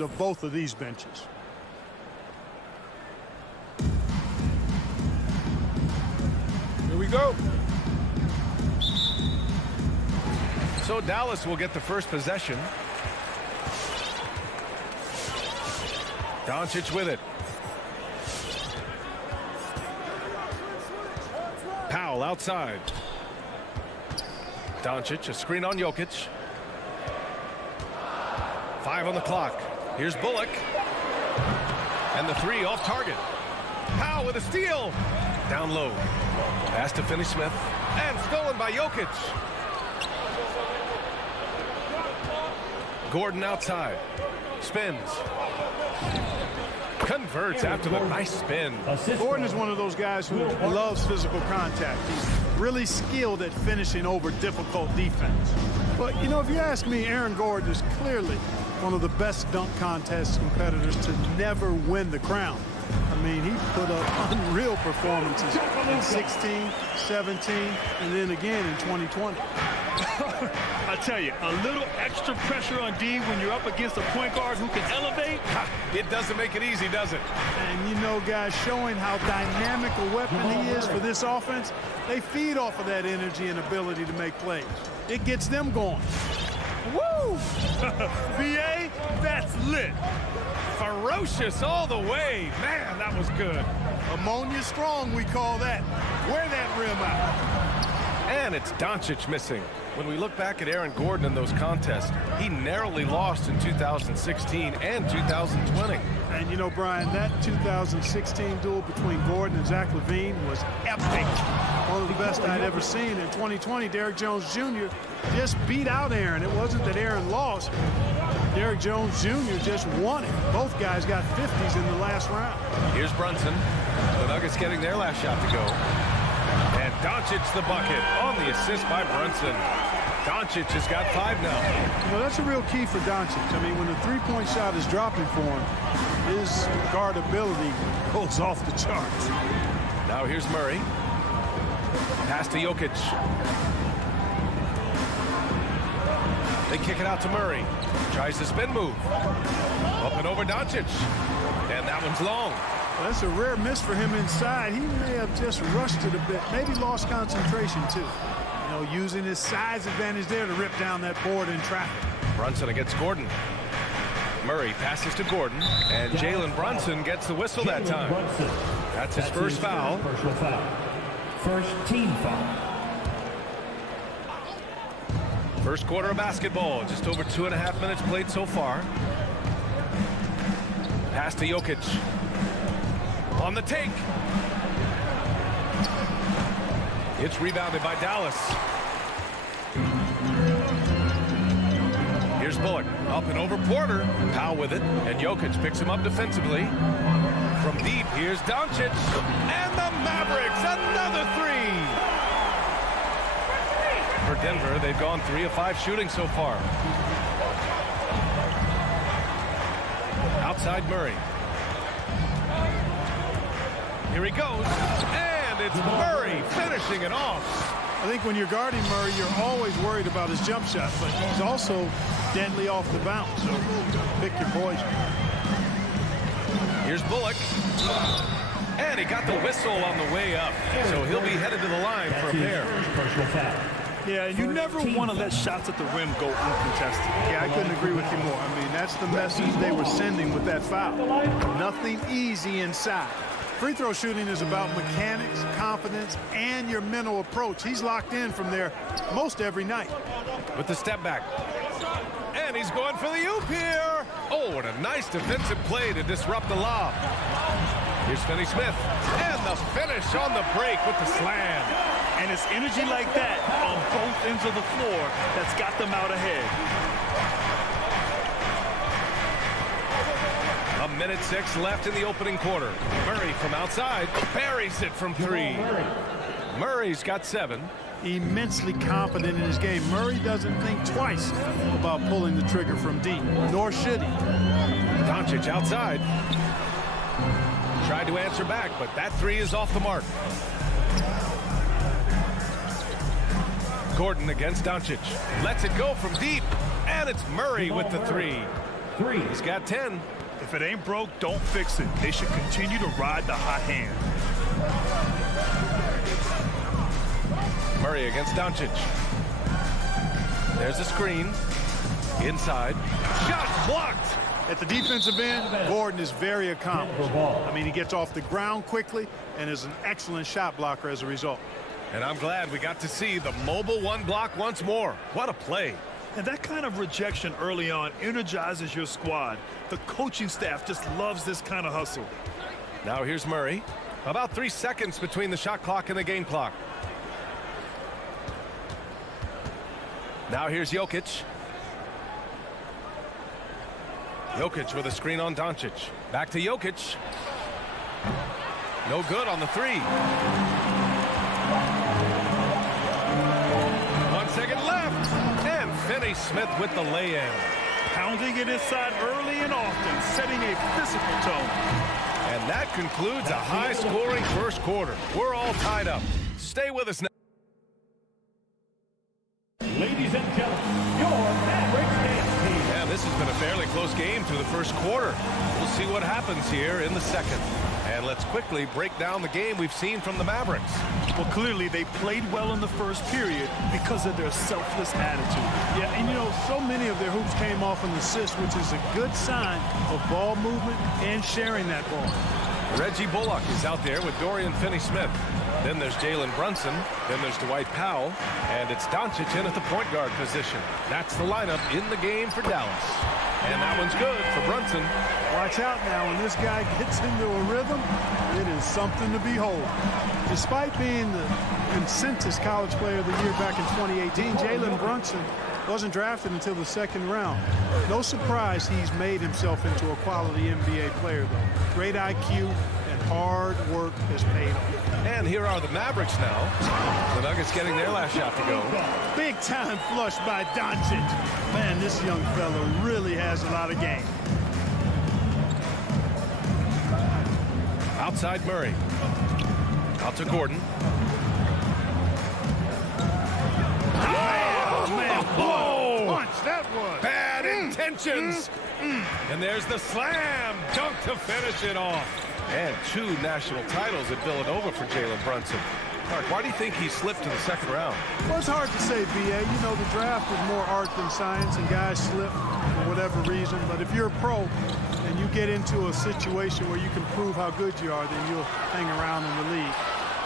end of both of these benches. Here we go. So Dallas will get the first possession. Doncic with it. Powell outside. Doncic, a screen on Jokic. 5 on the clock. Here's Bullock. And the 3 off target. Powell with a steal. Down low. Pass to Finney-Smith. And stolen by Jokic. Gordon outside. Spins. Converts after the nice spin. Gordon is one of those guys who loves physical contact. He's really skilled at finishing over difficult defense. But, you know, if you ask me, Aaron Gordon is clearly one of the best dunk contest competitors to never win the crown. I mean, he put up unreal performances in 16, 17, and then again in 2020. I tell you, a little extra pressure on D when you're up against a point guard who can elevate. It doesn't make it easy, does it? And, you know, guys, showing how dynamic a weapon he is for this offense, they feed off of that energy and ability to make plays. It gets them going. Woo! VA, that's lit. Ferocious all the way. Man, that was good. Ammonia strong, we call that. Wear that rim out. And it's Doncic missing. When we look back at Aaron Gordon in those contests, he narrowly lost in 2016 and 2020. And, you know, Brian, that 2016 duel between Gordon and Zach LaVine was epic. One of the best I'd ever seen. In 2020, Derrick Jones Jr. just beat out Aaron. It wasn't that Aaron lost. Derrick Jones Jr. just won it. Both guys got 50s in the last round. Here's Brunson. The Nuggets getting their last shot to go. And Doncic the bucket on the assist by Brunson. Doncic has got 5 now. You know, that's a real key for Doncic. I mean, when the three-point shot is dropping for him, his guardability goes off the charts. Now here's Murray. Pass to Jokic. They kick it out to Murray. Tries the spin move. Up and over Doncic. And that one's long. Well, that's a rare miss for him inside. He may have just rushed it a bit. Maybe lost concentration, too. You know, using his size advantage there to rip down that board in traffic. Brunson against Gordon. Murray passes to Gordon. And Jalen Brunson gets the whistle that time. That's his first foul. Personal foul. First team foul. First quarter of basketball. Just over 2.5 minutes played so far. Pass to Jokic. On the take. It's rebounded by Dallas. Here's Bullock. Up and over Porter. Powell with it. And Jokic picks him up defensively. From deep, here's Doncic. And the Mavericks, another 3. For Denver, they've gone 3 of 5 shooting so far. Outside Murray. Here he goes. And it's Murray finishing it off. I think when you're guarding Murray, you're always worried about his jump shot, but he's also deadly off the bounce, so pick your poison. Here's Bullock. And he got the whistle on the way up, so he'll be headed to the line for a pair. Personal foul. Yeah, you never want to let shots at the rim go uncontested. Yeah, I couldn't agree with you more. I mean, that's the message they were sending with that foul. Nothing easy inside. Free throw shooting is about mechanics, confidence, and your mental approach. He's locked in from there most every night. With the step back. And he's going for the oop here. Oh, what a nice defensive play to disrupt the lob. Here's Finney-Smith. And the finish on the break with the slam. And it's energy like that on both ends of the floor that's got them out ahead. 1:06 left in the opening quarter. Murray from outside buries it from 3. Murray's got 7. Immensely confident in his game. Murray doesn't think twice about pulling the trigger from deep, nor should he. Doncic outside. Tried to answer back, but that 3 is off the mark. Gordon against Doncic. Lets it go from deep, and it's Murray with the 3. 3. He's got 10. If it ain't broke, don't fix it. They should continue to ride the hot hand. Murray against Doncic. There's a screen. Inside. Shot blocked. At the defensive end, Gordon is very accomplished. I mean, he gets off the ground quickly and is an excellent shot blocker as a result. And I'm glad we got to see the mobile one block once more. What a play. And that kind of rejection early on energizes your squad. The coaching staff just loves this kind of hustle. Now here's Murray. About 3 seconds between the shot clock and the game clock. Now here's Jokic. Jokic with a screen on Doncic. Back to Jokic. No good on the 3. 1 second left. And Finney Smith with the lay-in. Pounding it inside early and often, setting a physical tone. And that concludes a high-scoring first quarter. We're all tied up. Stay with us now. Ladies and gentlemen, your Mavericks dance team. Yeah, this has been a fairly close game through the first quarter. We'll see what happens here in the second. And let's quickly break down the game we've seen from the Mavericks. Well, clearly they played well in the first period because of their selfless attitude. Yeah, and you know, so many of their hoops came off an assist, which is a good sign of ball movement and sharing that ball. Reggie Bullock is out there with Dorian Finney-Smith. Then there's Jalen Brunson. Then there's Dwight Powell. And it's Doncic in at the point guard position. That's the lineup in the game for Dallas. And that one's good for Brunson. Watch out now, when this guy gets into a rhythm, it is something to behold. Despite being the consensus college player of the year back in 2018, Jalen Brunson wasn't drafted until the second round. No surprise he's made himself into a quality NBA player, though. Great IQ and hard work has paid off. And here are the Mavericks now. The Nuggets getting their last shot to go. Big time flush by Doncic. Man, this young fella really has a lot of game. Outside Murray. Out to Gordon. Oh, punch that was. Bad intentions. And there's the slam dunk to finish it off. And 2 national titles at Villanova for Jalen Brunson. Clark, why do you think he slipped to the second round? Well, it's hard to say, B.A. You know, the draft is more art than science, and guys slip for whatever reason. But if you're a pro and you get into a situation where you can prove how good you are, then you'll hang around in the league.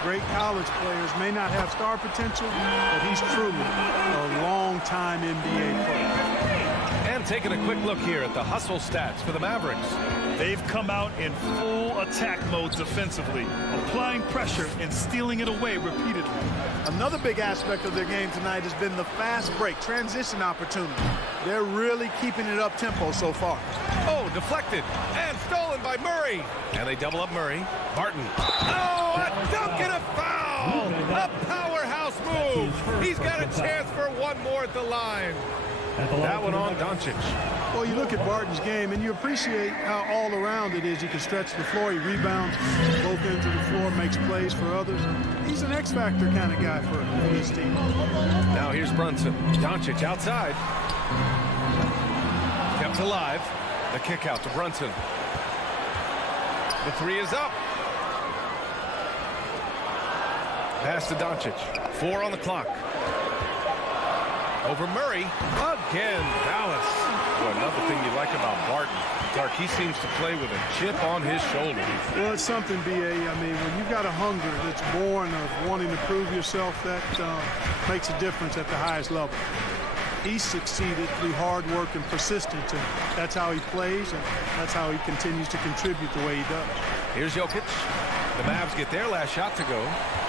Great college players may not have star potential, but he's truly a long-time NBA player. And taking a quick look here at the hustle stats for the Mavericks. They've come out in full attack mode defensively, applying pressure and stealing it away repeatedly. Another big aspect of their game tonight has been the fast break, transition opportunity. They're really keeping it up-tempo so far. Oh, deflected and stolen by Murray. And they double up Murray. Martin. Oh, a dunk and a foul. A powerhouse move. He's got a chance for one more at the line. That one on Doncic. Well, you look at Barton's game, and you appreciate how all-around it is. He can stretch the floor. He rebounds both ends of the floor, makes plays for others. He's an X-factor kind of guy for this team. Now here's Brunson. Doncic outside. Kept alive. The kick out to Brunson. The 3 is up. Pass to Doncic. 4 on the clock. Over Murray. Again, Dallas. Boy, another thing you like about Barton, Clark, he seems to play with a chip on his shoulder. Well, it's something, B.A. I mean, when you've got a hunger that's born of wanting to prove yourself, that makes a difference at the highest level. He succeeded through hard work and persistence, and that's how he plays, and that's how he continues to contribute the way he does. Here's Jokic. The Mavs get their last shot to go.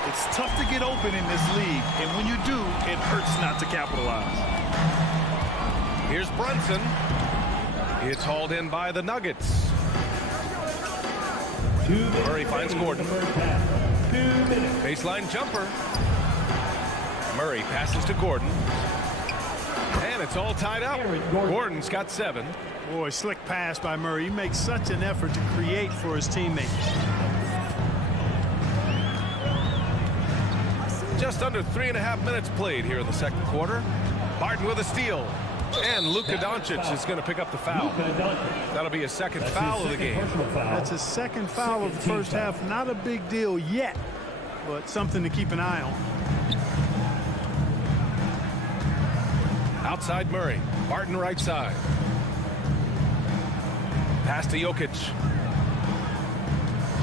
It's tough to get open in this league, and when you do, it hurts not to capitalize. Here's Brunson. It's hauled in by the Nuggets. Murray finds Gordon. Baseline jumper. Murray passes to Gordon. And it's all tied up. Gordon's got 7. Boy, slick pass by Murray. He makes such an effort to create for his teammates. Just under 3.5 minutes played here in the second quarter. Barton with a steal. And Luka Doncic is going to pick up the foul. Luka Doncic. That'll be his second That's foul his of the second game. personal foul. That's his second foul of the first half. Not a big deal yet, but something to keep an eye on. Outside Murray. Barton right side. Pass to Jokic.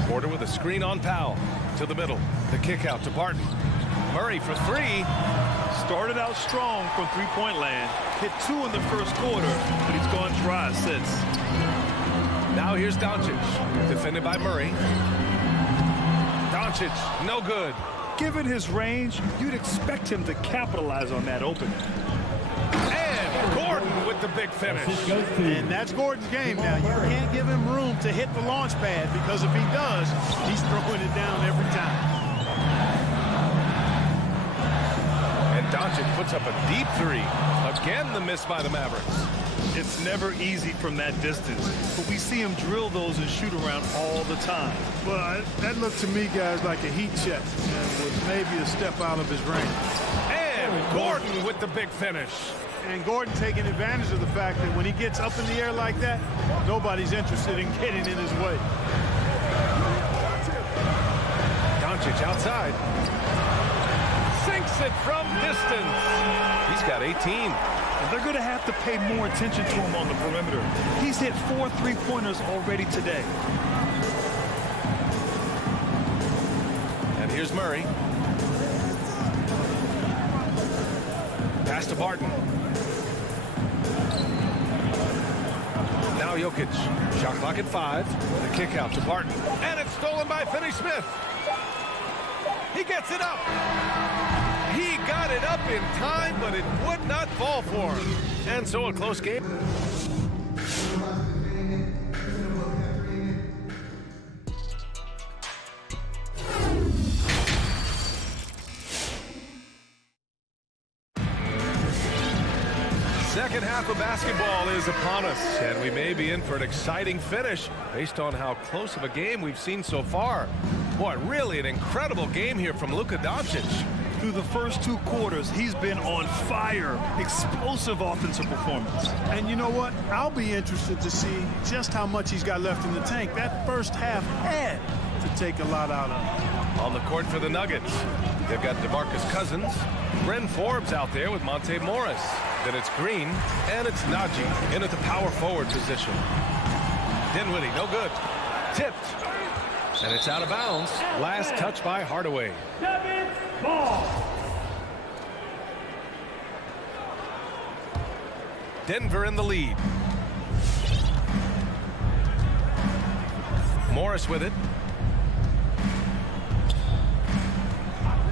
Porter with a screen on Powell. To the middle. The kick out to Barton. Murray for three. Started out strong from three-point land. Hit 2 in the first quarter, but he's gone dry since. Now here's Doncic. Defended by Murray. Doncic, no good. Given his range, you'd expect him to capitalize on that opening. And Gordon with the big finish. This goes to And that's Gordon's game now. You can't give him room to hit the launch pad, because if he does, he's throwing it down every time. And Doncic puts up a deep three. Again, the miss by the Mavericks. It's never easy from that distance, but we see him drill those and shoot around all the time. Well, that looked to me, guys, like a heat check, and was maybe a step out of his range. And Gordon with the big finish. And Gordon taking advantage of the fact that when he gets up in the air like that, nobody's interested in getting in his way. Doncic outside. Sinks it from distance. He's got 18. And they're going to have to pay more attention to him on the perimeter. He's hit 4 3-pointers already today. And here's Murray. Pass to Barton. Now Jokic. Shot clock at 5. The kick out to Barton. And it's stolen by Finney-Smith. He gets it up. He got it up in time, but it would not fall for him. And so a close game. Second half of basketball is upon us, and we may be in for an exciting finish based on how close of a game we've seen so far. Boy, really an incredible game here from Luka Doncic. Through the first 2 quarters, he's been on fire. Explosive offensive performance. And you know what? I'll be interested to see just how much he's got left in the tank. That first half had to take a lot out of him. On the court for the Nuggets, they've got DeMarcus Cousins, Bryn Forbes out there with Monte Morris. Then it's Green, and it's Najee in at the power forward position. Dinwiddie, no good. Tipped. And it's out of bounds. Last touch by Hardaway. Devin Ball. Denver in the lead. Morris with it.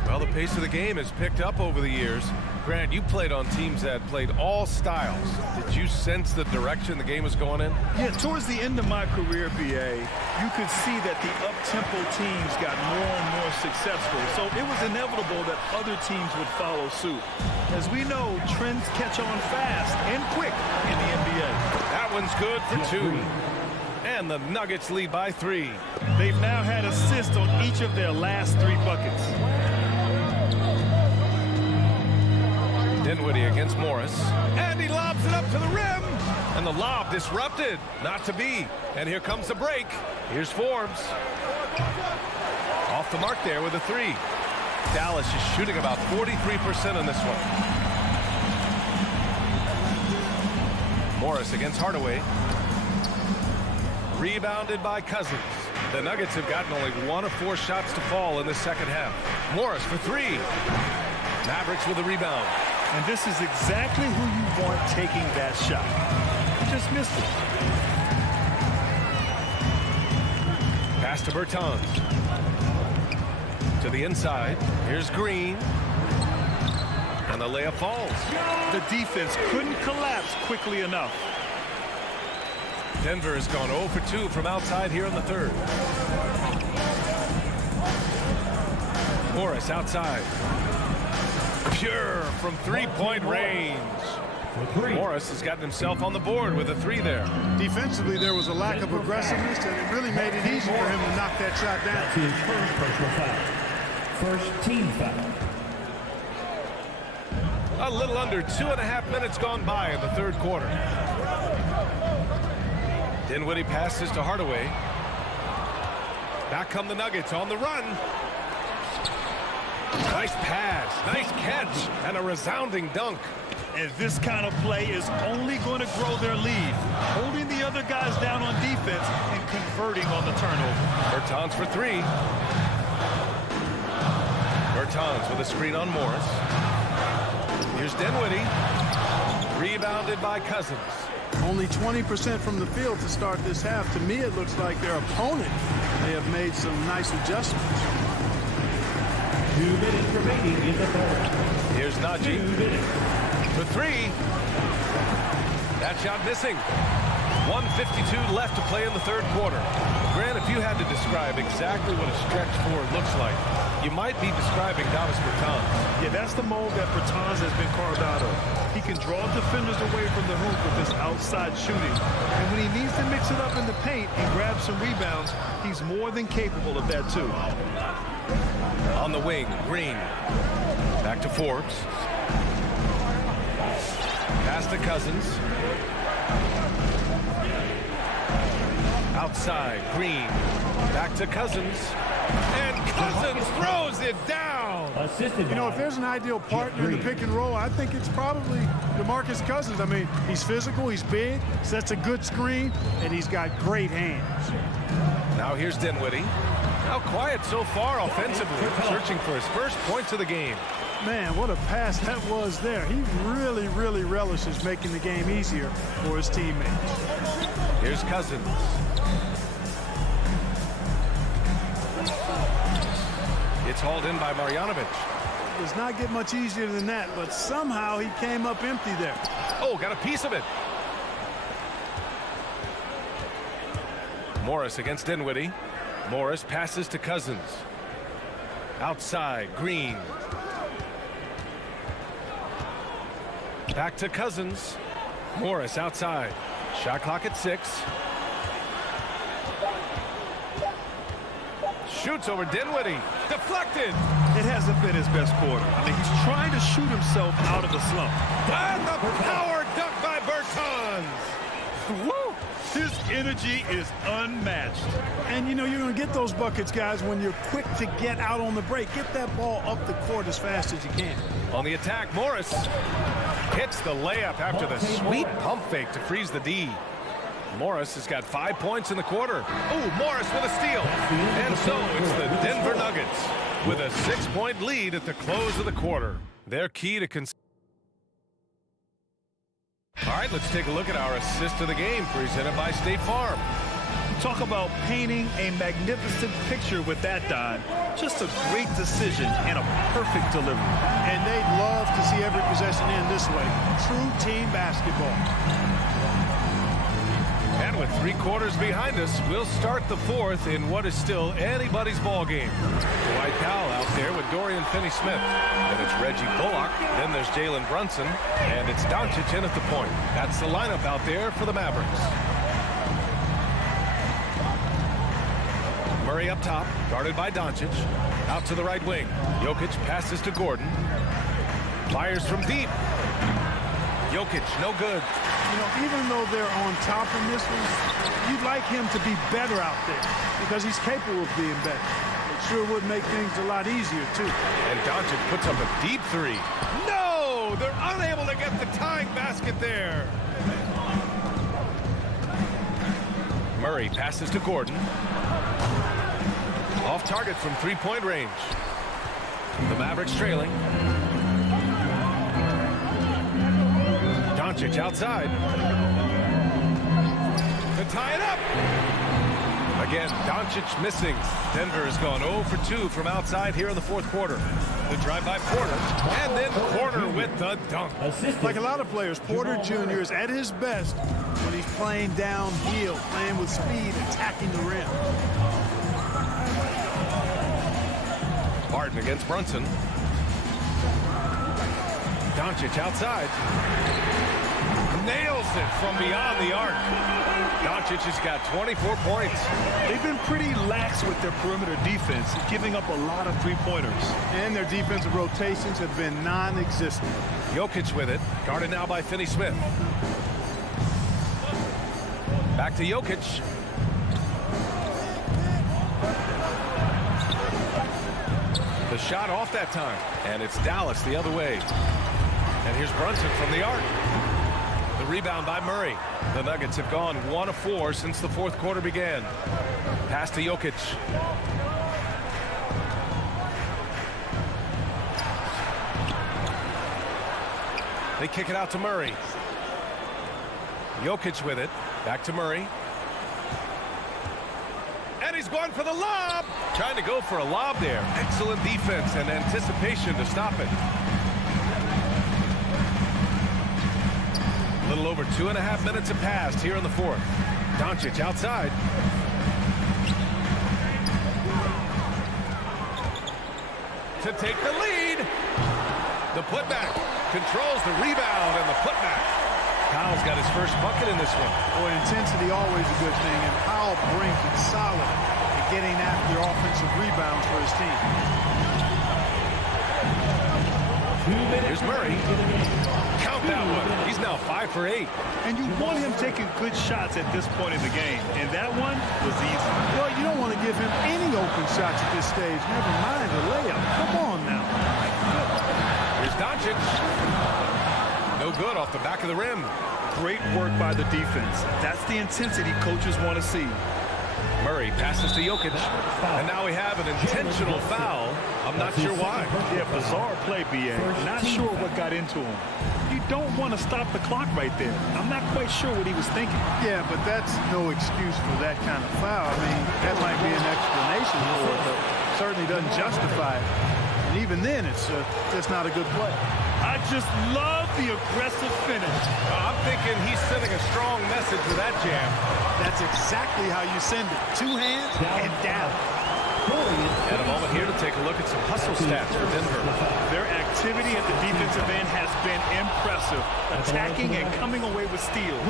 Well, the pace of the game has picked up over the years. Grant, you played on teams that played all styles. Did you sense the direction the game was going in? Yeah, towards the end of my career, BA, you could see that the up-tempo teams got more and more successful. So it was inevitable that other teams would follow suit. As we know, trends catch on fast and quick in the NBA. That one's good for 2. And the Nuggets lead by 3. They've now had assists on each of their last 3 buckets. Dinwiddie against Morris. And he lobs it up to the rim. And the lob disrupted. Not to be. And here comes the break. Here's Forbes. Off the mark there with a 3. Dallas is shooting about 43% on this one. Morris against Hardaway. Rebounded by Cousins. The Nuggets have gotten only 1 of 4 shots to fall in the second half. Morris for 3. Mavericks with a rebound. And this is exactly who you want taking that shot. Just missed it. Pass to Bertans. To the inside. Here's Green. And the layup falls. The defense couldn't collapse quickly enough. Denver has gone 0 for 2 from outside here in the third. Morris outside. Pure from three-point range. Morris has gotten himself on the board with a 3 there. Defensively, there was a lack of aggressiveness, and it really made it easy for him to knock that shot down. That's his first personal foul. First team foul. A little under 2.5 minutes gone by in the third quarter. Dinwiddie passes to Hardaway. Back come the Nuggets on the run. Nice pass, nice catch, and a resounding dunk. And this kind of play is only going to grow their lead, holding the other guys down on defense and converting on the turnover. Bertans for three. Bertans with a screen on Morris. Here's Dinwiddie. Rebounded by Cousins. Only 20% from the field to start this half. To me, it looks like their opponent may have made some nice adjustments. 2 minutes remaining in the third. Here's Najee 2 minutes. for three. That shot missing. 1:52 left to play in the third quarter. Grant, if you had to describe exactly what a stretch four looks like, you might be describing Davis Bertans. Yeah, that's the mold that Bertans has been carved out of. He can draw defenders away from the hoop with his outside shooting. And when he needs to mix it up in the paint and grab some rebounds, he's more than capable of that too. On the wing, Green. Back to Forbes. Pass to Cousins. Outside, Green. Back to Cousins. And Cousins throws it down. Assisted You know, by if there's an ideal partner in the pick and roll, I think it's probably DeMarcus Cousins. I mean, he's physical, he's big, sets a good screen, and he's got great hands. Now here's Dinwiddie. Now quiet so far offensively, searching for his first points of the game. Man, what a pass that was there. He really, really relishes making the game easier for his teammates. Here's Cousins. It's hauled in by Marjanovic. Does not get much easier than that, but somehow he came up empty there. Oh, got a piece of it. Morris against Dinwiddie. Morris passes to Cousins. Outside, Green. Back to Cousins. Morris outside. Shot clock at 6. Shoots over Dinwiddie. Deflected. It hasn't been his best quarter. I mean, he's trying to shoot himself out of the slump. And the power dunk by Bertans. Woo! His energy is unmatched. And, you know, you're going to get those buckets, guys, when you're quick to get out on the break. Get that ball up the court as fast as you can. On the attack, Morris hits the layup after the sweet pump fake to freeze the D. Morris has got 5 points in the quarter. Oh, Morris with a steal. And so it's the Denver Nuggets with a 6-point lead at the close of the quarter. Their key to All right, let's take a look at our assist of the game presented by State Farm. Talk about painting a magnificent picture with that dime. Just a great decision and a perfect delivery. And they'd love to see every possession end this way. True team basketball. And with 3 quarters behind us, we'll start the fourth in what is still anybody's ball game. Dwight Powell out there with Dorian Finney-Smith. And it's Reggie Bullock. Then there's Jalen Brunson. And it's Doncic in at the point. That's the lineup out there for the Mavericks. Murray up top, guarded by Doncic. Out to the right wing. Jokic passes to Gordon. Fires from deep. Jokic, no good. You know, even though they're on top in this one, you'd like him to be better out there because he's capable of being better. It sure would make things a lot easier, too. And Doncic puts up a deep 3. No! They're unable to get the tying basket there. Murray passes to Gordon. Off target from 3-point range. The Mavericks trailing. Doncic outside. To tie it up. Again, Doncic missing. Denver has gone 0 for 2 from outside here in the fourth quarter. The drive by Porter. And then Porter with the dunk. assisted. Like a lot of players, Porter Jr. is at his best when he's playing downhill, playing with speed, attacking the rim. Barton against Brunson. Doncic outside. nails it from beyond the arc. Doncic has got 24 points. They've been pretty lax with their perimeter defense, giving up a lot of three-pointers. And their defensive rotations have been non-existent. Jokic with it. Guarded now by Finney-Smith. Back to Jokic. The shot off that time. And it's Dallas the other way. And here's Brunson from the arc. The rebound by Murray. The Nuggets have gone 1 of 4 since the fourth quarter began. Pass to Jokic. They kick it out to Murray. Jokic with it. Back to Murray. And he's going for the lob. Trying to go for a lob there. Excellent defense and anticipation to stop it. A little over 2.5 minutes have passed here in the fourth. Doncic outside. To take the lead. The putback. Controls the rebound and the putback. Powell's got his first bucket in this one. Boy, intensity always a good thing, and Powell brings it solid at getting after offensive rebounds for his team. 2 minutes. Here's Murray. Count that one. He's now 5 for 8. And you want him taking good shots at this point in the game. And that one was easy. Well, you don't want to give him any open shots at this stage. Never mind the layup. Come on now. Here's Doncic. No good off the back of the rim. Great work by the defense. That's the intensity coaches want to see. Murray passes to Jokic. And now we have an intentional foul. I'm not sure why. Yeah, bizarre play, B.A. Not sure what got into him. You don't want to stop the clock right there. I'm not quite sure what he was thinking. Yeah, but that's no excuse for that kind of foul. I mean, that might be an explanation for it, but certainly doesn't justify it. And even then, it's just not a good play. I just love the aggressive finish. I'm thinking he's sending a strong message with that jam. That's exactly how you send it. 2 hands and down. And a moment here to take a look at some hustle stats for Denver. Their activity at the defensive end has been impressive, attacking and coming away with steals.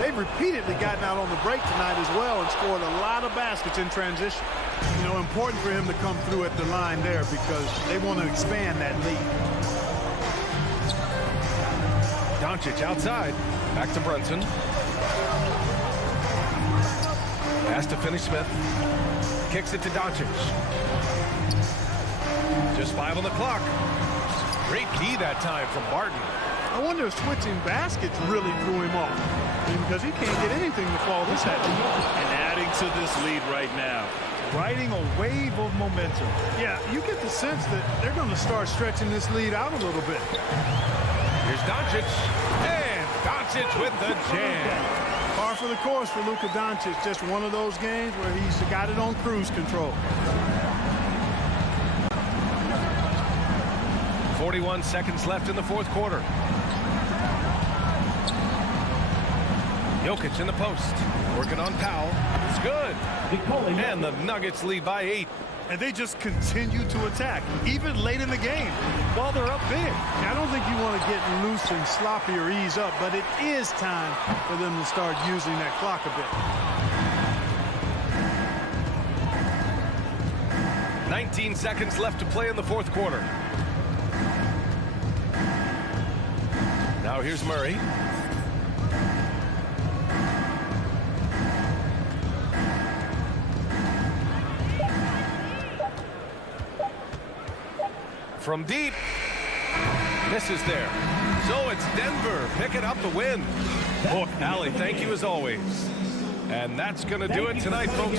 They've repeatedly gotten out on the break tonight as well and scored a lot of baskets in transition. You know, important for him to come through at the line there because they want to expand that lead. Doncic outside. Back to Brunson. Pass to Finney-Smith. Kicks it to Doncic. Just 5 on the clock. Great D that time from Barton. I wonder if switching baskets really threw him off because he can't get anything to fall this heavy. And adding to this lead right now. Riding a wave of momentum. Yeah, you get the sense that they're going to start stretching this lead out a little bit. Here's Doncic. And Doncic with the jam. Par for the course for Luka Doncic. Just one of those games where he's got it on cruise control. 41 seconds left in the fourth quarter. Jokic in the post. Working on Powell. It's good. And the Nuggets lead by 8. And they just continue to attack, even late in the game, while they're up big. I don't think you want to get loose and sloppy or ease up, but it is time for them to start using that clock a bit. 19 seconds left to play in the fourth quarter. Now here's Murray. From deep. Misses there. So it's Denver picking up the win. Oh, Allie, thank you as always. And that's going to do it tonight, folks.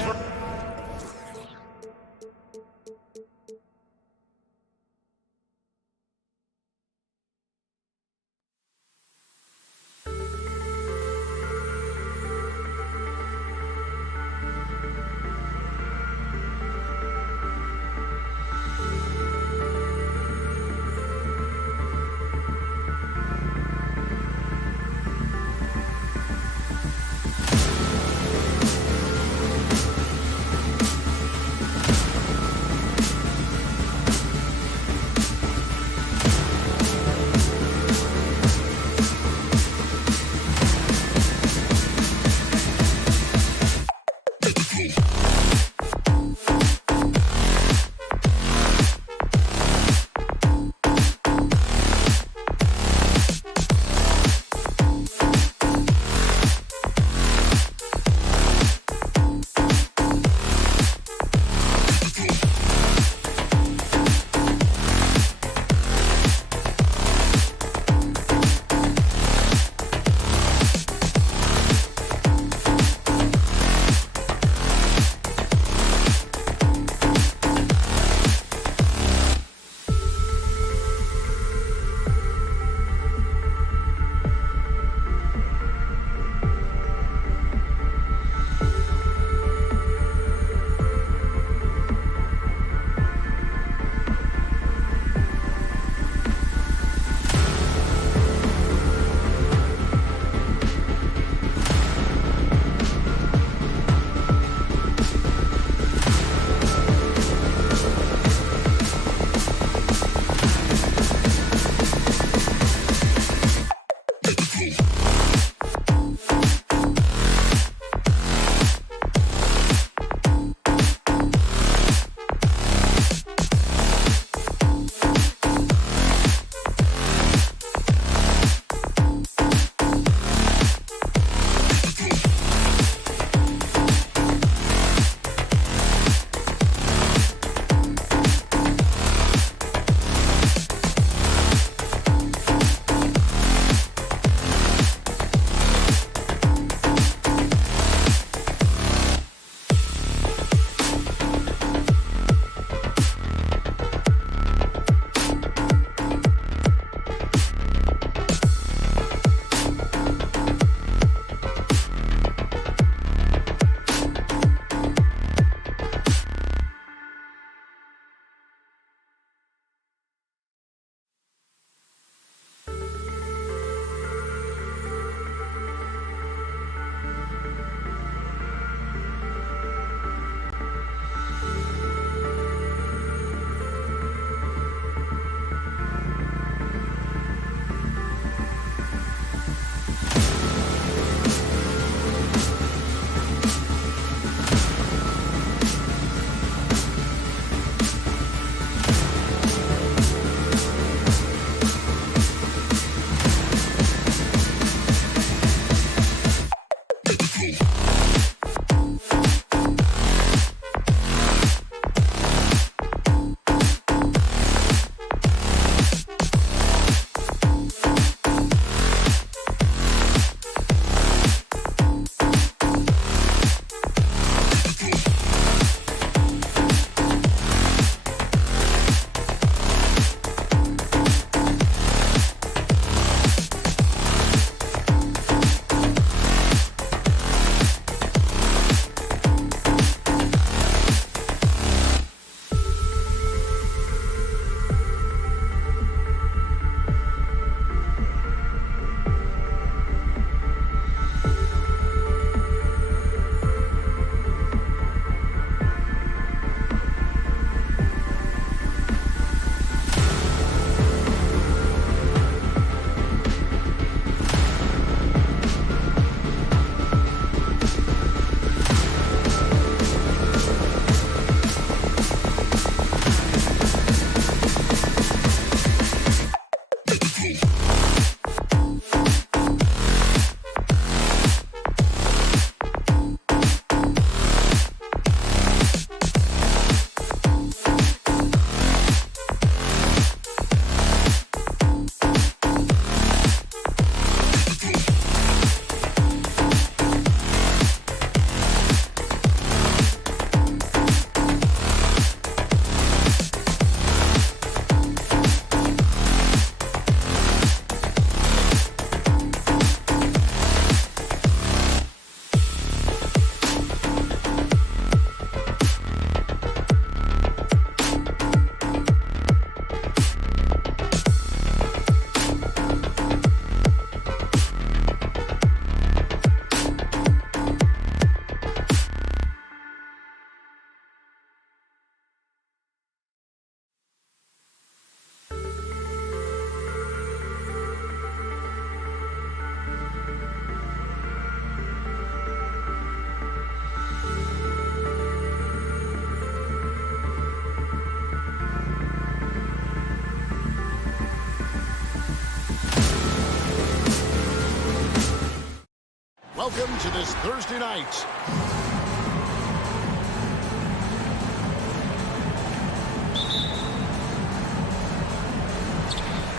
welcome to this Thursday night.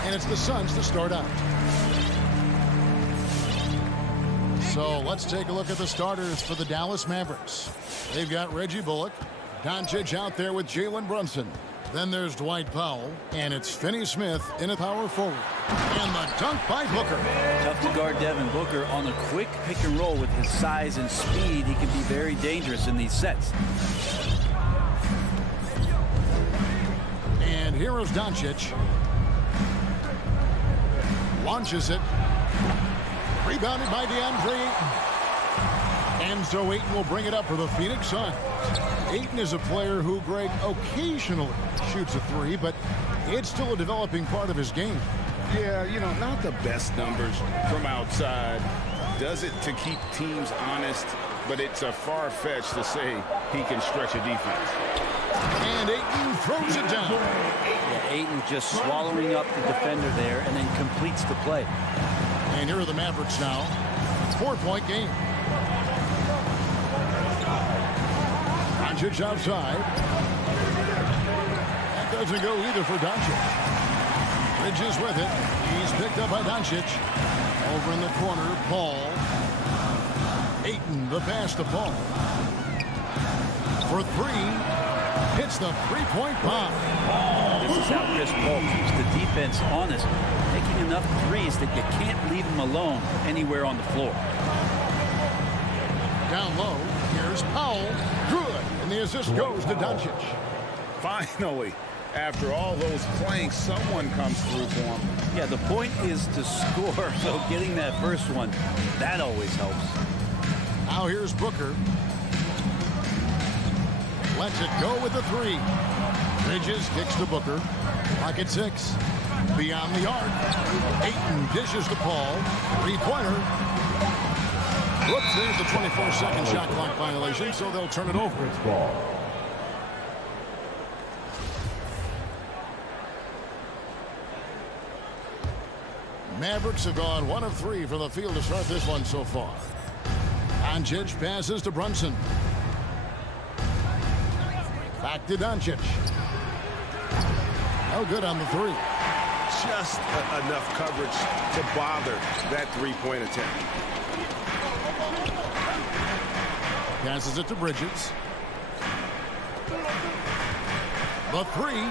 And it's the Suns to start out. So let's take a look at the starters for the Dallas Mavericks. They've got Reggie Bullock, Doncic out there with Jalen Brunson. Then there's Dwight Powell, and it's Finney Smith in a power forward. And the dunk by Booker. Tough to guard Devin Booker on a quick pick and roll. With his size and speed, he can be very dangerous in these sets. And here is Doncic. Launches it. Rebounded by DeAndre Ayton. And so Ayton will bring it up for the Phoenix Suns. Ayton is a player who, Greg, occasionally shoots a three, but it's still a developing part of his game. Yeah, you know, not the best numbers from outside. Does it to keep teams honest, but it's a far-fetched to say he can stretch a defense. And Ayton throws it down. Yeah, Ayton just swallowing up the defender there and then completes the play. And here are the Mavericks now. 4-point game. Doncic outside. That doesn't go either for Doncic. Bridges with it. He's picked up by Doncic. Over in the corner, Paul. Ayton, the pass to Paul. For three. Hits the three-point bomb. This is how Chris Paul keeps the defense honest, making enough threes that you can't leave him alone anywhere on the floor. Down low, here's Powell. Good. And the assist goes to Doncic. Finally, after all those planks, someone comes through for him. Yeah, the point is to score, so getting that first one, that always helps. Now here's Booker. Lets it go with the three. Bridges kicks to Booker. Pocket six. Beyond the arc. Ayton dishes to Paul. Three-pointer. Whoops, there's the 24-second shot clock violation, so they'll turn it over. It's ball. Mavericks have gone 1 of 3 from the field to start this one so far. Doncic passes to Brunson. Back to Doncic. No good on the three. Just enough coverage to bother that three-point attempt. Passes it to Bridges. The three.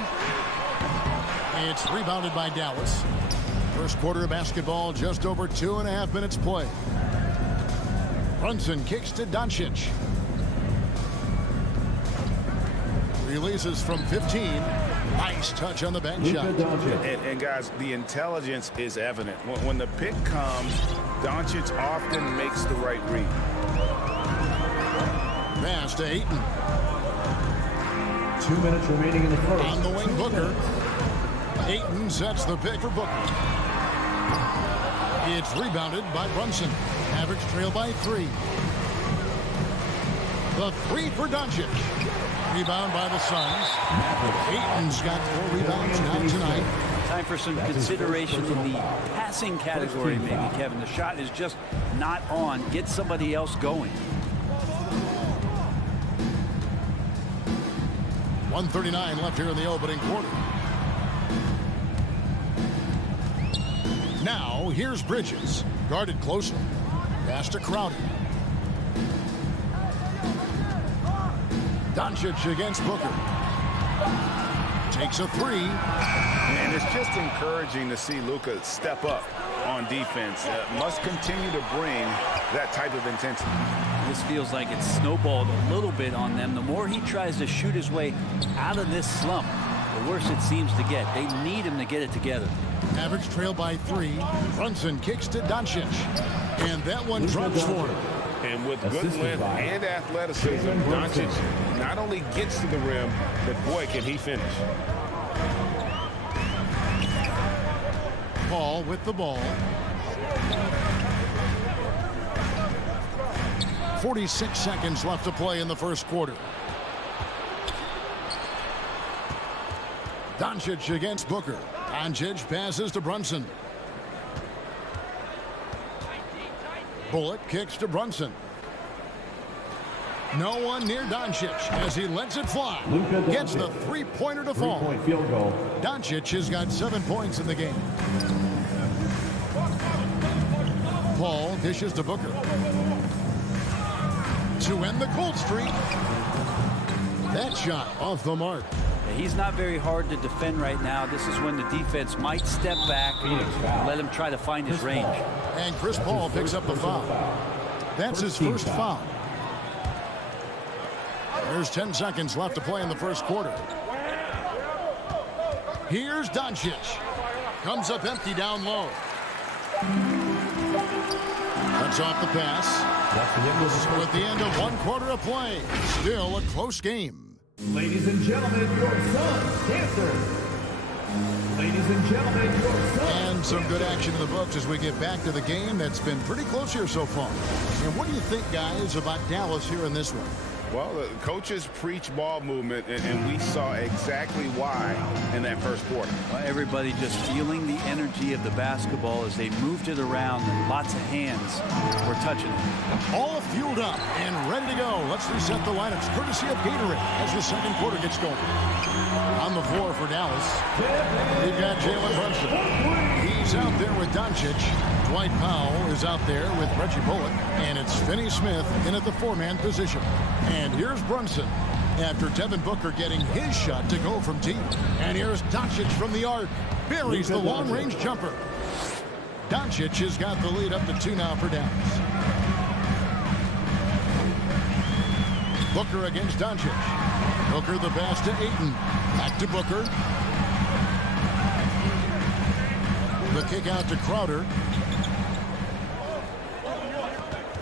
It's rebounded by Dallas. First quarter of basketball, just over 2.5 minutes play. Brunson kicks to Doncic. Releases from 15. Nice touch on the back shot. And guys, the intelligence is evident. When the pick comes, Doncic often makes the right read. Pass to Ayton. 2 minutes remaining in the first. On the wing, Booker. Ayton sets the pick for Booker. It's rebounded by Brunson. Mavericks trail by 3. The three for Doncic. Rebound by the Suns. Ayton's got 4 rebounds now tonight. Time for some consideration in the passing category, maybe, Kevin. The shot is just not on. Get somebody else going. 1:39 left here in the opening quarter. Now, here's Bridges. Guarded closely. Pass to Crowder. Doncic against Booker. Takes a three. And it's just encouraging to see Luka step up on defense. Must continue to bring that type of intensity. This feels like it's snowballed a little bit on them. The more he tries to shoot his way out of this slump, the worse it seems to get. They need him to get it together. Mavericks trail by 3. Brunson kicks to Doncic. And that one drops for him. And with good length and athleticism, Doncic not only gets to the rim, but boy, can he finish. Paul with the ball. 46 seconds left to play in the first quarter. Doncic against Booker. Doncic passes to Brunson. Bullock kicks to Brunson. No one near Doncic as he lets it fly. Gets the three-pointer to fall. Three-point field goal. Doncic has got 7 points in the game. Paul dishes to Booker. To end the cold streak. That shot off the mark. He's not very hard to defend right now. This is when the defense might step back and let him try to find his range. And Chris Paul picks up the foul. That's his first foul. There's 10 seconds left to play in the first quarter. Here's Doncic. Comes up empty down low. Cuts off the pass. So at the end of 1 quarter of play, still a close game. Ladies and gentlemen, your Suns dancer. Ladies and gentlemen, your Suns. And some good action in the books as we get back to the game that's been pretty close here so far. And what do you think, guys, about Dallas here in this one? Well, the coaches preach ball movement, and we saw exactly why in that first quarter. Everybody just feeling the energy of the basketball as they moved it around, and lots of hands were touching it. All fueled up and ready to go. Let's reset the lineups courtesy of Gatorade as the second quarter gets going. On the floor for Dallas, we've got Jalen Brunson. He's out there with Doncic. Dwight Powell is out there with Reggie Bullock. And it's Finney Smith in at the 4-man position. And here's Brunson after Devin Booker getting his shot to go from deep. And here's Doncic from the arc. Buries the long-range jumper. Doncic has got the lead up to 2 now for Dallas. Booker against Doncic. Booker the pass to Ayton. Back to Booker. The kick out to Crowder.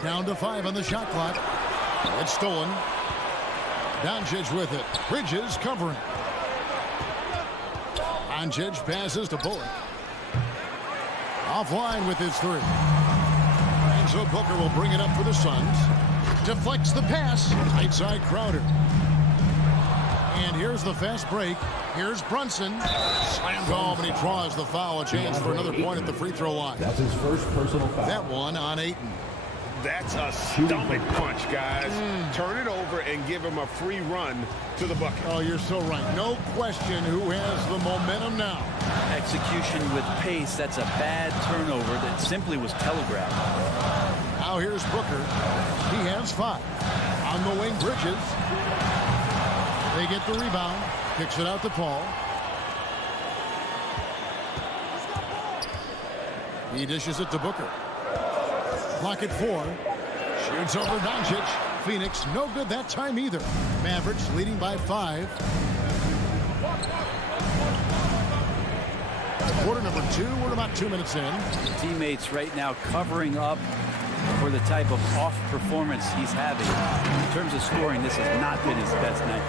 Down to 5 on the shot clock. It's stolen. Doncic with it. Bridges covering. Doncic passes to Bullock. Offline with his 3. And so Booker will bring it up for the Suns. Deflects the pass. Right side Crowder. And here's the fast break. Here's Brunson. Slams home and he draws the foul. A chance for another point at the free throw line. That's his first personal foul. That one on Ayton. That's a stomach punch, guys. Turn it over and give him a free run to the bucket. Oh, you're so right. No question who has the momentum now. Execution with pace, that's a bad turnover that simply was telegraphed. Now here's Booker. He has 5. On the wing, Bridges. They get the rebound. Kicks it out to Paul. He dishes it to Booker. Clock at 4. Shoots over Doncic. Phoenix no good that time either. Mavericks leading by 5. Quarter number 2. We're about 2 minutes in. Teammates right now covering up for the type of off performance he's having. In terms of scoring, this has not been his best night.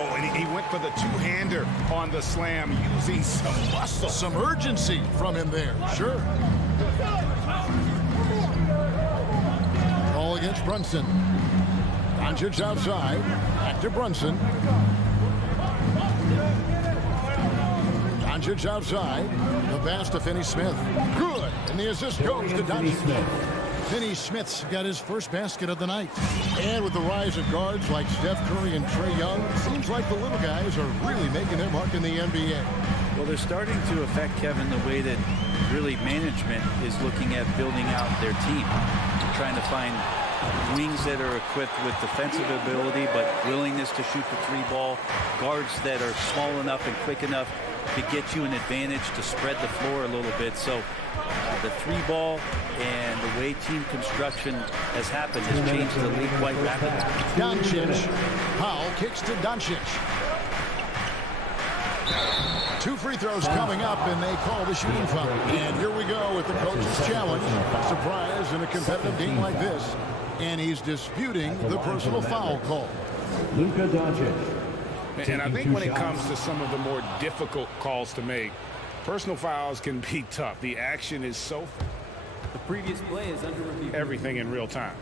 Oh, and he went for the two-hander on the slam, using some muscle. Some urgency from him there. Sure. Ball against Brunson. Doncic outside. Back to Brunson. Doncic outside. The pass to Finney Smith. Good. And the assist goes to Doncic. Finney Smith's got his first basket of the night. And with the rise of guards like Steph Curry and Trae Young, it seems like the little guys are really making their mark in the NBA. Well, they're starting to affect, Kevin, the way that really management is looking at building out their team. They're trying to find wings that are equipped with defensive ability but willingness to shoot the 3-ball, guards that are small enough and quick enough to get you an advantage to spread the floor a little bit. So the 3-ball and the way team construction has happened has changed the league quite rapidly. Doncic. Powell kicks to Doncic. 2 free throws coming up, and they call the shooting foul. And here we go with the coach's challenge. Surprise in a competitive game like this. And he's disputing the personal foul call. Luka Doncic. And I think when it comes to some of the more difficult calls to make, personal fouls can be tough. The action is so... The previous play is under review. Everything in real time.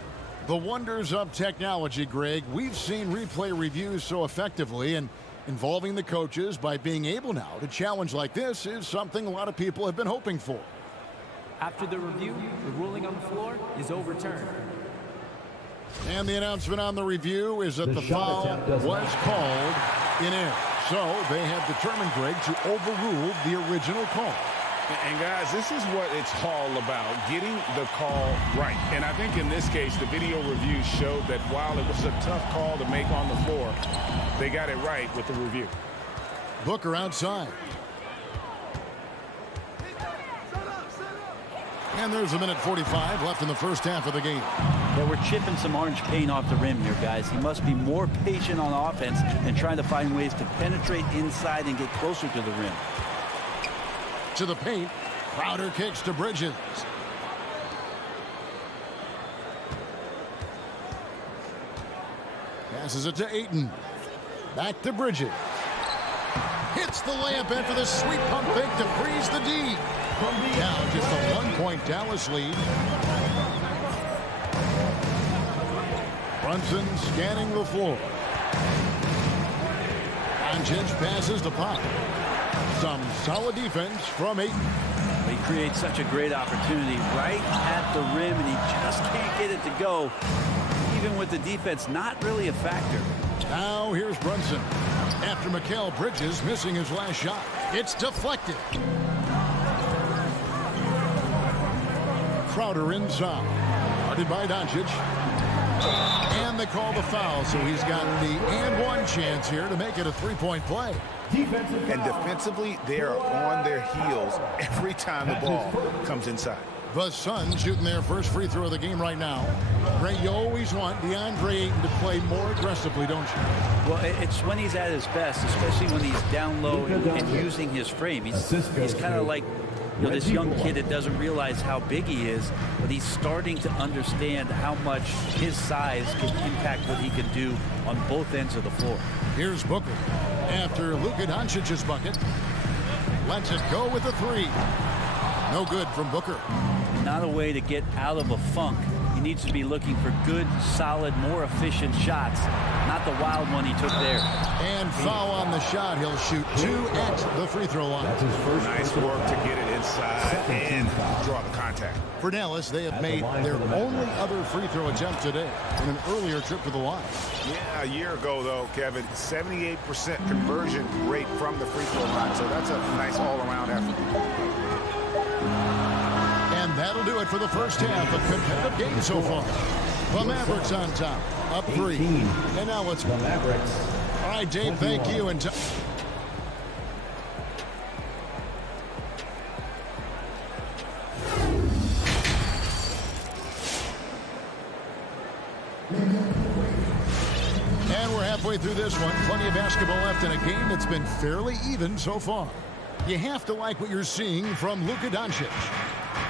The wonders of technology, Greg. We've seen replay reviews so effectively, and involving the coaches by being able now to challenge like this is something a lot of people have been hoping for. After the review, the ruling on the floor is overturned. And the announcement on the review is that the foul was called in air. So they have determined, Greg, to overrule the original call. And guys, this is what it's all about, getting the call right. And I think in this case, the video review showed that while it was a tough call to make on the floor, they got it right with the review. Booker outside. And there's a minute 45 left in the first half of the game. Yeah, we're chipping some orange paint off the rim here, guys. He must be more patient on offense and trying to find ways to penetrate inside and get closer to the rim. To the paint. Crowder kicks to Bridges. Passes it to Ayton. Back to Bridges. Hits the layup after the sweet pump fake to freeze the D. Now just a 1-point Dallas lead. Brunson scanning the floor. Doncic passes to Pop. Some solid defense from Ayton. He creates such a great opportunity right at the rim, and he just can't get it to go. Even with the defense not really a factor. Now here's Brunson. After Mikal Bridges missing his last shot. It's deflected. Crowder inside. Guarded by Doncic. And they call the foul, so he's got the and-one chance here to make it a three-point play. And defensively, they are on their heels every time the ball comes inside. The Suns shooting their first free throw of the game right now. Ray, you always want DeAndre Ayton to play more aggressively, don't you? Well, it's when he's at his best, especially when he's down low and using his frame. He's kind of like this young kid that doesn't realize how big he is, but he's starting to understand how much his size can impact what he can do on both ends of the floor. Here's Booker. After Luka Doncic's bucket, lets it go with a three. No good from Booker. Not a way to get out of a funk. He needs to be looking for good, solid, more efficient shots, not the wild one he took there. And foul on the shot. He'll shoot 2 at the free throw line. Nice work to get it inside and draw the contact. For Dallas, they have made their only other free throw attempt today in an earlier trip to the line. Yeah, a year ago, though, Kevin, 78% conversion rate from the free throw line. So that's a nice all-around effort. And that'll do it for the first half of competitive game so far. The Mavericks on top, up 3. And now let's go. Mavericks. All right, Dave, thank you. And we're halfway through this one. Plenty of basketball left in a game that's been fairly even so far. You have to like what you're seeing from Luka Doncic.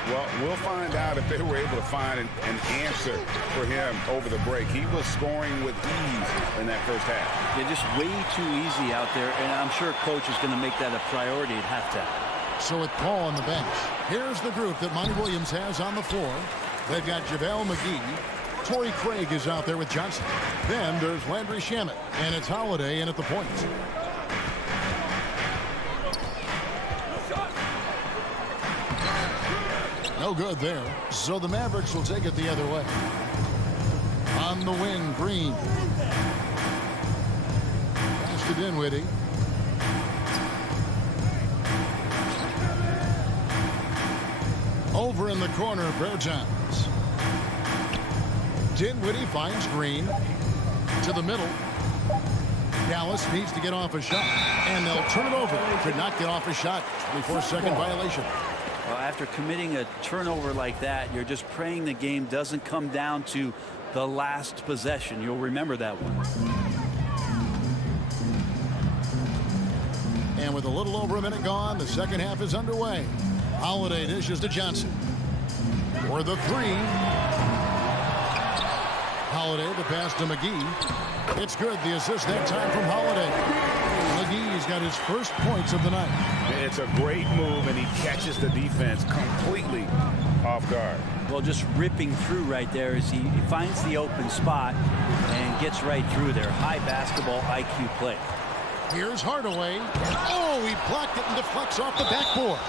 Well, we'll find out if they were able to find an answer for him over the break. He was scoring with ease in that first half. They're just way too easy out there, and I'm sure coach is going to make that a priority at halftime. So with Paul on the bench, here's the group that Monty Williams has on the floor. They've got JaVale McGee. Torrey Craig is out there with Johnson. Then there's Landry Shamet, and it's Holiday in at the point. No good there. So the Mavericks will take it the other way. On the wing, Green. Pass to Dinwiddie. Over in the corner, Bertans. Dinwiddie finds Green. To the middle. Dallas needs to get off a shot. And they'll turn it over. Could not get off a shot. 24-second violation. Well, after committing a turnover like that, you're just praying the game doesn't come down to the last possession. You'll remember that one. And with a little over a minute gone, the second half is underway. Holiday dishes to Johnson. For the three. Holiday, the pass to McGee. It's good. The assist that time from Holiday. McGee's got his first points of the night. It's a great move, and he catches the defense completely off guard. Well, just ripping through right there as he finds the open spot and gets right through there. High basketball IQ play. Here's Hardaway. Oh, he blocked it and deflects off the backboard.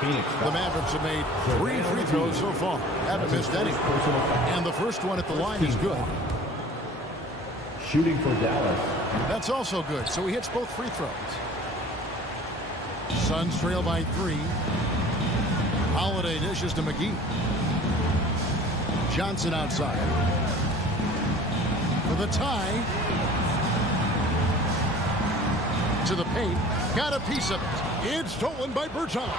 The Mavericks have made 3 free throws so far. Haven't missed any. And the first one at the line is good. Shooting for Dallas. That's also good, so he hits both free throws. Suns trail by 3. Holiday dishes to McGee. Johnson outside. For the tie. To the paint. Got a piece of it. It's stolen by Bertans.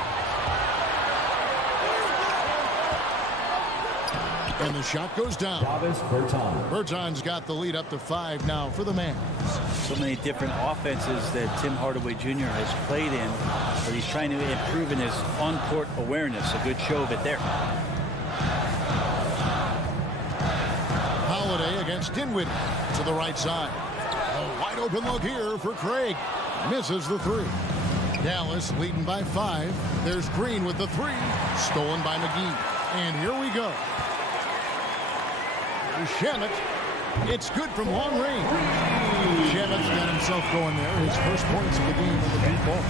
And the shot goes down. Davis Bertans. Bertans got the lead up to 5 now for the Mavs. So many different offenses that Tim Hardaway Jr. has played in, but he's trying to improve in his on-court awareness. A good show of it there. Holiday against Dinwiddie to the right side. A wide open look here for Craig. Misses the 3. Dallas leading by 5. There's Green with the 3. Stolen by McGee. And here we go. Shamet. It's good from long range. Shamet's got himself going there. His first points of the game with the deep ball.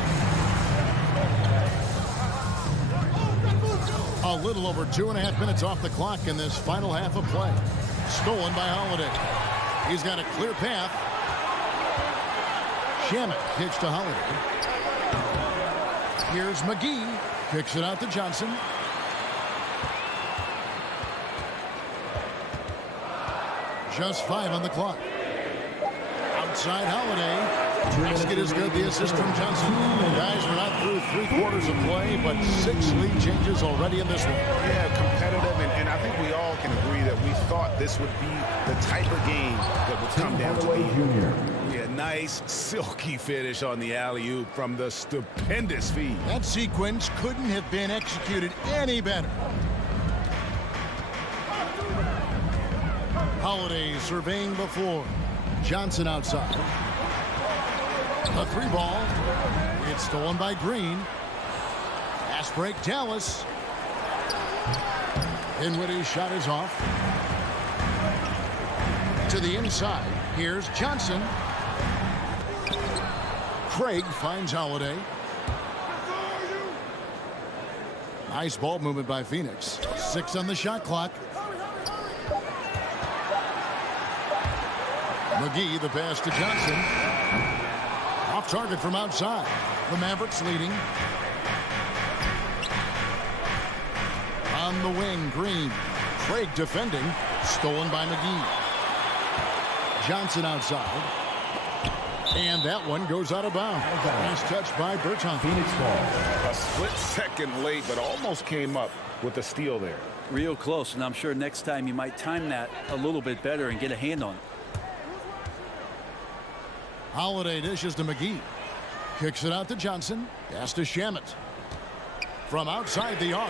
A little over 2.5 minutes off the clock in this final half of play. Stolen by Holiday. He's got a clear path. Shamet kicks to Holiday. Here's McGee. Kicks it out to Johnson. Just 5 on the clock. Outside Holiday. Basket is good. The assist from Johnson. Guys, we're not through 3/4 of play, but 6 lead changes already in this one. Yeah, competitive, and I think we all can agree that we thought this would be the type of game that would come down to the end. Yeah, nice, silky finish on the alley-oop from the stupendous feed. That sequence couldn't have been executed any better. Holiday surveying the floor. Johnson outside. A 3 ball. It's stolen by Green. Fast break, Dallas. Dinwiddie's shot is off. To the inside. Here's Johnson. Craig finds Holiday. Nice ball movement by Phoenix. 6 on the shot clock. McGee, the pass to Johnson. Off target from outside. The Mavericks leading. On the wing, Green. Craig defending. Stolen by McGee. Johnson outside. And that one goes out of bounds. Nice touch by Bertans. Phoenix ball. A split second late, but almost came up with a steal there. Real close, and I'm sure next time you might time that a little bit better and get a hand on it. Holiday dishes to McGee. Kicks it out to Johnson. Pass to Shamet. From outside the arc.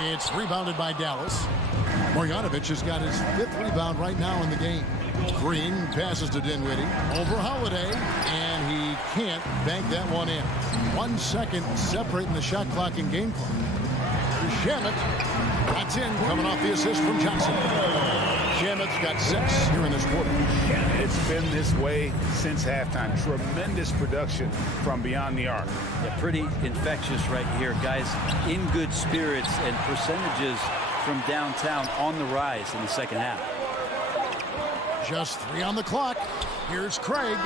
It's rebounded by Dallas. Marjanovic has got his 5th rebound right now in the game. Green passes to Dinwiddie. Over Holiday. And he can't bank that one in. 1 second separating the shot clock and game clock. Shamet. That's in, coming off the assist from Johnson. Shamet's got 6 here in this quarter. It's been this way since halftime. Tremendous production from beyond the arc. Yeah, pretty infectious right here. Guys in good spirits and percentages from downtown on the rise in the second half. Just 3 on the clock. Here's Craig.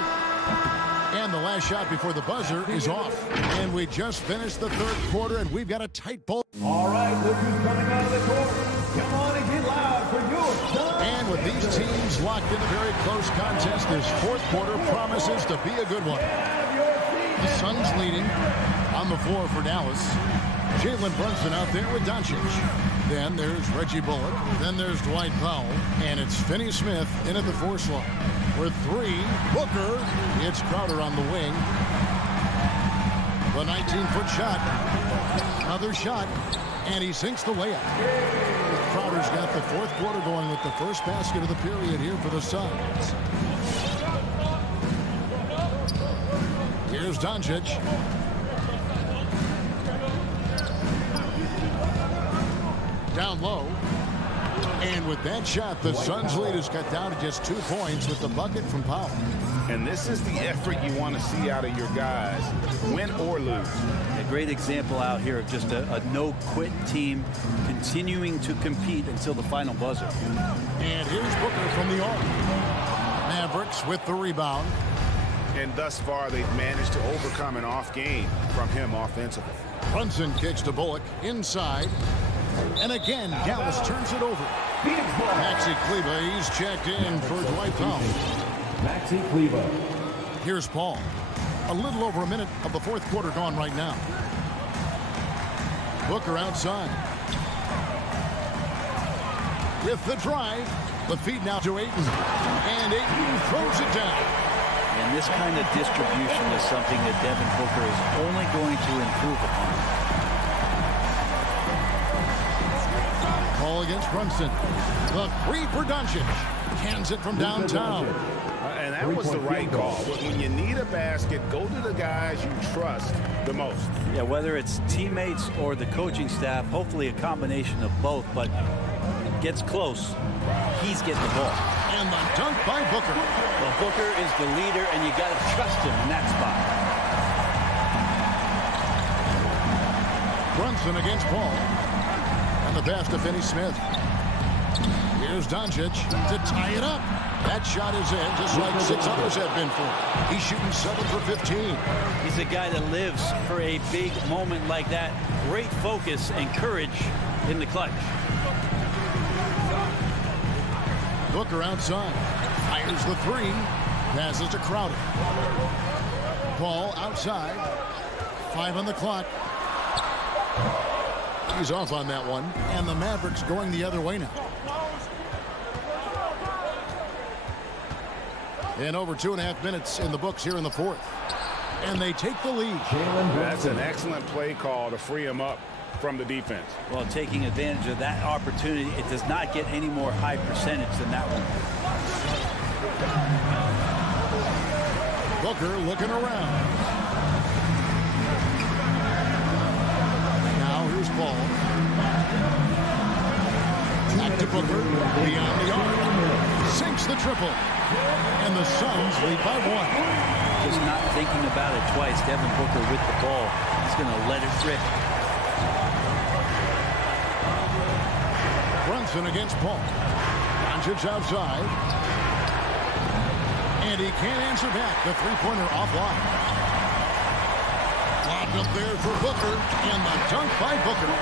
And the last shot before the buzzer is off. And we just finished the 3rd quarter, and we've got a tight ball. All right, look who's coming out of the court. Come on and get loud for your Suns. And with these teams locked in a very close contest, this 4th quarter promises to be a good one. The Suns leading on the floor for Dallas. Jalen Brunson out there with Doncic. Then there's Reggie Bullock. Then there's Dwight Powell. And it's Finney Smith in at the 4 slot. With 3, Booker. It's Crowder on the wing. The 19-foot shot. Another shot. And he sinks the layup. Crowder's got the 4th quarter going with the first basket of the period here for the Suns. Here's Doncic. Down low. And with that shot, the Suns' lead is cut down to just 2 points with the bucket from Powell. And this is the effort you want to see out of your guys, win or lose. A great example out here of just a no-quit team continuing to compete until the final buzzer. And here's Booker from the arc. Mavericks with the rebound. And thus far, they've managed to overcome an off game from him offensively. Brunson kicks to Bullock inside. And again, Dallas turns it over. Maxi Kleber, he's checked in for Dwight Powell. Maxi Kleber. Here's Paul. A little over a minute of the fourth quarter gone right now. Booker outside. With the drive, the feed now to Ayton. And Ayton throws it down. And this kind of distribution is something that Devin Booker is only going to improve upon. Ball against Brunson. The three for Doncic. Cans it from downtown. And that was the right call. When you need a basket, go to the guys you trust the most. Yeah, whether it's teammates or the coaching staff, hopefully a combination of both, but it gets close. He's getting the ball. And the dunk by Booker. Well, Booker is the leader, and you got to trust him in that spot. Brunson against Paul. And the pass to Finney Smith. Here's Doncic to tie it up. That shot is in, just like 6 others have been for him. He's shooting 7 for 15. He's a guy that lives for a big moment like that. Great focus and courage in the clutch. Booker outside. Fires the three. Passes to Crowder. Paul outside. 5 on the clock. He's off on that one. And the Mavericks going the other way now. And over 2.5 minutes in the books here in the fourth. And they take the lead. That's an excellent play call to free him up from the defense. Well, taking advantage of that opportunity, it does not get any more high percentage than that one. Booker looking around. Now here's Paul. Back to Booker. Beyond the arc. Sinks the triple. And the Suns lead by 1. Just not thinking about it twice. Devin Booker with the ball. He's going to let it rip. Brunson against Paul. Doncic outside. And he can't answer back. The three-pointer offline. Lobbed up there for Booker. And the dunk by Booker.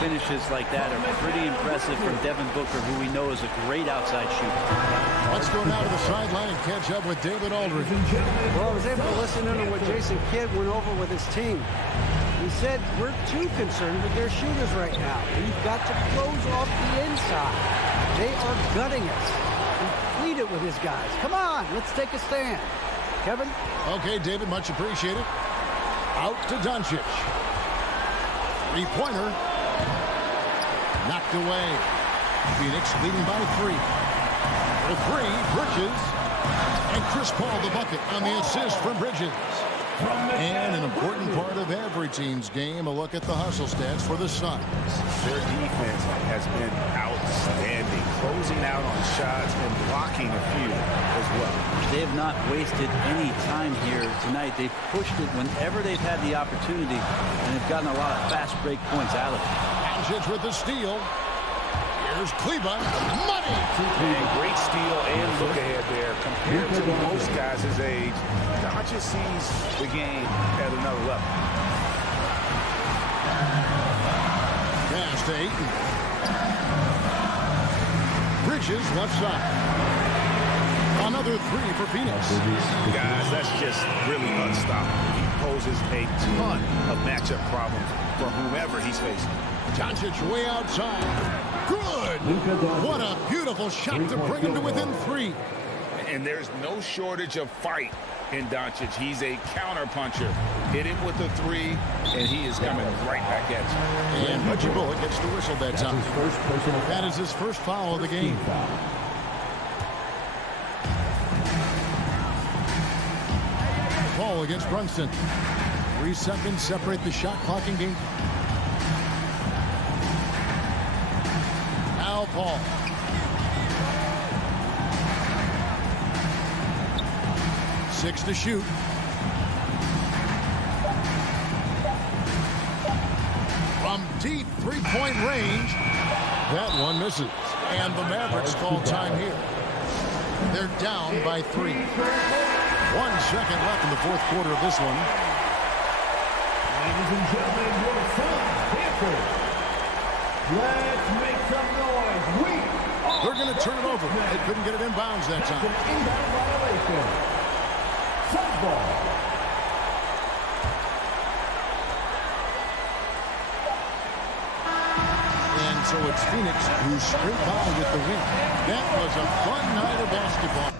Finishes like that are pretty impressive from Devin Booker, who we know is a great outside shooter. Let's go now to the sideline and catch up with David Aldridge. Well, I was able to listen in to what Jason Kidd went over with his team. He said, we're too concerned with their shooters right now. We've got to close off the inside. They are gutting us. He pleaded with his guys. Come on, let's take a stand. Kevin? Okay, David, much appreciated. Out to Doncic. Three-pointer. Knocked away. Phoenix leading by 3. For 3, Bridges. And Chris Paul the bucket on the assist from Bridges. And an important part of every team's game, a look at the hustle stats for the Suns. Their defense has been outstanding, closing out on shots and blocking a few as well. They have not wasted any time here tonight. They've pushed it whenever they've had the opportunity, and have gotten a lot of fast break points out of it. Doncic with the steal. Here's Kleber. Money! And great steal and look ahead there. Compared to most guys his age, Doncic sees the game at another level. Pass to Ayton. Bridges left side. Another 3 for Phoenix. Guys, that's just really unstoppable. He poses a ton of matchup problems for whomever he's facing. Doncic way outside. Good! What a beautiful shot to bring him to within 3. And there's no shortage of fight in Doncic. He's a counter puncher. Hit him with the 3, and he is coming right back at you. And Reggie Bullock gets the whistle that time. That is his first foul of the game. Paul against Brunson. 3 seconds separate the shot clock and game. Now Paul. 6 to shoot. From deep three-point range, that one misses. And the Mavericks call time here. They're down by 3. 1 second left in the fourth quarter of this one. Ladies and gentlemen, your son, Stanford. Let's make some noise. They're going to turn it over. They couldn't get it inbounds that time. An inbound violation. Suns ball. And so it's Phoenix who scrape by with the win. That was a fun night of basketball.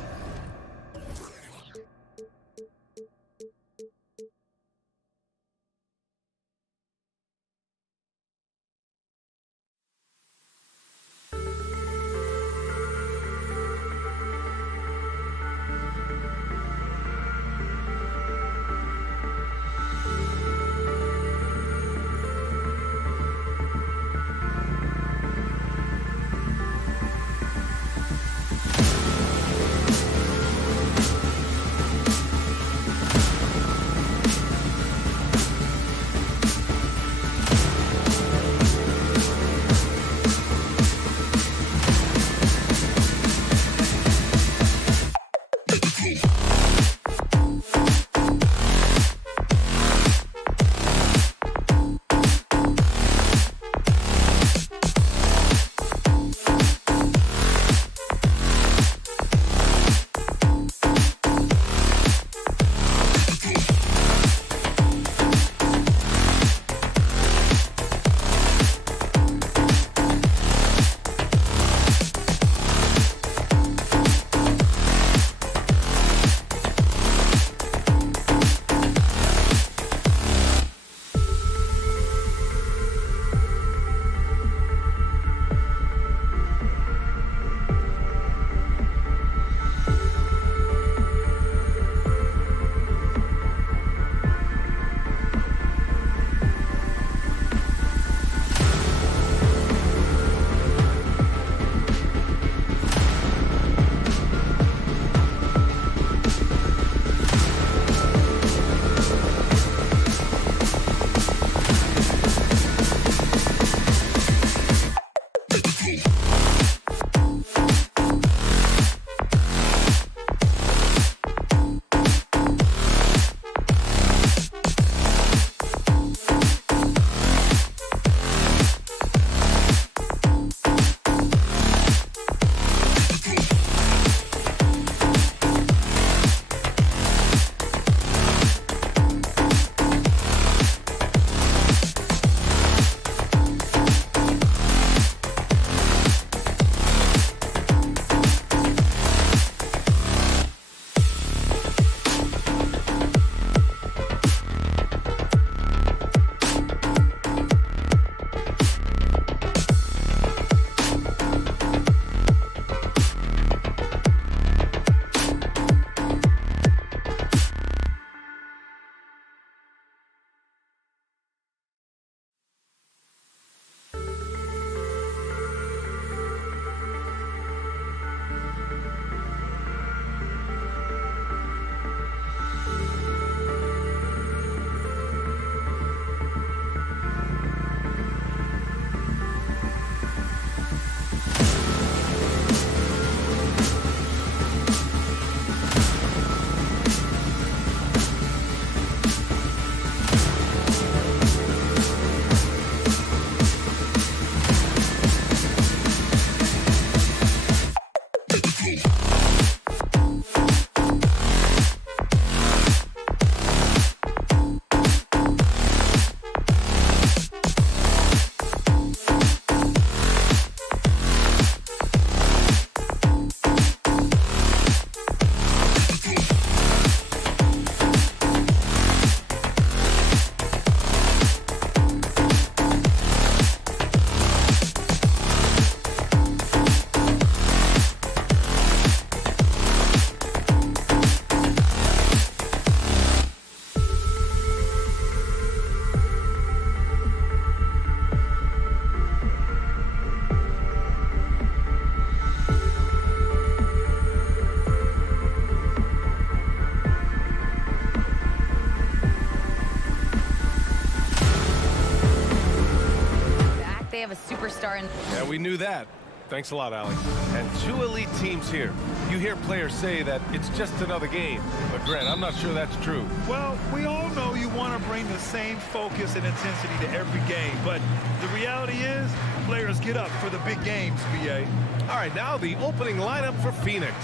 they have a superstar in. Yeah, we knew that. Thanks a lot, Alex. And two elite teams here. You hear players say that it's just another game. But, Grant, I'm not sure that's true. Well, we all know you want to bring the same focus and intensity to every game. But the reality is, players get up for the big games, B.A. All right, now the opening lineup for Phoenix.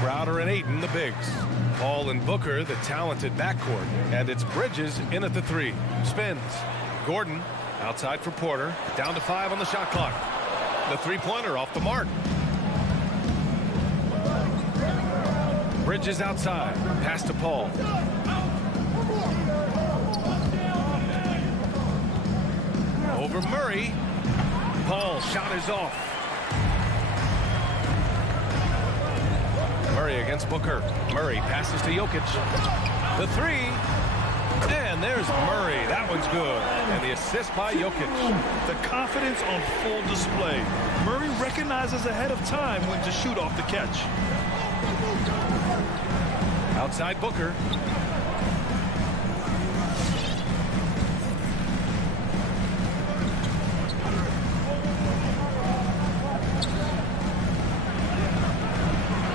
Crowder and Ayton, the bigs. Paul and Booker, the talented backcourt. And it's Bridges in at the 3. Spins. Gordon outside for Porter. Down to 5 on the shot clock. The three-pointer off the mark. Bridges outside. Pass to Paul. Over Murray. Paul, shot is off. Murray against Booker. Murray passes to Jokic. The 3. And there's Murray. That one's good. And the assist by Jokic. The confidence on full display. Murray recognizes ahead of time when to shoot off the catch. Outside Booker.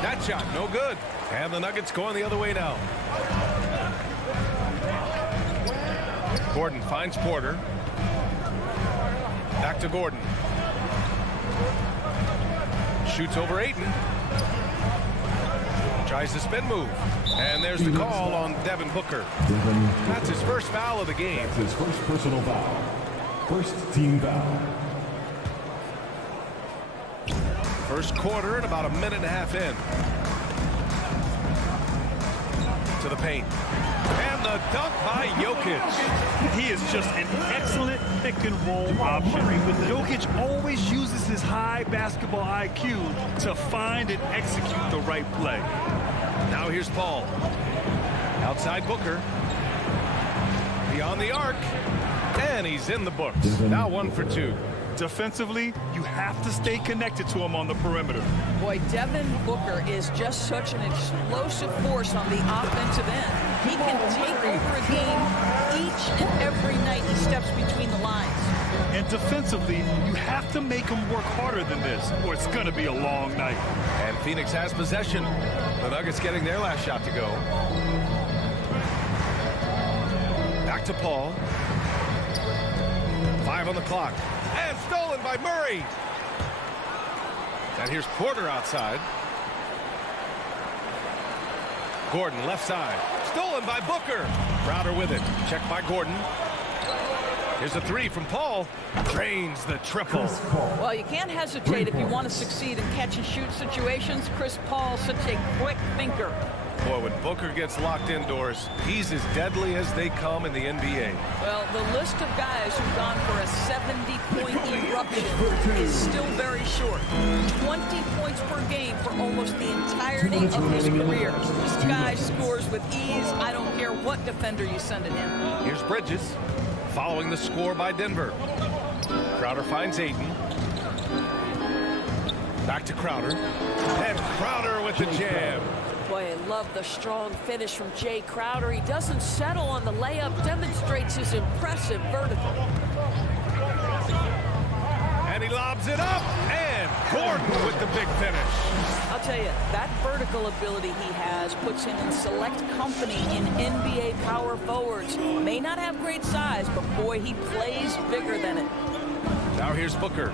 That shot, no good. And the Nuggets going the other way now. Gordon finds Porter. Back to Gordon. Shoots over Ayton. Tries the spin move. And there's the call on Devin Booker. That's his first foul of the game. That's his first personal foul. First team foul. First quarter and about a minute and a half in. To the paint. And the dunk by Jokic. He is just an excellent pick-and-roll option. Jokic always uses his high basketball IQ to find and execute the right play. Now here's Paul. Outside Booker. Beyond the arc. And he's in the books. Now 1 for 2. Defensively, you have to stay connected to him on the perimeter. Boy, Devin Booker is just such an explosive force on the offensive end. He can take over a game each and every night he steps between the lines. And defensively, you have to make him work harder than this, or it's going to be a long night. And Phoenix has possession. The Nuggets getting their last shot to go. Back to Paul. 5 on the clock. And stolen by Murray. And here's Porter outside. Gordon left side. Stolen by Booker. Crowder with it. Checked by Gordon. Here's a 3 from Paul. Drains the triple. Well, you can't hesitate if you want to succeed in catch-and-shoot situations. Chris Paul, such a quick thinker. Boy, when Booker gets locked indoors, he's as deadly as they come in the NBA. Well, the list of guys who've gone for a 70-point eruption is still very short. 20 points per game for almost the entirety of his career. This guy scores with ease. I don't care what defender you send it in. Here's Bridges, following the score by Denver. Crowder finds Ayton. Back to Crowder. And Crowder with the jam. Boy, I love the strong finish from Jay Crowder. He doesn't settle on the layup, demonstrates his impressive vertical. And he lobs it up, and Gordon with the big finish. I'll tell you, that vertical ability he has puts him in select company in NBA power forwards. May not have great size, but boy, he plays bigger than it. Now here's Booker.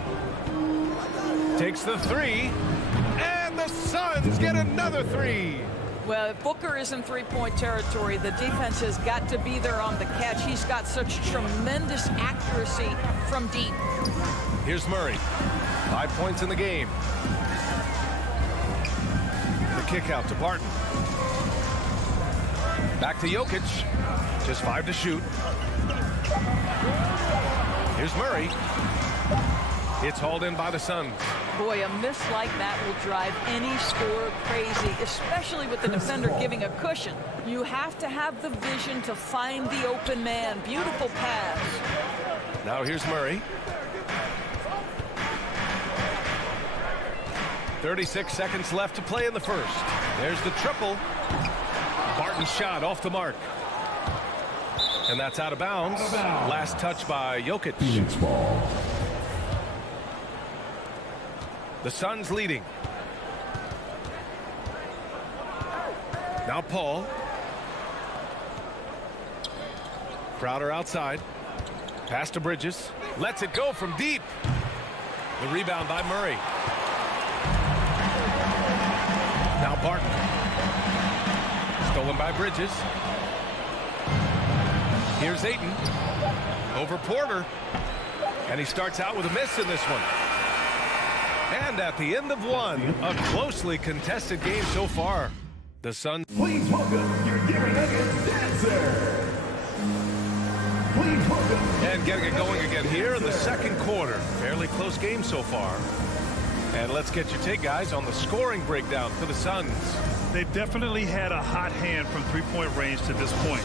Takes the 3. And the Suns get another 3. Well, if Booker is in three-point territory, the defense has got to be there on the catch. He's got such tremendous accuracy from deep. Here's Murray. 5 points in the game. The kick out to Barton. Back to Jokic. Just 5 to shoot. Here's Murray. It's hauled in by the Suns. Boy, a miss like that will drive any scorer crazy, especially with the defender giving a cushion. You have to have the vision to find the open man. Beautiful pass. Now here's Murray. 36 seconds left to play in the first. There's the triple. Barton's shot off the mark. And that's out of bounds. Last touch by Jokic. Phoenix ball. The Suns leading. Now Paul. Crowder outside. Pass to Bridges. Lets it go from deep. The rebound by Murray. Now Barton. Stolen by Bridges. Here's Ayton. Over Porter. And he starts out with a miss in this one. And at the end of one, a closely contested game so far. The Suns. Please welcome your Denver Nuggets dancer. Please welcome. And getting it going again here in the second quarter. Fairly close game so far. And let's get your take, guys, on the scoring breakdown for the Suns. They've definitely had a hot hand from three-point range to this point.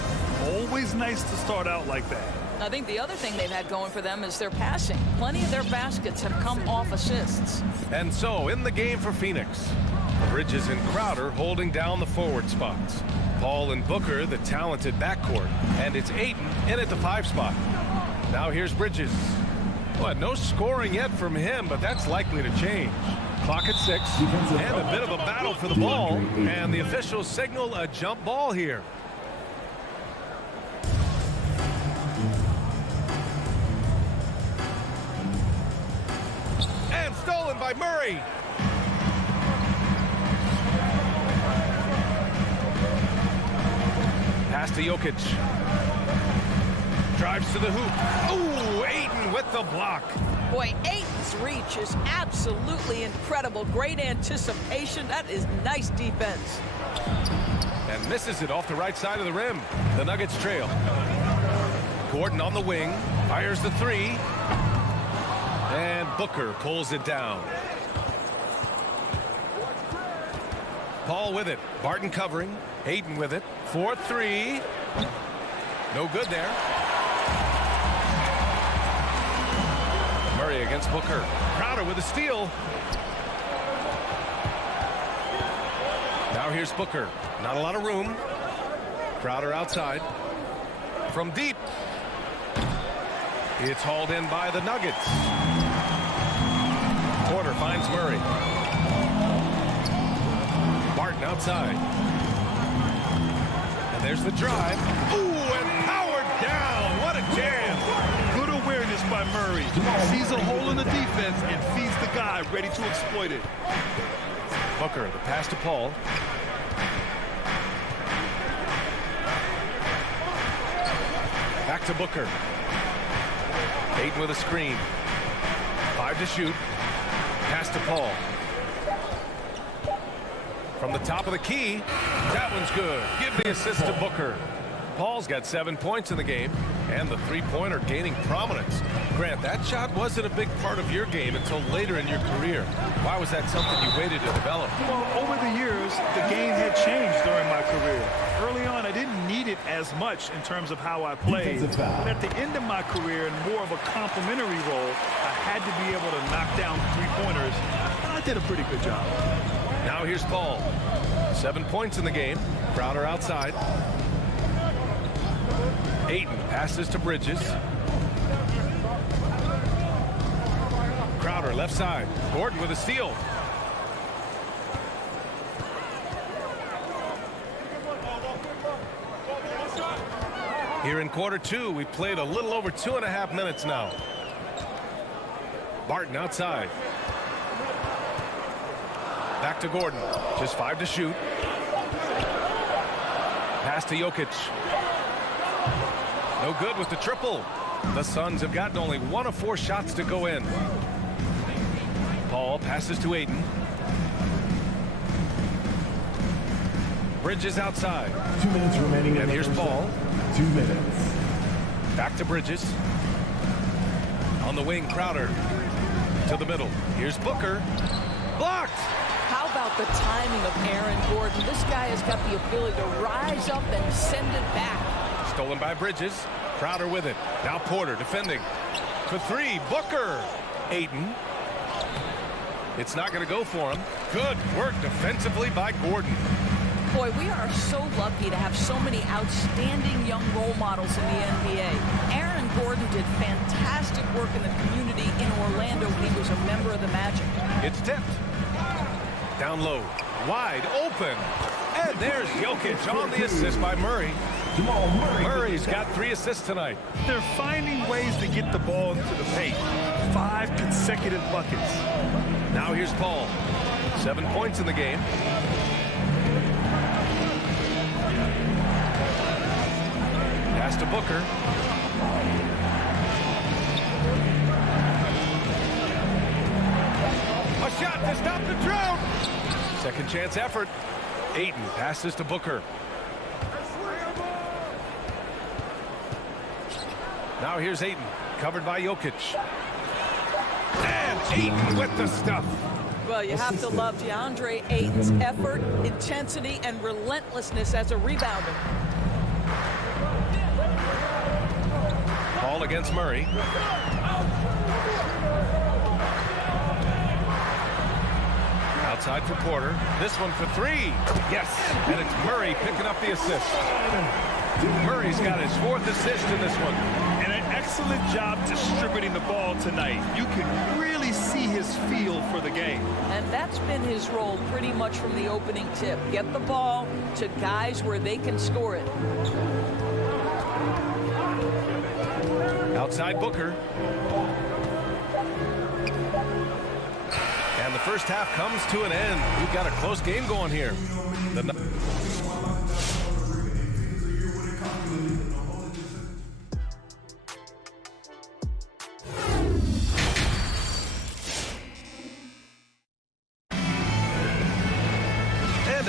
Always nice to start out like that. I think the other thing they've had going for them is their passing. Plenty of their baskets have come off assists. And so in the game for Phoenix, Bridges and Crowder holding down the forward spots. Paul and Booker, the talented backcourt. And it's Ayton in at the 5 spot. Now here's Bridges. Well, no scoring yet from him, but that's likely to change. Clock at 6, and a bit of a battle for the ball. And the officials signal a jump ball here. And stolen by Murray. Pass to Jokic. Drives to the hoop. Ooh, Ayton with the block. Boy, Ayton's reach is absolutely incredible. Great anticipation. That is nice defense. And misses it off the right side of the rim. The Nuggets trail. Gordon on the wing. Fires the 3. And Booker pulls it down. Paul with it. Barton covering. Ayton with it. 4-3. No good there. Murray against Booker. Crowder with a steal. Now here's Booker. Not a lot of room. Crowder outside. From deep. It's hauled in by the Nuggets. Porter finds Murray. Barton outside. And there's the drive. Ooh, and powered down. What a jam. Good awareness by Murray. Sees a hole in the defense and feeds the guy ready to exploit it. Booker, the pass to Paul. Back to Booker. Ayton with a screen. 5 to shoot. Pass to Paul. From the top of the key. That one's good. Give the assist to Booker. Paul's got 7 points in the game, and the three-pointer gaining prominence. Grant, that shot wasn't a big part of your game until later in your career. Why was that something you waited to develop? Well, over the years, the game had changed during my career. Early on, I didn't need it as much in terms of how I played. But at the end of my career, in more of a complementary role, I had to be able to knock down three-pointers. I did a pretty good job. Now here's Paul. 7 points in the game. Crowder outside. Ayton passes to Bridges. Crowder left side. Gordon with a steal. Here in quarter 2, we played a little over 2.5 minutes now. Barton outside. Back to Gordon. Just 5 to shoot. Pass to Jokic. No good with the triple. The Suns have gotten only 1 of 4 shots to go in. Paul passes to Ayton. Bridges outside. 2 minutes remaining. And here's Paul. 2 minutes. Back to Bridges. On the wing, Crowder. To the middle. Here's Booker. Blocked. How about the timing of Aaron Gordon? This guy has got the ability to rise up and send it back. Stolen by Bridges. Crowder with it. Now Porter defending. For 3, Booker. Ayton. It's not going to go for him. Good work defensively by Gordon. Boy, we are so lucky to have so many outstanding young role models in the NBA. Aaron Gordon did fantastic work in the community in Orlando when he was a member of the Magic. It's tipped. Down low. Wide open. And there's Jokic on the assist by Murray. Murray's got 3 assists tonight. They're finding ways to get the ball into the paint. 5 consecutive buckets. Now here's Paul. 7 points in the game. Pass to Booker. A shot to stop the drought. Second chance effort. Ayton passes to Booker. Now here's Ayton, covered by Jokic. And Ayton with the stuff. Well, you have to love DeAndre Ayton's effort, intensity, and relentlessness as a rebounder. Ball against Murray. Outside for Porter. This one for 3. Yes, and it's Murray picking up the assist. Murray's got his 4th assist in this one. And an excellent job distributing the ball tonight. You can really see his feel for the game. And that's been his role pretty much from the opening tip. Get the ball to guys where they can score it. Outside Booker. And the first half comes to an end. We've got a close game going here.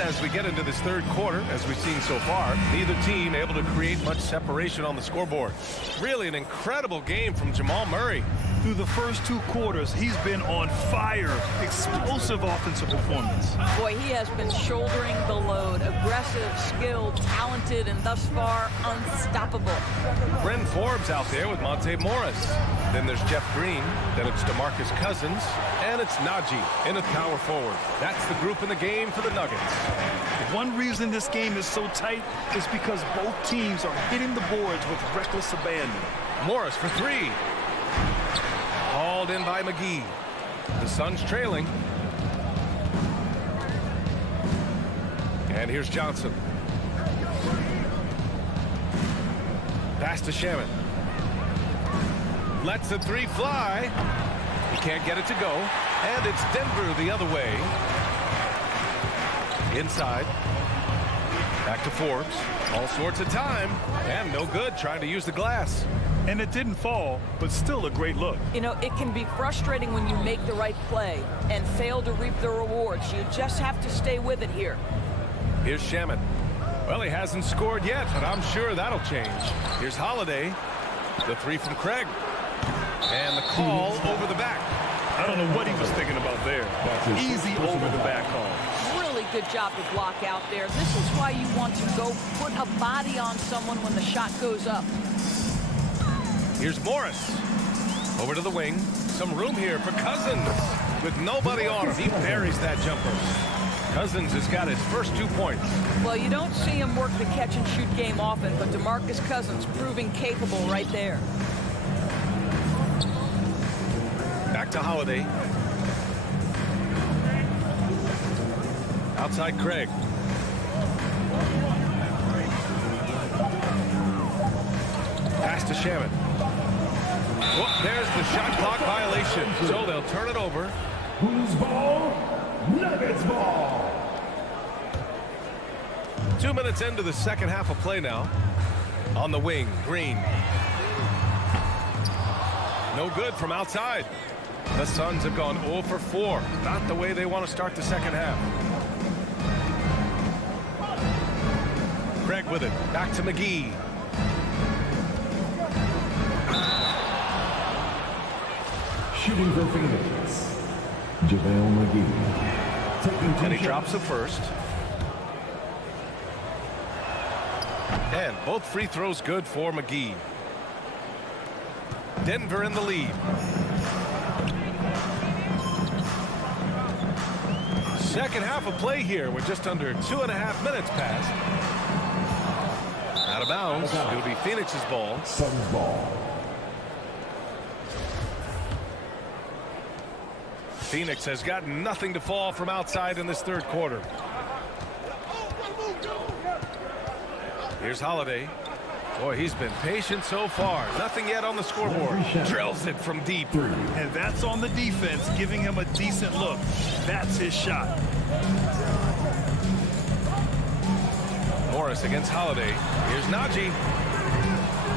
As we get into this third quarter, as we've seen so far, neither team able to create much separation on the scoreboard. Really an incredible game from Jamal Murray. Through the first 2 quarters, he's been on fire. Explosive offensive performance. Boy, he has been shouldering the load. Aggressive, skilled, talented, and thus far, unstoppable. Bryn Forbes out there with Monte Morris. Then there's Jeff Green. Then it's DeMarcus Cousins. And it's Najee in a power forward. That's the group in the game for the Nuggets. One reason this game is so tight is because both teams are hitting the boards with reckless abandon. Morris for 3. Hauled in by McGee. The Suns trailing. And here's Johnson. Pass to Shaman. Lets the 3 fly. He can't get it to go. And it's Denver the other way. Inside. Back to Forbes. All sorts of time. And no good trying to use the glass. And it didn't fall, but still a great look. You know, it can be frustrating when you make the right play and fail to reap the rewards. You just have to stay with it here. Here's Shaman. Well, he hasn't scored yet, but I'm sure that'll change. Here's Holiday. The 3 from Craig. And the call over the back. I don't know what he was thinking about there. Easy over the back call. Really good job to block out there. This is why you want to go put a body on someone when the shot goes up. Here's Morris. Over to the wing. Some room here for Cousins. With nobody on him, he buries that jumper. Cousins has got his first 2 points. Well, you don't see him work the catch-and-shoot game often, but DeMarcus Cousins proving capable right there. Back to Holiday. Outside Craig. Pass to Shaman. Oh, there's the shot clock violation. So they'll turn it over. Who's ball? Nuggets ball. 2 minutes into the second half of play now. On the wing, Green. No good from outside. The Suns have gone 0 for 4. Not the way they want to start the second half. Craig with it. Back to McGee. Shooting for Phoenix, JaVale McGee. And he drops the first. And both free throws good for McGee. Denver in the lead. Second half of play here. We're just under 2.5 minutes past. Out of bounds. It'll be Phoenix's ball. Suns ball. Phoenix has got nothing to fall from outside in this third quarter. Here's Holiday. Boy, he's been patient so far. Nothing yet on the scoreboard. Drills it from deep. And that's on the defense, giving him a decent look. That's his shot. Morris against Holiday. Here's Najee.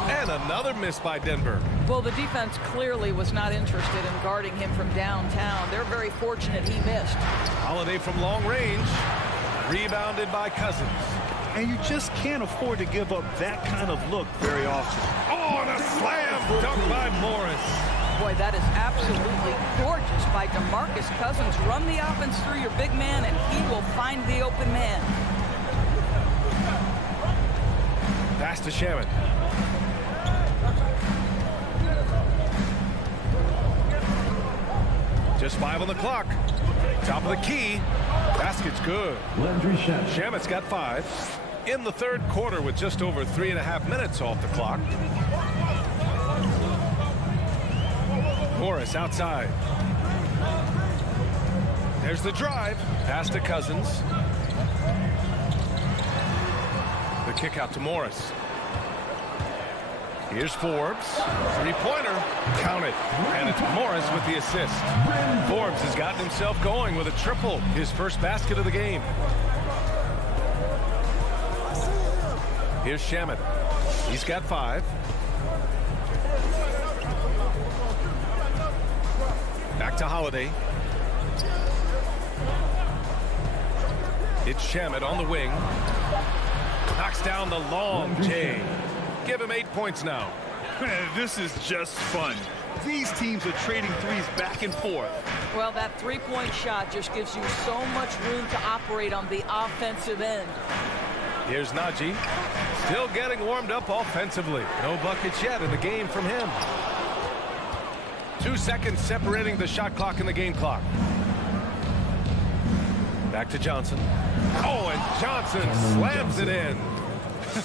And another miss by Denver. Well, the defense clearly was not interested in guarding him from downtown. They're very fortunate he missed. Holiday from long range. Rebounded by Cousins. And you just can't afford to give up that kind of look very often. Oh, and a slam dunk by Morris. Boy, that is absolutely gorgeous by DeMarcus Cousins. Run the offense through your big man, and he will find the open man. Pass to Shaman. Just 5 on the clock. Top of the key. Basket's good. Landry Shamet. Shamet's got 5. In the third quarter with just over 3.5 minutes off the clock. Morris outside. There's the drive. Pass to Cousins. The kick out to Morris. Here's Forbes. Three-pointer. Count it. And it's Morris with the assist. Forbes has gotten himself going with a triple. His first basket of the game. Here's Shamet. He's got 5. Back to Holiday. It's Shamet on the wing. Knocks down the long J. Give him 8 points now. This is just fun. These teams are trading threes back and forth. Well, that three-point shot just gives you so much room to operate on the offensive end. Here's Najee. Still getting warmed up offensively. No buckets yet in the game from him. 2 seconds separating the shot clock and the game clock. Back to Johnson. Oh, and Johnson slams it in.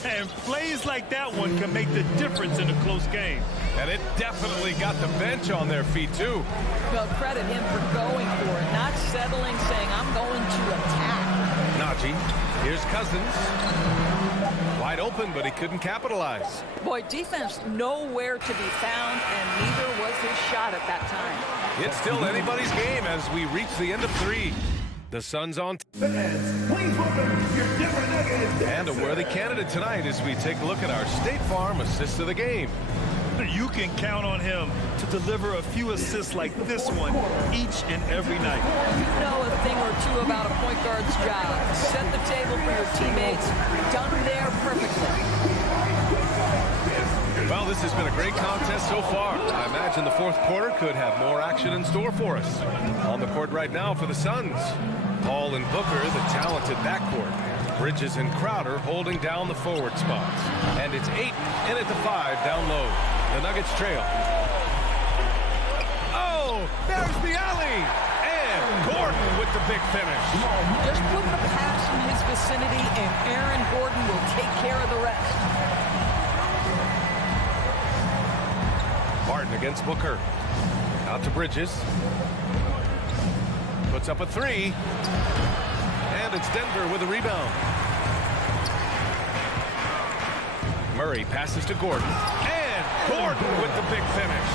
And plays like that one can make the difference in a close game. And it definitely got the bench on their feet, too. Well, credit him for going for it, not settling, saying, I'm going to attack. Najee. Here's Cousins. Wide open, but he couldn't capitalize. Boy, defense nowhere to be found, and neither was his shot at that time. It's still anybody's game as we reach the end of 3. The Suns on. Fans, please welcome your Denver Nuggets. And a worthy candidate tonight as we take a look at our State Farm assist of the game. You can count on him to deliver a few assists like this one each and every night. You know a thing or two about a point guard's job. Set the table for your teammates. Done there perfectly. Well, this has been a great contest so far. I imagine the fourth quarter could have more action in store for us. On the court right now for the Suns. Paul and Booker, the talented backcourt. Bridges and Crowder holding down the forward spots. And it's Ayton in at the 5 down low. The Nuggets trail. Oh, there's the alley. And Gordon with the big finish. Just put the pass in his vicinity, and Aaron Gordon will take care of the rest. Martin against Booker. Out to Bridges. Puts up a 3. And it's Denver with a rebound. Murray passes to Gordon. And Gordon with the big finish.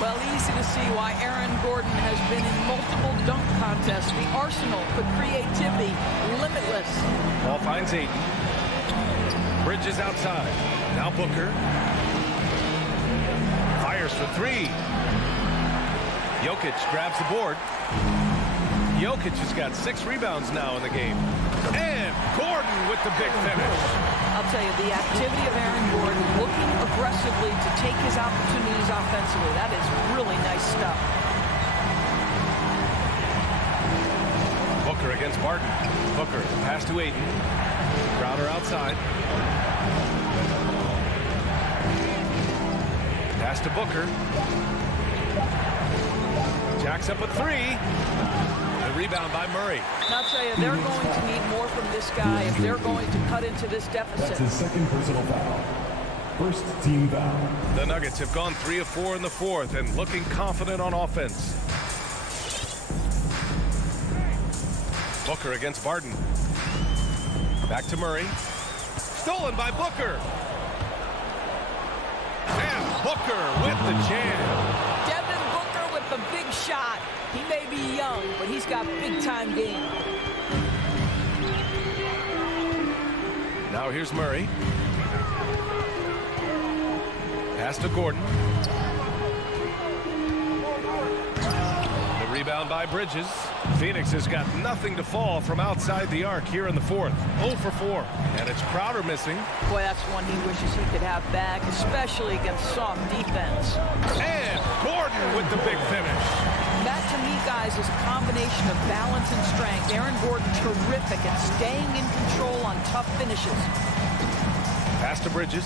Well, easy to see why Aaron Gordon has been in multiple dunk contests. The arsenal, the creativity, limitless. Ball finds Ayton. Bridges outside. Now Booker. Fires for 3. Jokic grabs the board. Jokic has got 6 rebounds now in the game. And Gordon with the big finish. I'll tell you, the activity of Aaron Gordon looking aggressively to take his opportunities offensively. That is really nice stuff. Booker against Barton. Booker, pass to Ayton. Crowder outside. Pass to Booker. Jacks up a 3. rebound by Murray. And I'll tell you, they're going to need more from this guy if they're going to cut into this deficit. That's his second personal foul. First team foul. The Nuggets have gone 3 of 4 in the fourth and looking confident on offense. Booker against Barton. Back to Murray. Stolen by Booker. And Booker with the jam. Devin Booker with the big shot. He may be young, but he's got big-time game. Now here's Murray. Pass to Gordon. The rebound by Bridges. Phoenix has got nothing to fall from outside the arc here in the fourth. 0 for 4. And it's Crowder missing. Boy, that's one he wishes he could have back, especially against soft defense. And Gordon with the big finish. That, to me, guys, is a combination of balance and strength. Aaron Gordon, terrific at staying in control on tough finishes. Pass to Bridges.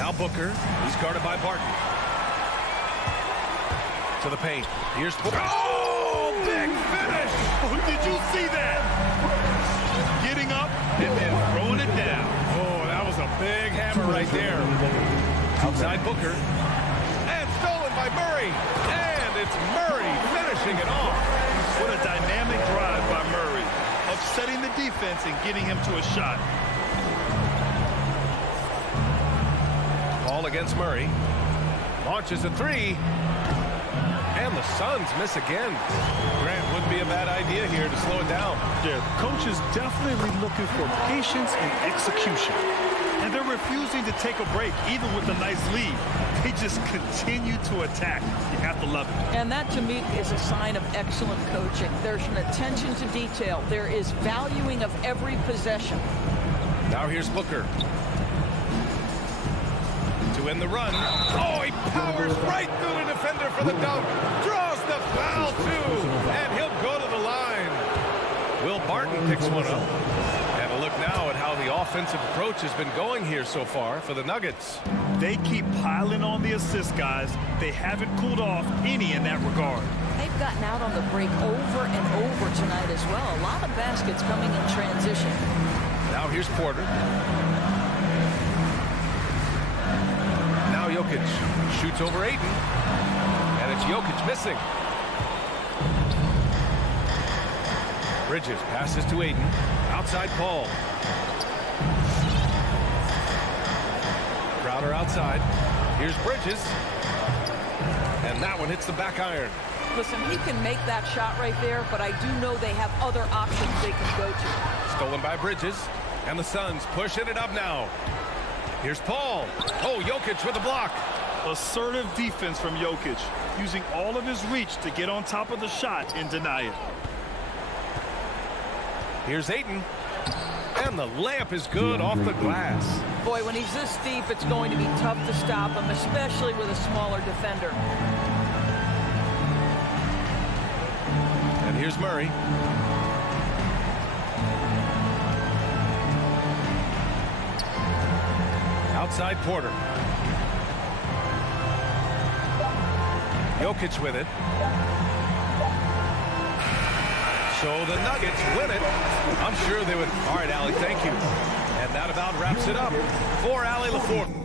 Now Booker. He's guarded by Barton. To the paint. Here's Booker. Oh, big finish! Oh, did you see that? Getting up and then throwing it down. Oh, that was a big hammer right there. Outside Booker. And stolen by Murray. And it's Murray finishing it off. What a dynamic drive by Murray. Upsetting the defense and getting him to a shot. Ball against Murray. Launches a three. And the Suns miss again. Grant, wouldn't be a bad idea here to slow it down. Yeah, coach is definitely looking for patience and execution. And they're refusing to take a break, even with a nice lead. They just continue to attack. You have to love it. And that, to me, is a sign of excellent coaching. There's an attention to detail. There is valuing of every possession. Now here's Booker. To end the run. Oh, he powers right through the defender for the dunk. Draws the foul, too. And he'll go to the line. Will Barton picks one up. And a look now at how the offensive approach has been going here so far for the Nuggets. They keep piling on the assists, guys. They haven't cooled off any in that regard. They've gotten out on the break over and over tonight as well. A lot of baskets coming in transition. Now here's Porter. Now Jokic shoots over Ayton. And it's Jokic missing. Bridges passes to Ayton. Outside Paul. Crowder outside. Here's Bridges. And that one hits the back iron. Listen, he can make that shot right there, but I do know they have other options they can go to. Stolen by Bridges. And the Suns pushing it up now. Here's Paul. Oh, Jokic with the block. Assertive defense from Jokic, using all of his reach to get on top of the shot and deny it. Here's Ayton. And the layup is good off the glass. Boy, when he's this deep, it's going to be tough to stop him, especially with a smaller defender. And here's Murray. Outside Porter. Jokic with it. So the Nuggets win it. I'm sure they would. All right, Allie, thank you. And that about wraps it up for Allie LaForte.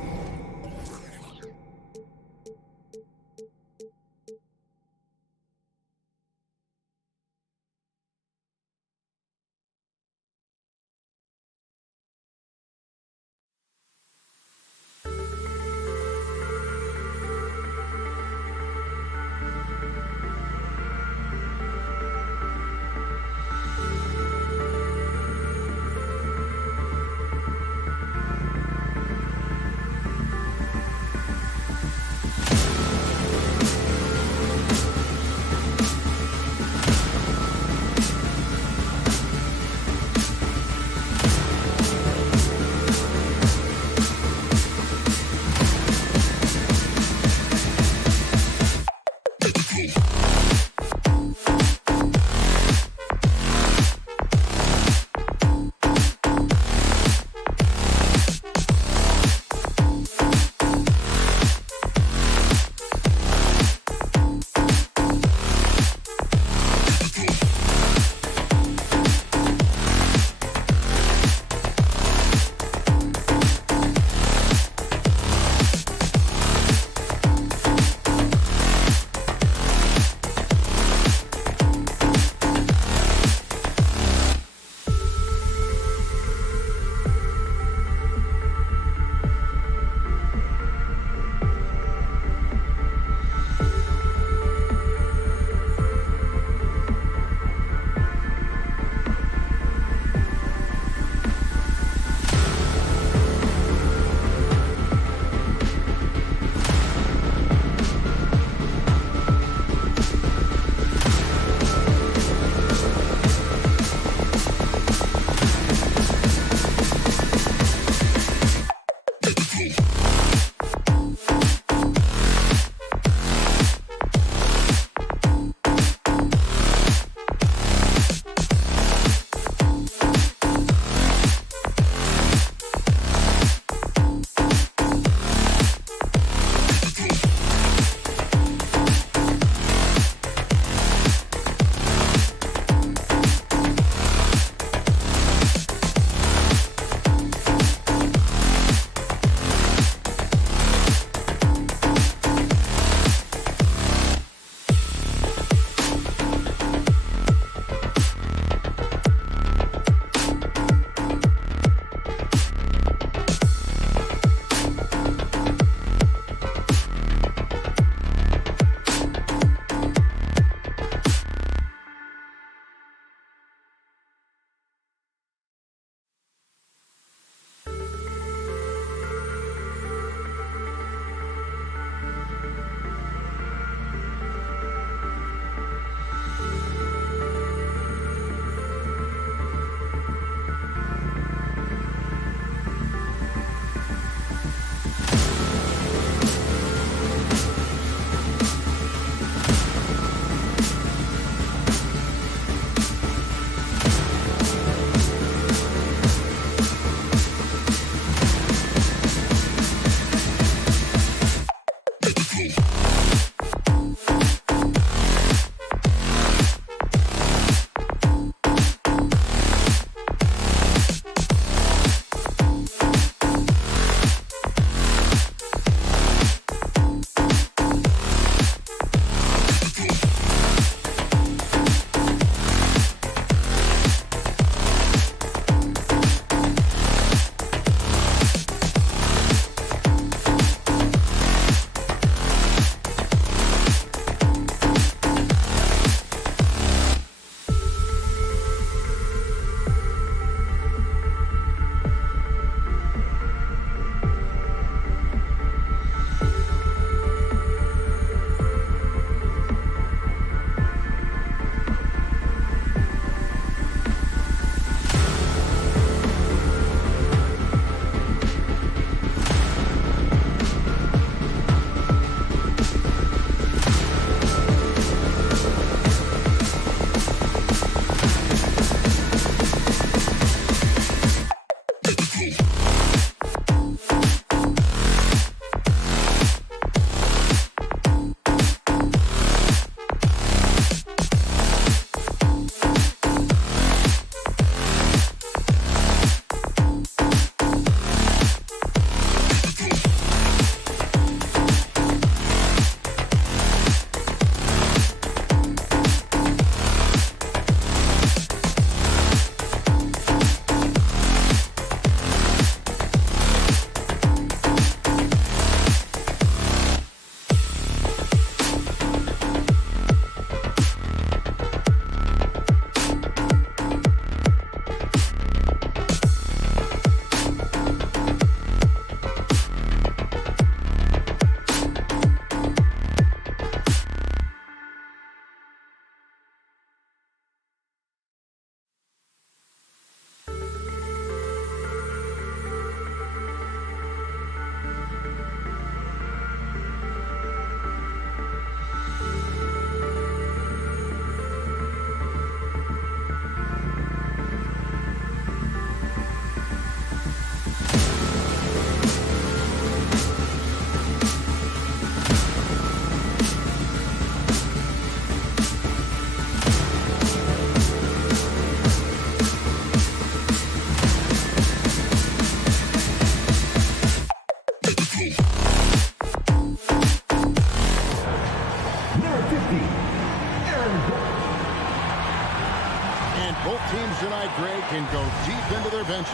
teams tonight, Greg, can go deep into their benches.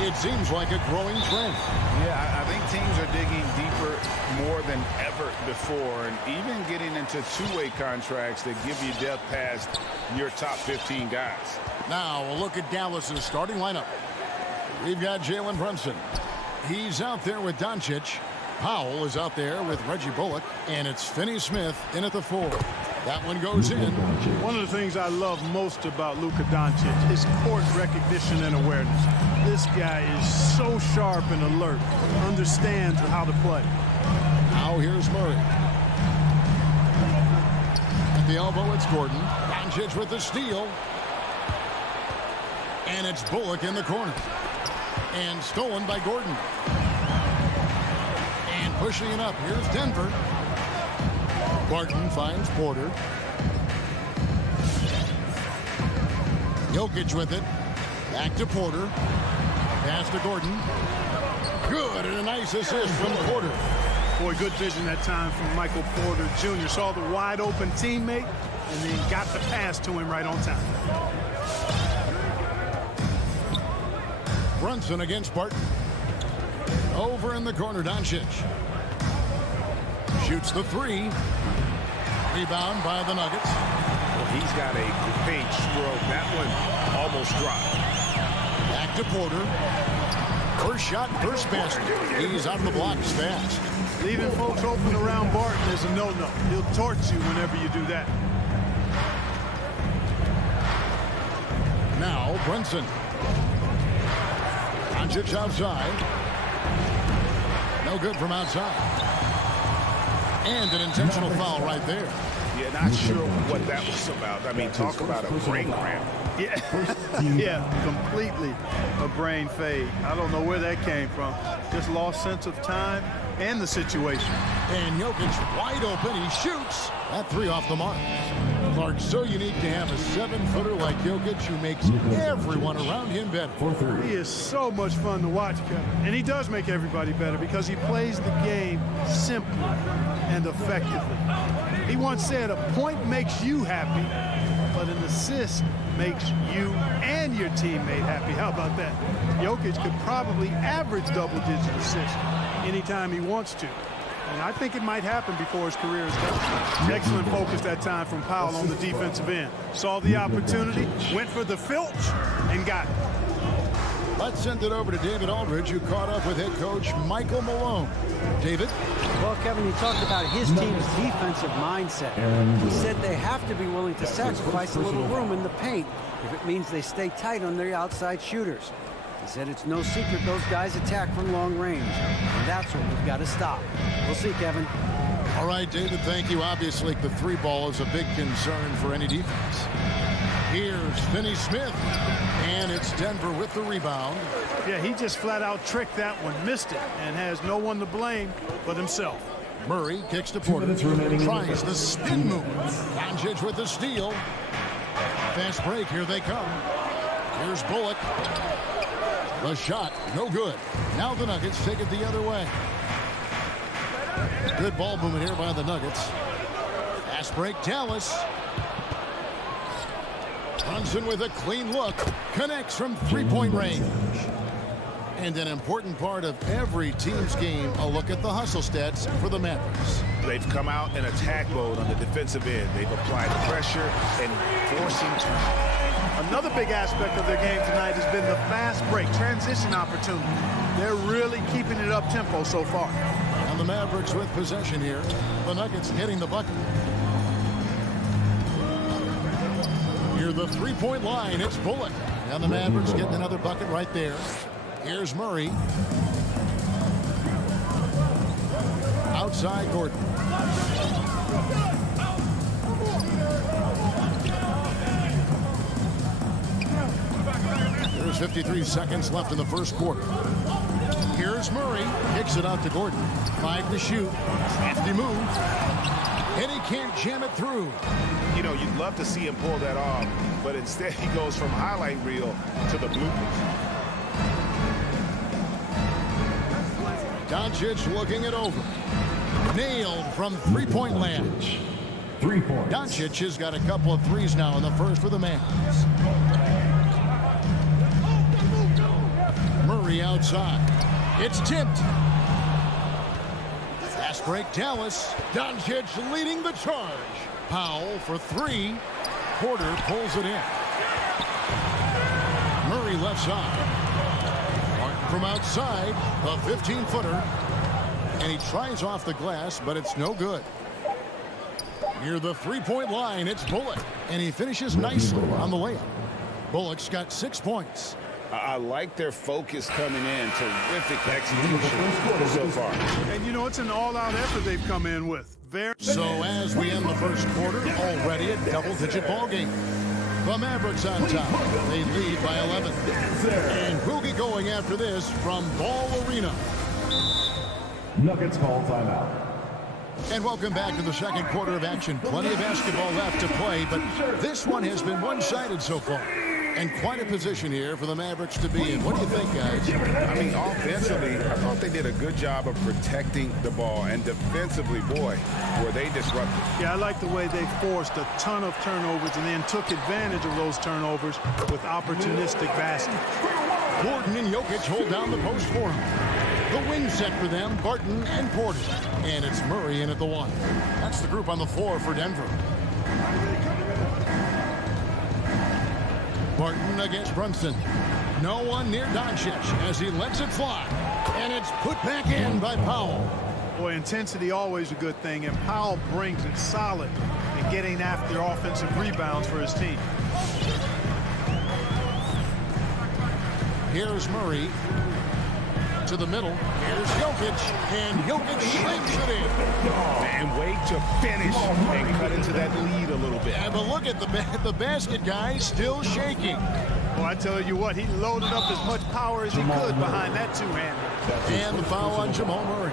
It seems like a growing trend. Yeah, I think teams are digging deeper more than ever before, and even getting into two-way contracts that give you depth past your top 15 guys. Now a look at Dallas's starting lineup. We've got Jalen Brunson. He's out there with Doncic. Powell is out there with Reggie Bullock, and it's Finney-Smith in at the 4. That one goes in. One of the things I love most about Luka Doncic is court recognition and awareness. This guy is so sharp and alert, understands how to play. Now here's Murray. At the elbow, it's Gordon. Doncic with the steal. And it's Bullock in the corner. And stolen by Gordon. And pushing it up, here's Denver. Barton finds Porter. Jokic with it. Back to Porter. Pass to Gordon. Good, and a nice assist from Porter. Boy, good vision that time from Michael Porter Jr. Saw the wide open teammate and then got the pass to him right on time. Brunson against Barton. Over in the corner, Doncic. Shoots the 3. Rebound by the Nuggets. Well, he's got a great stroke. That one almost dropped. Back to Porter. First shot, first basket. He's out of the blocks fast. Leaving folks open around Barton is a no-no. He'll torch you whenever you do that. Now Brunson. Doncic outside. No good from outside. And an intentional foul right there. Yeah, not sure what that was about. I mean, talk about a brain cramp. Yeah, completely a brain fade. I don't know where that came from. Just lost sense of time and the situation. And Jokic wide open. He shoots. That 3 off the mark. Clark, so unique to have a 7-footer like Jokic who makes everyone around him better. He is so much fun to watch, Kevin. And he does make everybody better because he plays the game simply and effectively. He once said a point makes you happy, but an assist makes you and your teammate happy. How about that? Jokic could probably average double-digit assists anytime he wants to. And I think it might happen before his career is done. Excellent focus that time from Powell on the defensive end. Saw the opportunity, went for the filch, and got it. Let's send it over to David Aldridge, who caught up with head coach Michael Malone. David? Well, Kevin, he talked about his team's defensive mindset. He said they have to be willing to sacrifice a little room in the paint if it means they stay tight on their outside shooters. He said it's no secret those guys attack from long range, and that's what we've got to stop. We'll see, Kevin. All right, David, thank you. Obviously, the 3-ball is a big concern for any defense. Here's Finney-Smith, and it's Denver with the rebound. Yeah, he just flat-out tricked that one, missed it, and has no one to blame but himself. Murray kicks to Porter, tries the spin move. Doncic with the steal. Fast break, here they come. Here's Bullock. The shot, no good. Now the Nuggets take it the other way. Good ball movement here by the Nuggets. Fast break, Dallas. Brunson with a clean look. Connects from 3-point range. And an important part of every team's game, a look at the hustle stats for the Mavericks. They've come out in attack mode on the defensive end. They've applied pressure and forcing turnovers. Another big aspect of their game tonight has been the fast break, transition opportunity. They're really keeping it up-tempo so far. And the Mavericks with possession here. The Nuggets hitting the bucket. Near the 3-point line, it's Bullock. And the Mavericks getting another bucket right there. Here's Murray. Outside Gordon. There's 53 seconds left in the first quarter. Here's Murray. Kicks it out to Gordon. 5 to shoot. Hefty move. And he can't jam it through. You know, you'd love to see him pull that off, but instead he goes from highlight reel to the bloopers. Doncic looking it over. Nailed from 3-point land. 3 points. Doncic has got a couple of threes now in the first for the Mavs. Murray outside. It's tipped. Fast break Dallas. Doncic leading the charge. Powell for three. Porter pulls it in. Murray left side. Martin from outside. A 15-footer. And he tries off the glass, but it's no good. Near the three-point line, it's Bullock. And he finishes nicely on the layup. Bullock's got 6 points. I like their focus coming in. Terrific execution so far. And, you know, it's an all-out effort they've come in with. So as we end the first quarter, already a double-digit ball game. The Mavericks on top. They lead by 11. And we'll get going after this from Ball Arena. Nuggets call timeout. And welcome back to the second quarter of action. Plenty of basketball left to play, but this one has been one-sided so far. And quite a position here for the Mavericks to be in. What do you think, guys? I mean, offensively, I thought they did a good job of protecting the ball. And defensively, boy, were they disruptive. Yeah, I like the way they forced a ton of turnovers and then took advantage of those turnovers with opportunistic baskets. Gordon and Jokic hold down the post for him. The wing set for them, Barton and Porter. And it's Murray in at the one. That's the group on the floor for Denver. Barton against Brunson. No one near Doncic as he lets it fly. And it's put back in by Powell. Boy, intensity always a good thing, and Powell brings it solid in getting after offensive rebounds for his team. Here's Murray to the middle. Here's Jokic, and Jokic slings it in. And wait to finish and cut into that lead a little bit. Yeah, but look at the basket guy still shaking. Well, I tell you what, he loaded up as much power as he could behind that two-hander. And the foul on Jamal Murray.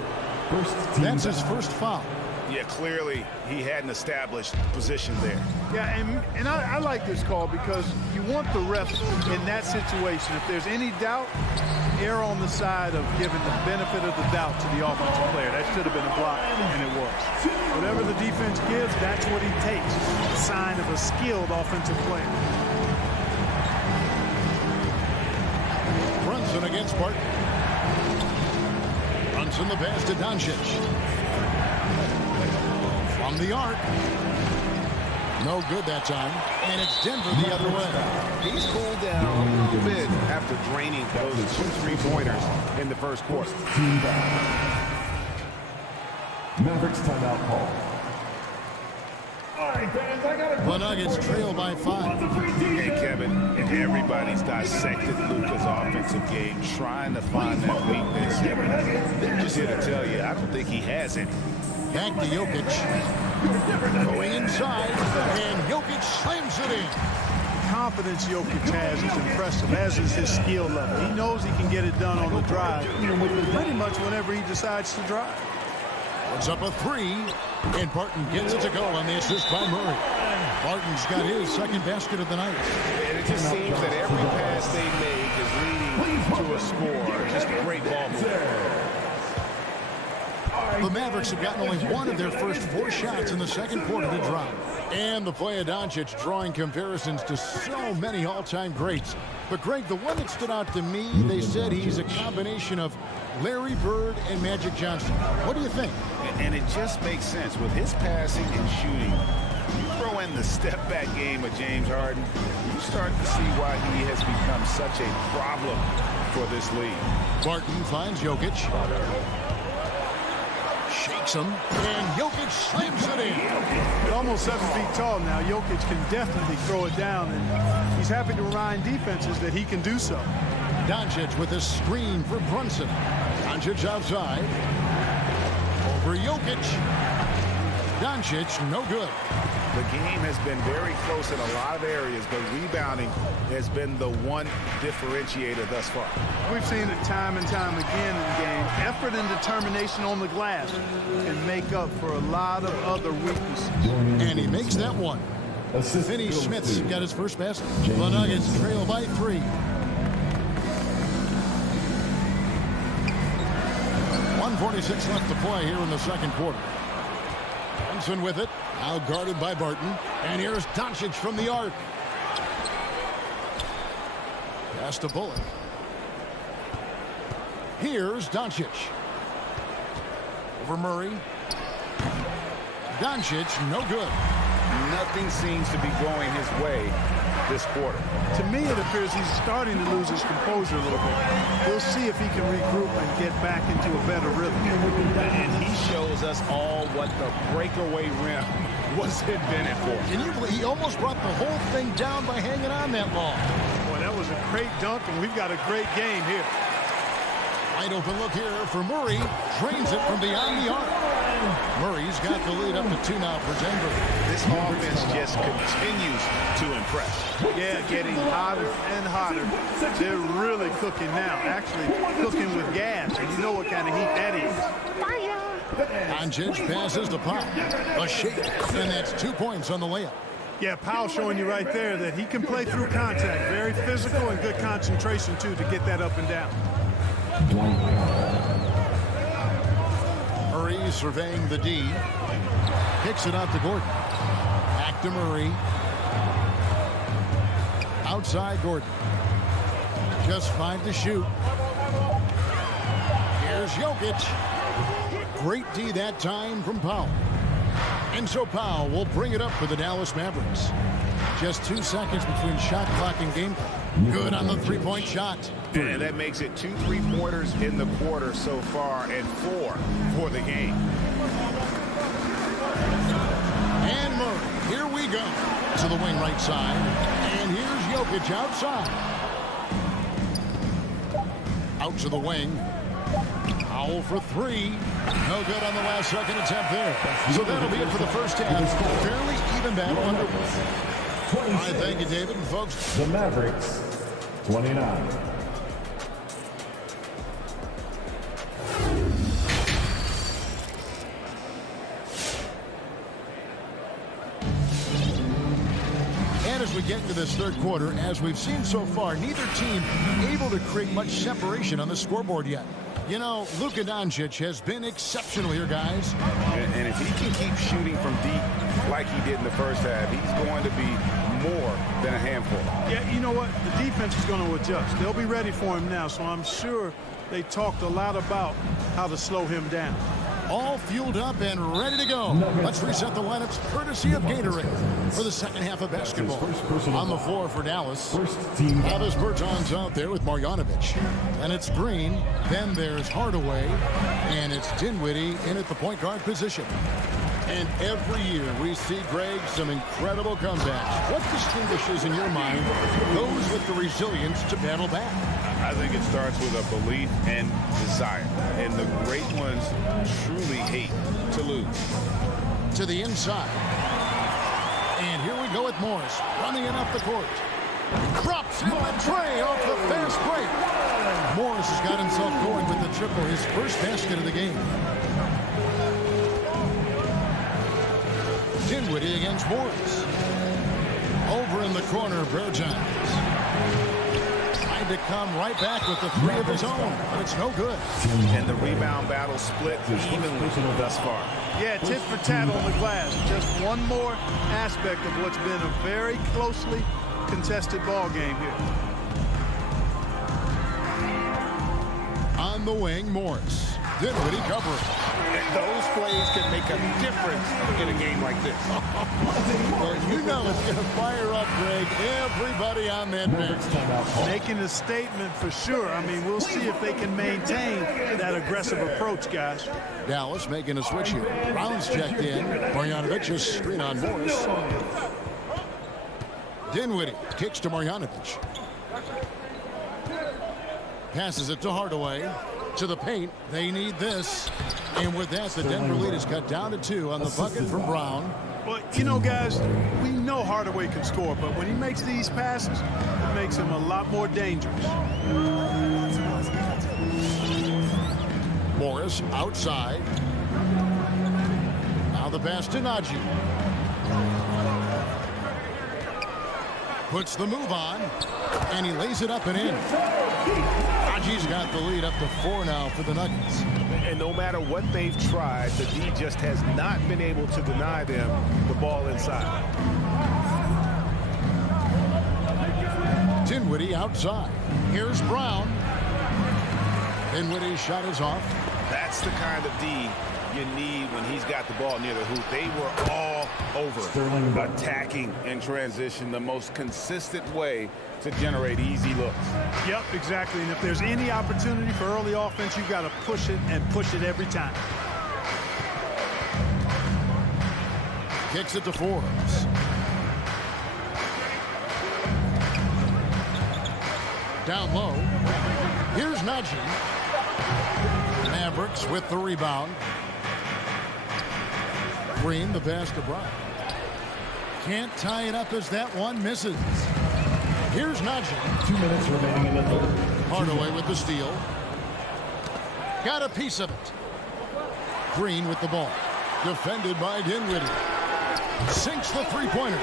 That's his first foul. Yeah, clearly he had an established position there. Yeah, and I like this call because you want the ref in that situation. If there's any doubt, err on the side of giving the benefit of the doubt to the offensive player. That should have been a block, and it was. Whatever the defense gives, that's what he takes. A sign of a skilled offensive player. Brunson against Barton. Brunson the pass to Doncic. From the arc. No good that time. And it's Denver the other way. He's cooled down a little bit after draining those 2 3-pointers in the first quarter. Mavericks timeout call. The Nuggets trail by 5. Hey, Kevin, and everybody's dissected Luka's offensive game, trying to find that weakness. I'm just here to tell you, I don't think he has it. Back to Jokic. Going inside, and Jokic slams it in. The confidence Jokic has is impressive, as is his skill level. He knows he can get it done on the drive, pretty much whenever he decides to drive. Puts up a 3, and Barton gets it to go on the assist by Murray. Barton's got his second basket of the night. And it just seems that every pass they make is leading to a score. Just a great ball move. The Mavericks have gotten only one of their first 4 shots in the second quarter to drop. And the play of Doncic drawing comparisons to so many all-time greats. But, Greg, the one that stood out to me, they said he's a combination of Larry Bird and Magic Johnson. What do you think? And it just makes sense. With his passing and shooting, you throw in the step-back game of James Harden, you start to see why he has become such a problem for this league. Barton finds Jokic. Shakes him, and Jokic slams it in. Almost 7 feet tall now. Jokic can definitely throw it down, and he's happy to remind defenses that he can do so. Doncic with a screen for Brunson. Doncic outside. Over Jokic. Doncic, no good. The game has been very close in a lot of areas, but rebounding has been the one differentiator thus far. We've seen it time and time again in games. Effort and determination on the glass can make up for a lot of other weaknesses. And he makes that one. Finney Smith's got his first basket. The Nuggets trail by 3. 1:46 left to play here in the second quarter. Brunson with it. Now guarded by Barton. And here's Doncic from the arc. Pass to Bullock. Here's Doncic. Over Murray. Doncic, no good. Nothing seems to be going his way this quarter. To me, it appears he's starting to lose his composure a little bit. We'll see if he can regroup and get back into a better rhythm. And he shows us all what the breakaway rim was invented for. Can you believe he almost brought the whole thing down by hanging on that long? Boy, that was a great dunk, and we've got a great game here. Wide open look here for Murray. Drains it from beyond the arc. Murray's got the lead up to 2 now for Denver. This offense just continues to impress. Yeah, getting hotter and hotter. They're really cooking now. Actually cooking with gas, and you know what kind of heat that is. Doncic passes to Powell. A shake, and that's 2 points on the layup. Yeah, Powell showing you right there that he can play through contact. Very physical and good concentration, too, to get that up and down. Murray surveying the D. Kicks it out to Gordon. Back to Murray. Outside Gordon. Just 5 to shoot. Here's Jokic. Great D that time from Powell. And so Powell will bring it up for the Dallas Mavericks. Just 2 seconds between shot clock and game clock. Good on the three-point shot. And that makes it 2 3-pointers in the quarter so far and 4 for the game. And Murray, here we go. To the wing right side. And here's Jokic outside. Out to the wing. Powell for 3. No good on the last second attempt there. So that'll be it for the first half. Fairly even battle underway. All right, thank you, David. And folks, the Mavericks, 29. And as we get into this third quarter, as we've seen so far, neither team able to create much separation on the scoreboard yet. You know, Luka Doncic has been exceptional here, guys. And if he can keep shooting from deep like he did in the first half, he's going to be more than a handful. Yeah, you know what? The defense is going to adjust. They'll be ready for him now, so I'm sure they talked a lot about how to slow him down. All fueled up and ready to go. Let's reset the lineups courtesy of Gatorade for the second half of basketball. On the floor for Dallas, Travis Bertans out there with Marjanovic. And it's Green. Then there's Hardaway. And it's Dinwiddie in at the point guard position. And every year we see, Greg, some incredible comebacks. What distinguishes, in your mind, those with the resilience to battle back? I think it starts with a belief and desire. And the great ones truly hate to lose. To the inside. And here we go with Morris running it up the court. Drops in the tray off the fast break. Morris has got himself going with the triple, his first basket of the game. Dinwiddie against Morris. Over in the corner, Bertans. Trying to come right back with the 3 of his own, but it's no good. And the rebound battle split evenly thus far. Yeah, tit for tat on the glass. Just one more aspect of what's been a very closely contested ball game here. On the wing, Morris. Dinwiddie covering. And those plays can make a difference in a game like this. Well, you know it's going to fire up, Greg, everybody on that bench. Making a statement for sure. I mean, we'll see if they can maintain that aggressive approach, guys. Dallas making a switch here. Brown's checked in. Marjanovic is screen on Morris. Dinwiddie kicks to Marjanovic. Passes it to Hardaway. To the paint. They need this. And with that, the Denver lead is cut down to 2 on the bucket from Brown. Well, you know, guys, we know Hardaway can score, but when he makes these passes, it makes him a lot more dangerous. Morris outside. Now the pass to Najee. Puts the move on, and he lays it up and in. Najee's got the lead up to 4 now for the Nuggets. And no matter what they've tried, the D just has not been able to deny them the ball inside. Dinwiddie outside. Here's Brown. Dinwiddie's shot is off. That's the kind of D you need when he's got the ball near the hoop. They were all over attacking in transition, the most consistent way to generate easy looks. Yep, exactly. And if there's any opportunity for early offense, you've got to push it and push it every time. Kicks it to Forbes. Down low. Here's Najee. Mavericks with the rebound. Green, the pass to Bryant. Can't tie it up as that one misses. Here's Najee. 2 minutes remaining in the third. Hardaway with the steal. Got a piece of it. Green with the ball. Defended by Dinwiddie. Sinks the three-pointer.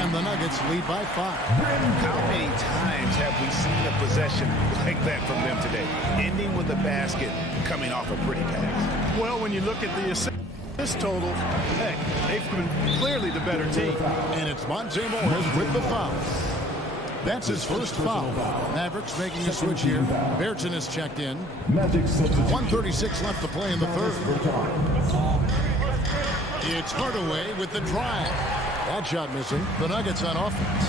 And the Nuggets lead by 5. How many times have we seen a possession like that from them today? Ending with a basket, coming off a pretty pass. Well, when you look at the assist total, heck, they've been clearly the better team. And it's Monte Morris with the foul. That's his first foul. Mavericks making a switch here. Berton is checked in. 1:36 left to play in the third. It's Hardaway with the drive. That shot missing. The Nuggets on offense.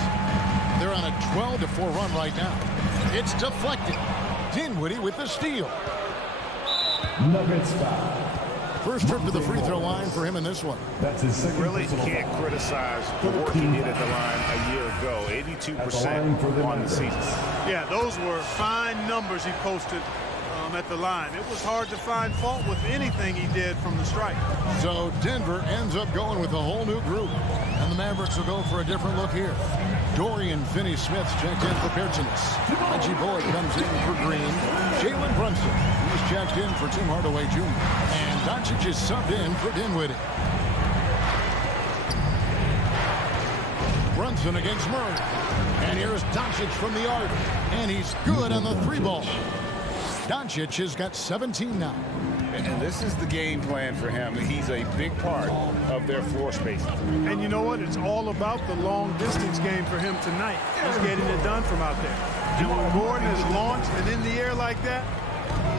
They're on a 12-4 run right now. It's deflected. Dinwiddie with the steal. Nuggets foul. First trip to the free throw line for him in this one. That's his second. Really can't criticize the work he did at the line a year ago. 82% on the season. Yeah, those were fine numbers he posted at the line. It was hard to find fault with anything he did from the stripe. So Denver ends up going with a whole new group. And the Mavericks will go for a different look here. Dorian Finney-Smith's checked in for Pearsonis. Reggie Boyd comes in for Green. Jalen Brunson, he's checked in for Tim Hardaway Jr. And Doncic is subbed in for Dinwiddie. Brunson against Murray. And here's Doncic from the arc. And he's good on the three ball. Doncic has got 17 now. And this is the game plan for him. He's a big part of their floor spacing. And you know what? It's all about the long distance game for him tonight. He's getting it done from out there. And when Gordon is launched and in the air like that,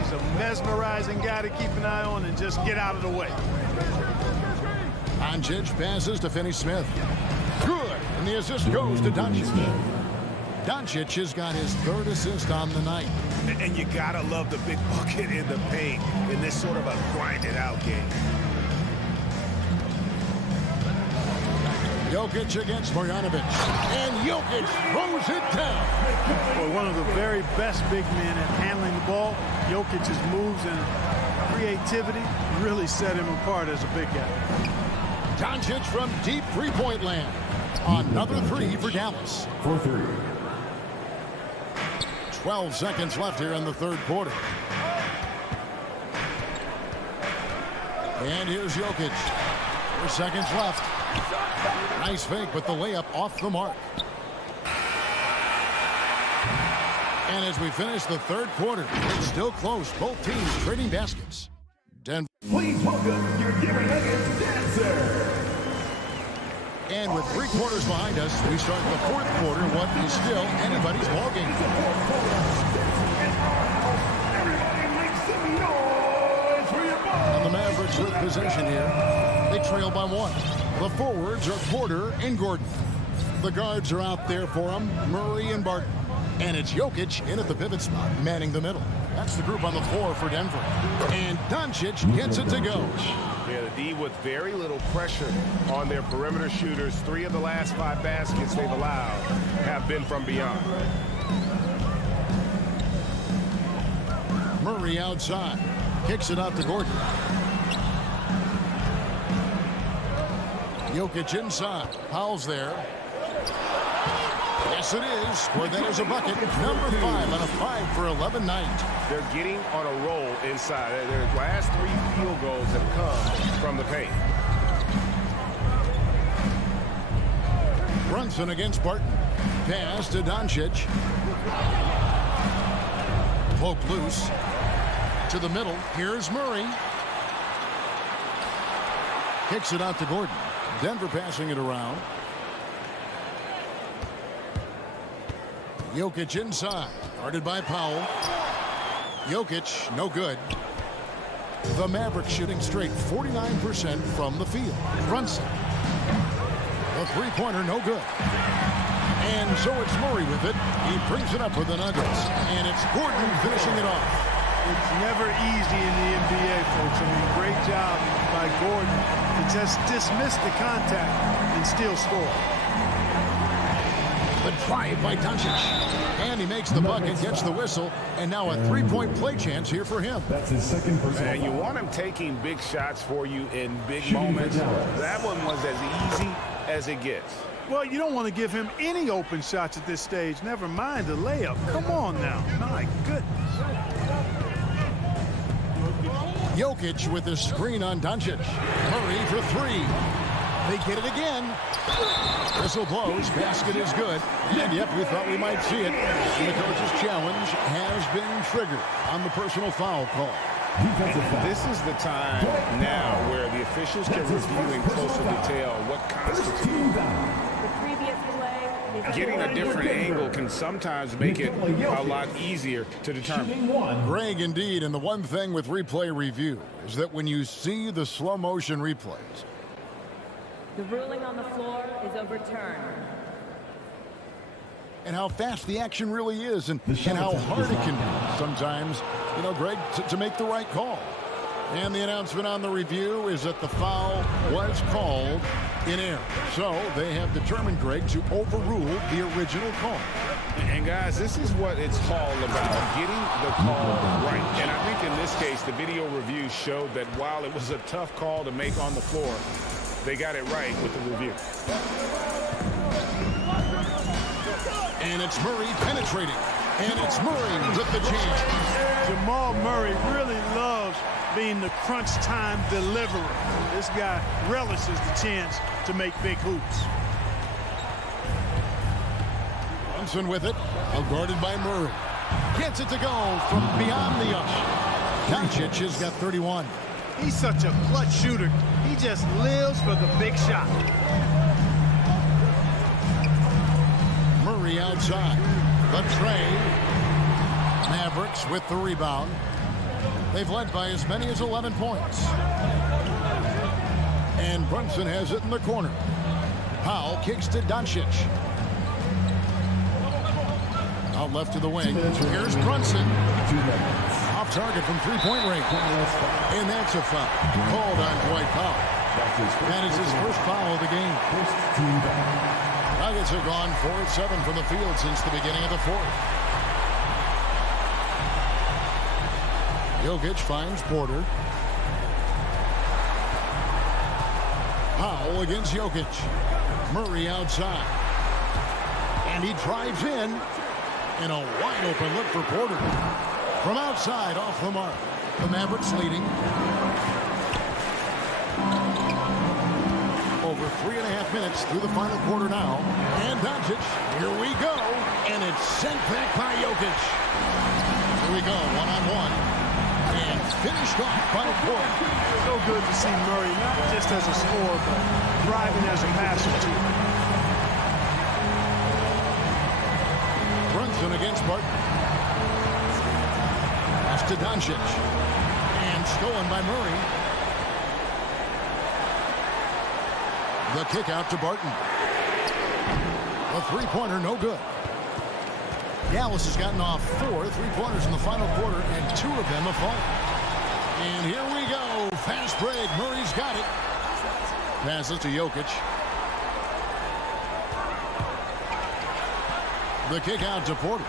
he's a mesmerizing guy to keep an eye on and just get out of the way. Doncic passes to Finney-Smith. Good. And the assist goes to Doncic. Doncic has got his third assist on the night. And you gotta love the big bucket in the paint in this sort of a grinded out game. Jokic against Marjanovic. And Jokic throws it down. Well, one of the very best big men at handling the ball. Jokic's moves and creativity really set him apart as a big guy. Doncic from deep three-point land. Another three for Dallas. 4-3. 12 seconds left here in the third quarter. And here's Jokic. 4 seconds left. Nice fake, but the layup off the mark. And as we finish the third quarter, it's still close. Both teams trading baskets. Denver. Please welcome your Denver Nuggets dancer. And with 3 quarters behind us, we start the fourth quarter, what is still anybody's ballgame. And the Mavericks with possession here. They trail by 1. The forwards are Porter and Gordon. The guards are out there for them, Murray and Barton. And it's Jokic in at the pivot spot, manning the middle. That's the group on the floor for Denver. And Doncic gets it to go. Yeah, the D with very little pressure on their perimeter shooters. 3 of the last 5 baskets they've allowed have been from beyond. Murray outside. Kicks it out to Gordon. Jokic inside. Powell's there. Yes, it is. Scored that as a bucket. Number 5 on a 5-for-11 night. They're getting on a roll inside. Their last 3 field goals have come from the paint. Brunson against Barton. Pass to Doncic. Poke loose. To the middle. Here's Murray. Kicks it out to Gordon. Denver passing it around. Jokic inside. Guarded by Powell. Jokic, no good. The Mavericks shooting straight 49% from the field. Brunson. The three-pointer, no good. And so it's Murray with it. He brings it up for the Nuggets. And it's Gordon finishing it off. It's never easy in the NBA, folks. I mean, great job by Gordon to just dismiss the contact and still score. The drive by Doncic. And he makes the bucket, gets the whistle, and now a three-point play chance here for him. That's his second personal. And you want him taking big shots for you in big moments. That one was as easy as it gets. Well, you don't want to give him any open shots at this stage. Never mind the layup. Come on now. My goodness. Jokic with the screen on Doncic. Murray for three. They get it again. Whistle blows. Basket is good. And, yep, we thought we might see it. And the coach's challenge has been triggered on the personal foul call. And this is the time now where the officials can review in closer detail what constitutes. Getting a different angle can sometimes make it a lot easier to determine. Greg, indeed, and the one thing with replay review is that when you see the slow motion replays, the ruling on the floor is overturned. And how fast the action really is, and how hard it can be sometimes, you know, Greg, to make the right call. And the announcement on the review is that the foul was called in error. So they have determined, Greg, to overrule the original call. And guys, this is what it's all about, getting the call right. And I think in this case, the video review showed that while it was a tough call to make on the floor, they got it right with the review. And it's Murray penetrating. And it's Murray with the chance. Jamal Murray really loves being the crunch time deliverer. This guy relishes the chance to make big hoops. Brunson with it, guarded by Murray. Gets it to go from beyond the arc. Doncic has got 31. He's such a clutch shooter. He just lives for the big shot. Murray outside. The tray. Mavericks with the rebound. They've led by as many as 11 points. And Brunson has it in the corner. Powell kicks to Doncic. Out left to the wing. Here's Brunson. Off target from three-point range. And that's a foul. Called on Dwight Powell. That is his first foul of the game. Nuggets have gone 4-7 from the field since the beginning of the fourth. Jokic finds Porter. Powell against Jokic. Murray outside. And he drives in. And a wide open look for Porter. From outside, off the mark. The Mavericks leading. Over 3.5 minutes through the final quarter now. And Doncic, here we go. And it's sent back by Jokic. Here we go, one-on-one. And finished off by Porter. So good to see Murray, not just as a scorer, but driving as a passer, too. Brunson against Barton. Pass to Doncic. And stolen by Murray. The kick out to Barton. A three-pointer, no good. Dallas has gotten off 4 three-pointers in the final quarter, and 2 of them have fallen. And here we go. Fast break. Murray's got it. Passes to Jokic. The kick out to Porter.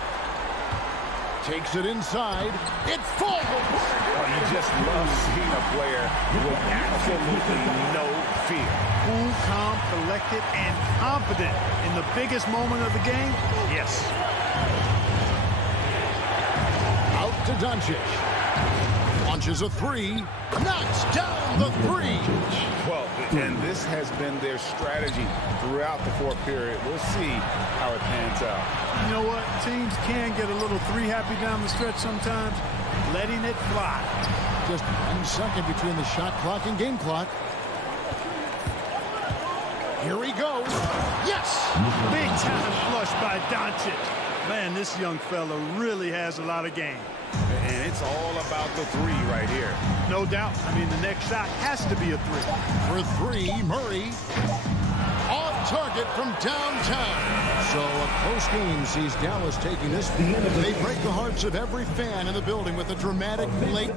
Takes it inside. It falls. Oh, you just love seeing a player with absolutely no fear. Cool, calm, collected, and confident in the biggest moment of the game? Yes. Out to Doncic. Launches a three. Knocks down the three. Well, and this has been their strategy throughout the fourth period. We'll see how it pans out. You know what? Teams can get a little three-happy down the stretch sometimes. Letting it fly. Just 1 second between the shot clock and game clock. Here he goes. Yes! Big time flush by Doncic. Man, this young fella really has a lot of game. And it's all about the three right here. No doubt. I mean, the next shot has to be a three. For three, Murray. On target from downtown. So a close game sees Dallas taking this. They break the hearts of every fan in the building with a dramatic late.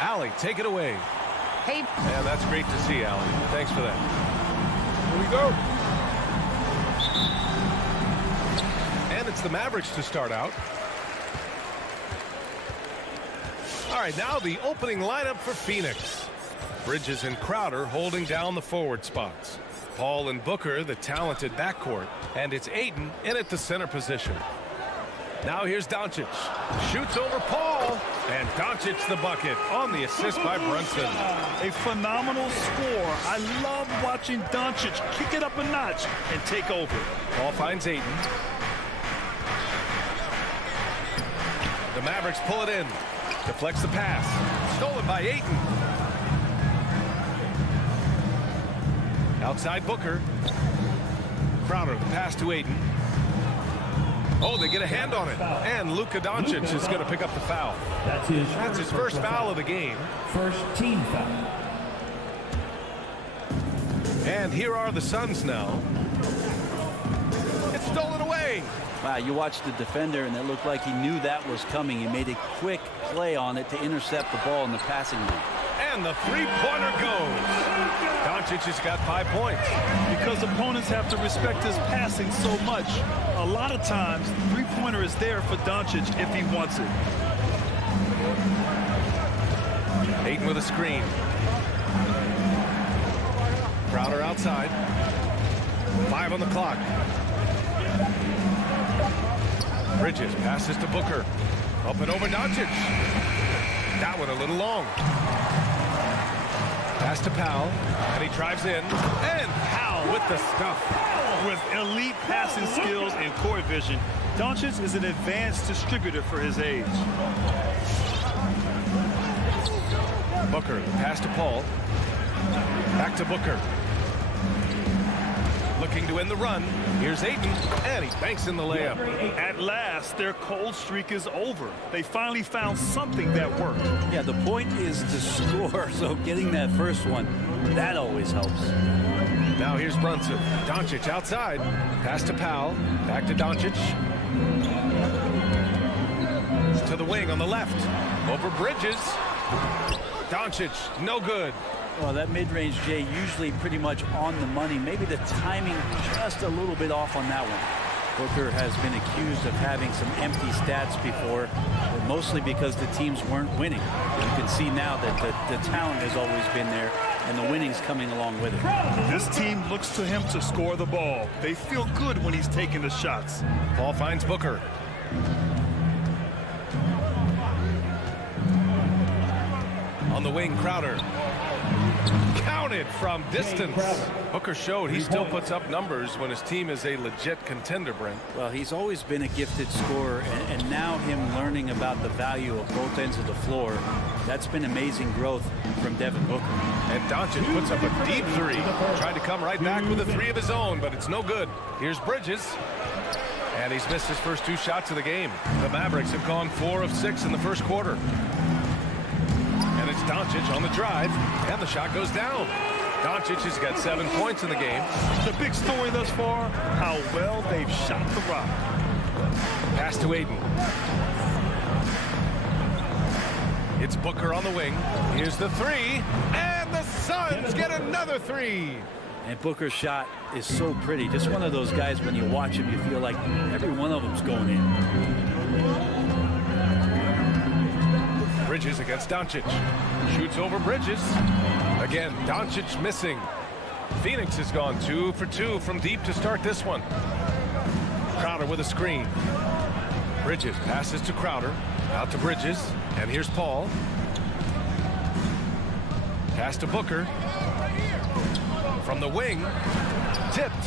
Allie, take it away. Hey. Yeah, that's great to see, Allie. Thanks for that. Here we go. it's the Mavericks to start out. All right, now the opening lineup for Phoenix. Bridges and Crowder holding down the forward spots. Paul and Booker, the talented backcourt. And it's Ayton in at the center position. Now here's Doncic. Shoots over Paul. And Doncic the bucket on the assist by Brunson. A phenomenal score. I love watching Doncic kick it up a notch and take over. Paul finds Ayton. The Mavericks pull it in. Deflects the pass. Stolen by Ayton. Outside Booker. Crowder, the pass to Ayton. Oh, they get a hand on it. And Luka Doncic is going to pick up the foul. That's his first foul of the game. First team foul. And here are the Suns now. It's stolen away. Wow, you watched the defender, and it looked like he knew that was coming. He made a quick play on it to intercept the ball in the passing lane. And the three-pointer goes. Doncic has got 5 points. Because opponents have to respect his passing so much, a lot of times, the three-pointer is there for Doncic if he wants it. Ayton with a screen. Crowder outside. 5 on the clock. Bridges passes to Booker. Up and over Doncic. That one a little long. Pass to Powell, and he drives in. And Powell with the stuff. With elite passing skills and court vision, Doncic is an advanced distributor for his age. Booker, pass to Paul. Back to Booker. Looking to end the run. Here's Ayton, and he banks in the layup. At last, their cold streak is over. They finally found something that worked. Yeah, the point is to score, so getting that first one, that always helps. Now here's Brunson. Doncic outside. Pass to Powell. Back to Doncic. To the wing on the left. Over Bridges. Doncic, no good. Well, that mid-range, Jay, usually pretty much on the money. Maybe the timing just a little bit off on that one. Booker has been accused of having some empty stats before, but mostly because the teams weren't winning. You can see now that the talent has always been there, and the winning's coming along with it. This team looks to him to score the ball. They feel good when he's taking the shots. Paul finds Booker. On the wing, Crowder. Counted from distance. Booker showed he still puts up numbers when his team is a legit contender, Brent. Well, he's always been a gifted scorer, and now him learning about the value of both ends of the floor, that's been amazing growth from Devin Booker. And Doncic puts up a deep three. Tried to come right back with a three of his own, but it's no good. Here's Bridges. And he's missed his first 2 shots of the game. The Mavericks have gone 4 of 6 in the first quarter. And it's Doncic on the drive, and the shot goes down. Doncic has got 7 points in the game. The big story thus far, how well they've shot the rock. Pass to Ayton. It's Booker on the wing. Here's the three, and the Suns get another three. And Booker's shot is so pretty. Just one of those guys, when you watch him, you feel like every one of them's going in. Bridges against Doncic. Shoots over Bridges. Again, Doncic missing. Phoenix has gone 2 for 2 from deep to start this one. Crowder with a screen. Bridges passes to Crowder. Out to Bridges. And here's Paul. Pass to Booker. From the wing. Tipped.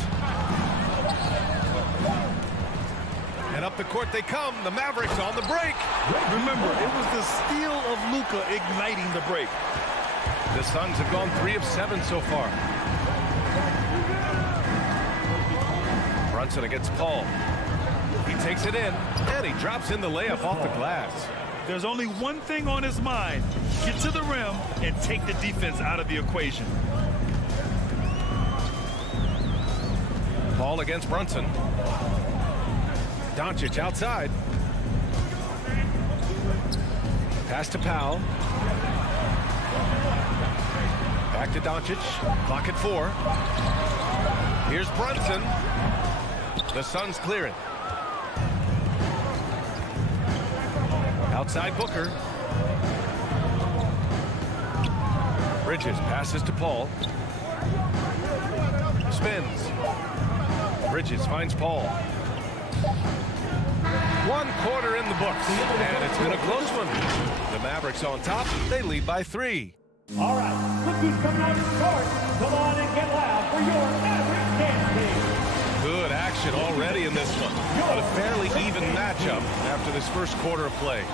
And up the court they come. The Mavericks on the break. Remember, it was the steal of Luka igniting the break. The Suns have gone 3 of 7 so far. Brunson against Paul. He takes it in, and he drops in the layup off the glass. There's only one thing on his mind. Get to the rim and take the defense out of the equation. Paul against Brunson. Doncic outside. Pass to Powell. Back to Doncic. Clock at 4. Here's Brunson. The Suns clearing. Outside Booker. Bridges passes to Paul. Spins. Bridges finds Paul. 1 quarter in the books, and it's been a close one. The Mavericks on top. They lead by 3. All right, look who's coming on the court. Come on and get loud for your Mavericks dance team. Good action already in this one, but a fairly even matchup after this first quarter of play.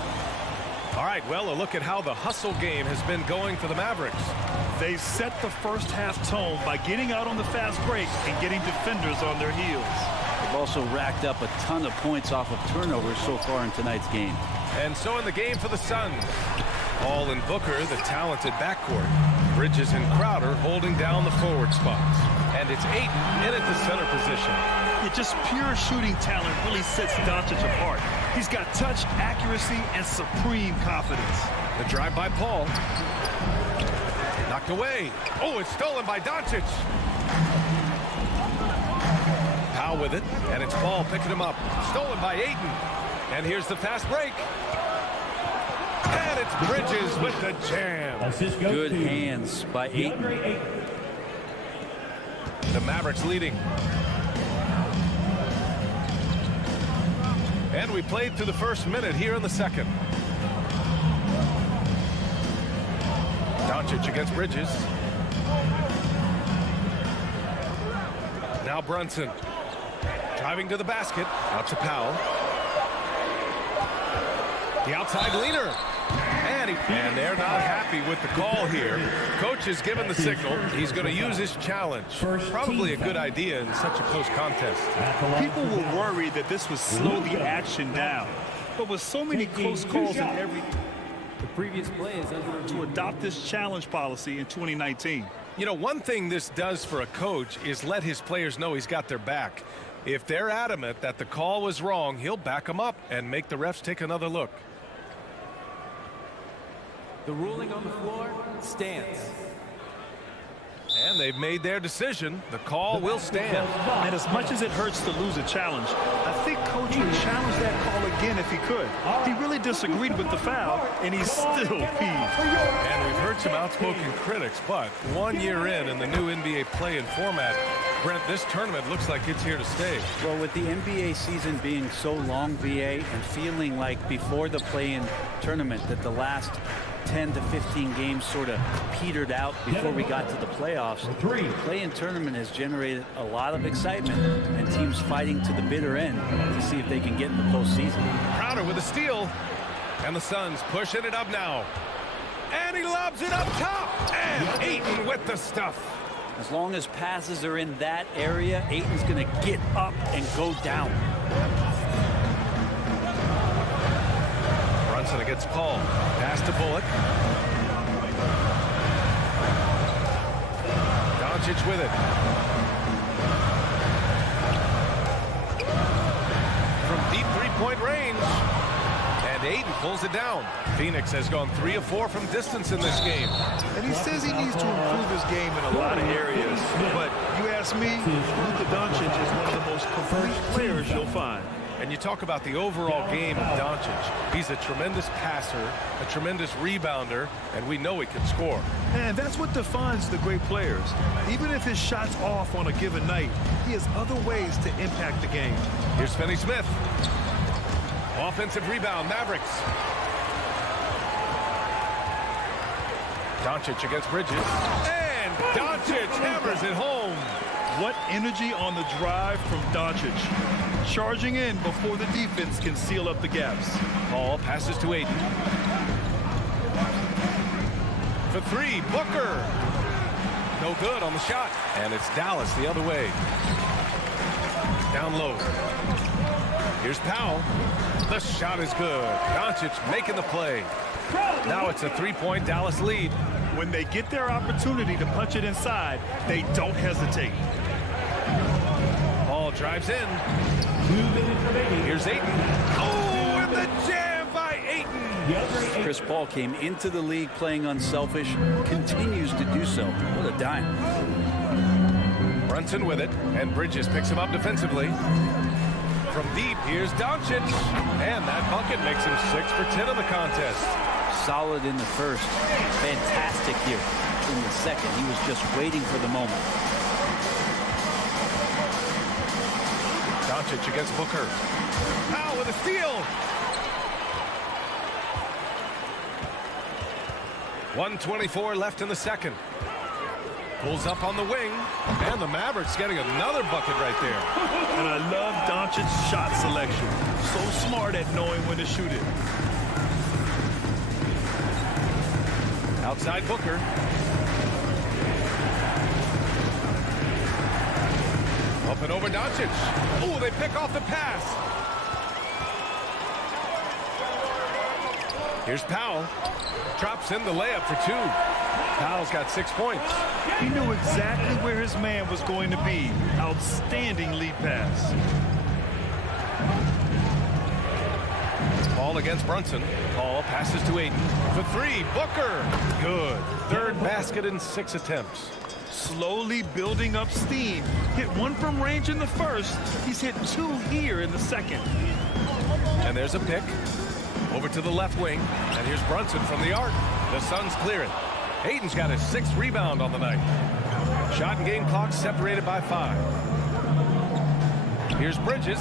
All right, well, a look at how the hustle game has been going for the Mavericks. They set the first half tone by getting out on the fast break and getting defenders on their heels. They've also racked up a ton of points off of turnovers so far in tonight's game. And so in the game for the Suns, Paul and Booker, the talented backcourt. Bridges and Crowder holding down the forward spots. And it's Ayton in at the center position. It's just pure shooting talent really sets Doncic apart. He's got touch, accuracy, and supreme confidence. The drive by Paul. Knocked away. Oh, it's stolen by Doncic. Powell with it, and it's Paul picking him up. Stolen by Ayton. And here's the fast break. And it's Bridges with the jam. Good hands by Ayton. The Mavericks leading. And we played through the first minute here in the second. Doncic against Bridges. Now Brunson. Driving to the basket. Out to Powell. The outside leaner. And they're not happy with the call here. Coach has given the signal. He's going to use his challenge. Probably a good idea in such a close contest. People were worried that this would slow the action down. But with so many close calls in every... The previous play is under to adopt this challenge policy in 2019. You know, one thing this does for a coach is let his players know he's got their back. If they're adamant that the call was wrong, he'll back them up and make the refs take another look. The ruling on the floor stands. And they've made their decision. The call will stand. And as much as it hurts to lose a challenge, I think Coach would challenge that call again if he could. He really disagreed with the foul, and he's still peeved. And we've heard some outspoken critics, but 1 year in the new NBA play-in format, Brent, this tournament looks like it's here to stay. Well, with the NBA season being so long, BA, and feeling like before the play-in tournament that the last 10 to 15 games sort of petered out before we got to the playoffs. The play-in tournament has generated a lot of excitement and teams fighting to the bitter end to see if they can get in the postseason. Crowder with a steal, and the Suns pushing it up now. And he lobs it up top, and Ayton with the stuff. As long as passes are in that area, Ayton's going to get up and go down. Brunson against Paul. Pass to Bullock. Doncic with it. From deep three-point range. And Ayton pulls it down. Phoenix has gone 3 of 4 from distance in this game. And he says he needs to improve his game in a lot of areas. But you ask me, Luka Doncic is one of the most complete players you'll find. And you talk about the overall game of Doncic. He's a tremendous passer, a tremendous rebounder, and we know he can score. And that's what defines the great players. Even if his shot's off on a given night, he has other ways to impact the game. Here's Finney Smith. Offensive rebound, Mavericks. Doncic against Bridges. And Doncic hammers it home. What energy on the drive from Doncic. Charging in before the defense can seal up the gaps. Paul passes to Ayton. For 3, Booker. No good on the shot. And it's Dallas the other way. Down low. Here's Powell. The shot is good. Doncic making the play. Now it's a 3-point Dallas lead. When they get their opportunity to punch it inside, they don't hesitate. Paul drives in. Here's Ayton. Oh, and the jam by Ayton. Chris Paul came into the league playing unselfish, continues to do so. What a dime. Brunson with it, and Bridges picks him up defensively. From deep, here's Doncic. And that bucket makes him 6 for 10 in the contest. Solid in the first. Fantastic here in the second. He was just waiting for the moment. Doncic against Booker. Powell with a steal. 1:24 left in the second. Pulls up on the wing, and the Mavericks getting another bucket right there. And I love Doncic's shot selection. So smart at knowing when to shoot it. Outside Booker. Up and over Doncic. Oh, they pick off the pass. Here's Powell. Drops in the layup for 2. Powell's got 6 points. He knew exactly where his man was going to be. Outstanding lead pass. Paul against Brunson. Paul passes to Ayton. For 3, Booker. Good. Third basket in 6 attempts. Slowly building up steam. Hit 1 from range in the first. He's hit 2 here in the second. And there's a pick. Over to the left wing. And here's Brunson from the arc. The Suns clear it. Ayton's got his 6th rebound on the night. Shot and game clock separated by 5. Here's Bridges.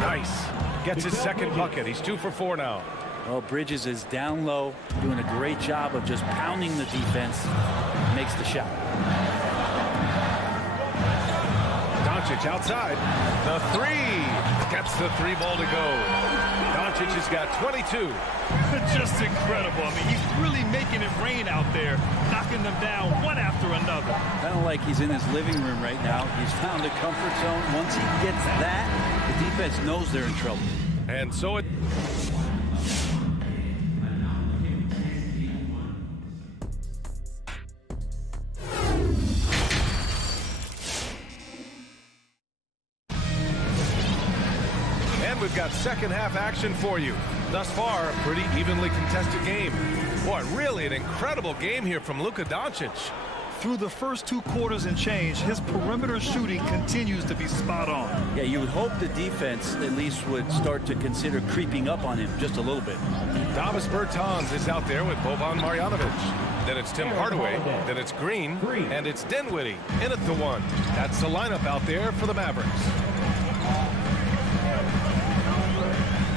Nice. Gets his second bucket. He's 2 for 4 now. Well, Bridges is down low, doing a great job of just pounding the defense. Makes the shot. Doncic outside. The 3. Gets the 3 ball to go. Doncic has got 22. Just incredible. I mean, he's really making it rain out there, knocking them down one after another. Kind of like he's in his living room right now. He's found a comfort zone. Once he gets that, the defense knows they're in trouble. And so it... We've got second half action for you. Thus far, a pretty evenly contested game. Boy, really an incredible game here from Luka Doncic. Through the first 2 quarters and change, his perimeter shooting continues to be spot on. Yeah, you would hope the defense at least would start to consider creeping up on him just a little bit. Davis Bertans is out there with Boban Marjanovic. Then it's Tim Hardaway. Then it's Green. And it's Dinwiddie in at the 1. That's the lineup out there for the Mavericks.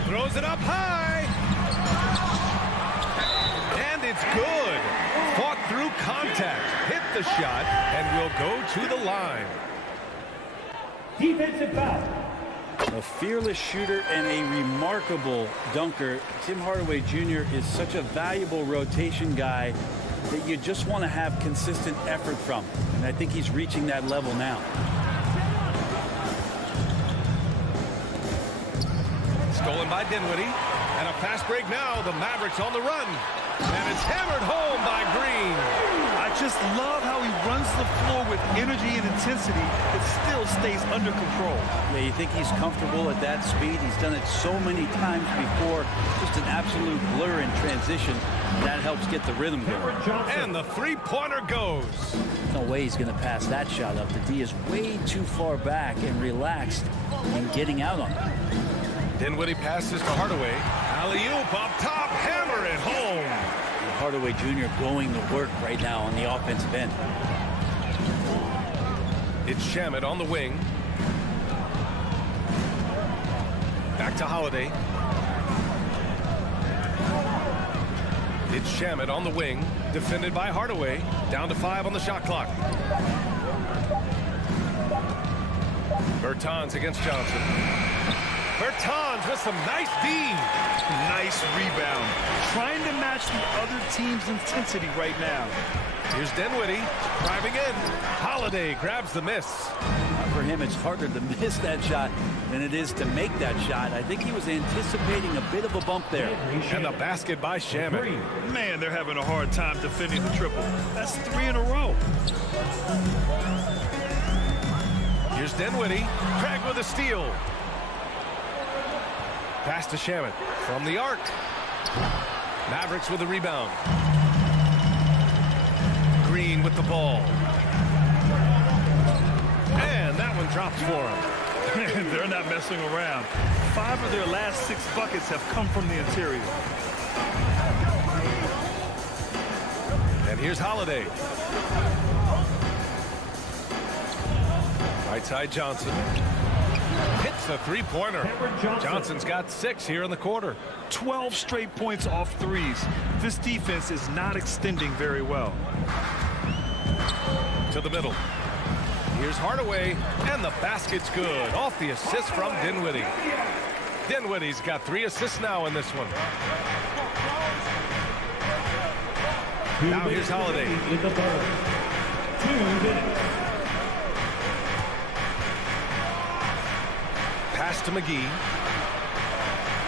Throws it up high. And it's good. Fought through contact. Hit the shot and will go to the line. Defensive foul. A fearless shooter and a remarkable dunker. Tim Hardaway Jr. is such a valuable rotation guy that you just want to have consistent effort from. And I think he's reaching that level now. Stolen by Dinwiddie. And a fast break now. The Mavericks on the run. And it's hammered home by Green. I just love how he runs the floor with energy and intensity. It still stays under control. Yeah, you think he's comfortable at that speed. He's done it so many times before. Just an absolute blur in transition. That helps get the rhythm going. And the 3-pointer goes. No way he's going to pass that shot up. The D is way too far back and relaxed in getting out on it. Dinwiddie passes to Hardaway. Alley-oop up top, hammer it home. Hardaway Jr. going to work right now on the offensive end. It's Shamet on the wing. Back to Holiday. It's Shamet on the wing, defended by Hardaway. Down to 5 on the shot clock. Bertans against Johnson. Bertans with some nice D. Nice rebound. Trying to match the other team's intensity right now. Here's Dinwiddie driving in. Holiday grabs the miss. For him, it's harder to miss that shot than it is to make that shot. I think he was anticipating a bit of a bump there. And the basket by Shamet. Man, they're having a hard time defending the triple. That's 3 in a row. Here's Dinwiddie. Craig with a steal. Pass to Shamet from the arc. Mavericks with the rebound. Green with the ball. And that one drops for him. They're not messing around. 5 of their last 6 buckets have come from the interior. And here's Holiday. Right side Johnson. Hits a three-pointer. Johnson's got 6 here in the quarter. 12 straight points off threes. This defense is not extending very well. To the middle. Here's Hardaway, and the basket's good. Off the assist from Dinwiddie. Dinwiddie's got 3 assists now in this one. Now here's Holiday. In the ball. 2 minutes. Pass to McGee.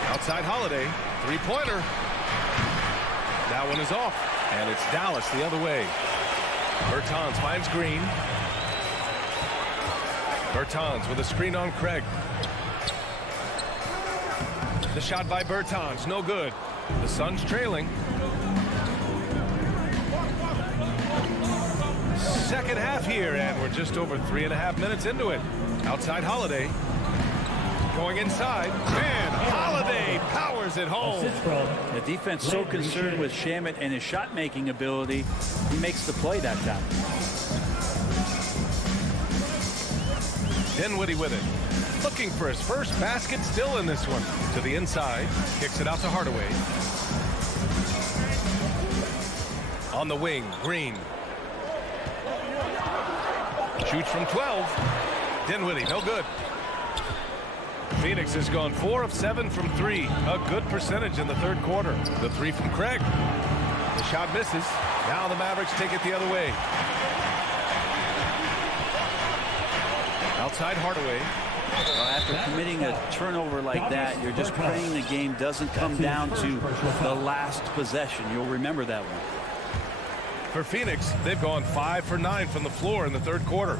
Outside Holiday. Three-pointer. That one is off. And it's Dallas the other way. Bertans finds Green. Bertans with a screen on Craig. The shot by Bertans, no good. The Suns trailing. Second half here, and we're just over 3.5 minutes into it. Outside Holiday. Going inside, and Holiday powers it home. The defense so concerned with Shamet and his shot-making ability, he makes the play that time. Dinwiddie with it. Looking for his first basket, still in this one. To the inside, kicks it out to Hardaway. On the wing, Green. Shoots from 12. Dinwiddie, no good. Phoenix has gone 4 of 7 from 3. A good percentage in the third quarter. The 3 from Craig. The shot misses. Now the Mavericks take it the other way. Outside Hardaway. Well, after committing a turnover like that, you're just praying the game doesn't come down to the last possession. You'll remember that one. For Phoenix, they've gone 5 for 9 from the floor in the third quarter.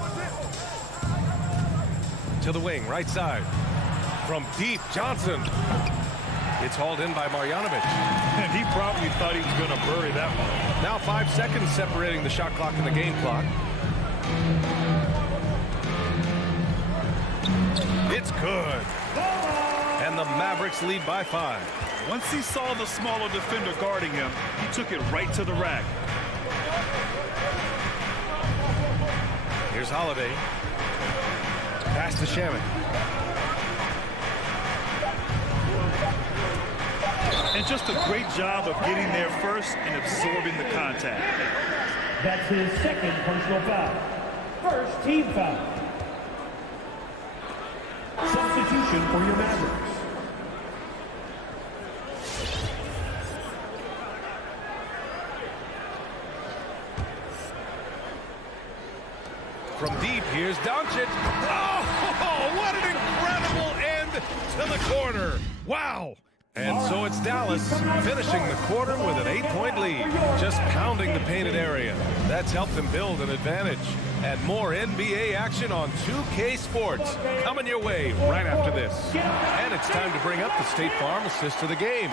To the wing, right side. From deep, Johnson. It's hauled in by Marjanovic. And he probably thought he was going to bury that one. Now 5 seconds separating the shot clock and the game clock. It's good. And the Mavericks lead by 5. Once he saw the smaller defender guarding him, he took it right to the rack. Here's Holiday. Pass to Shamet. And just a great job of getting there first and absorbing the contact. That's his second personal foul. First team foul. Substitution for your Mavericks. From deep, here's Doncic. Oh, what an incredible end to the quarter. Wow. And so it's Dallas finishing the quarter with an 8-point lead, just pounding the painted area. That's helped them build an advantage. And more NBA action on 2K Sports coming your way right after this. And it's time to bring up the State Farm assist of the game.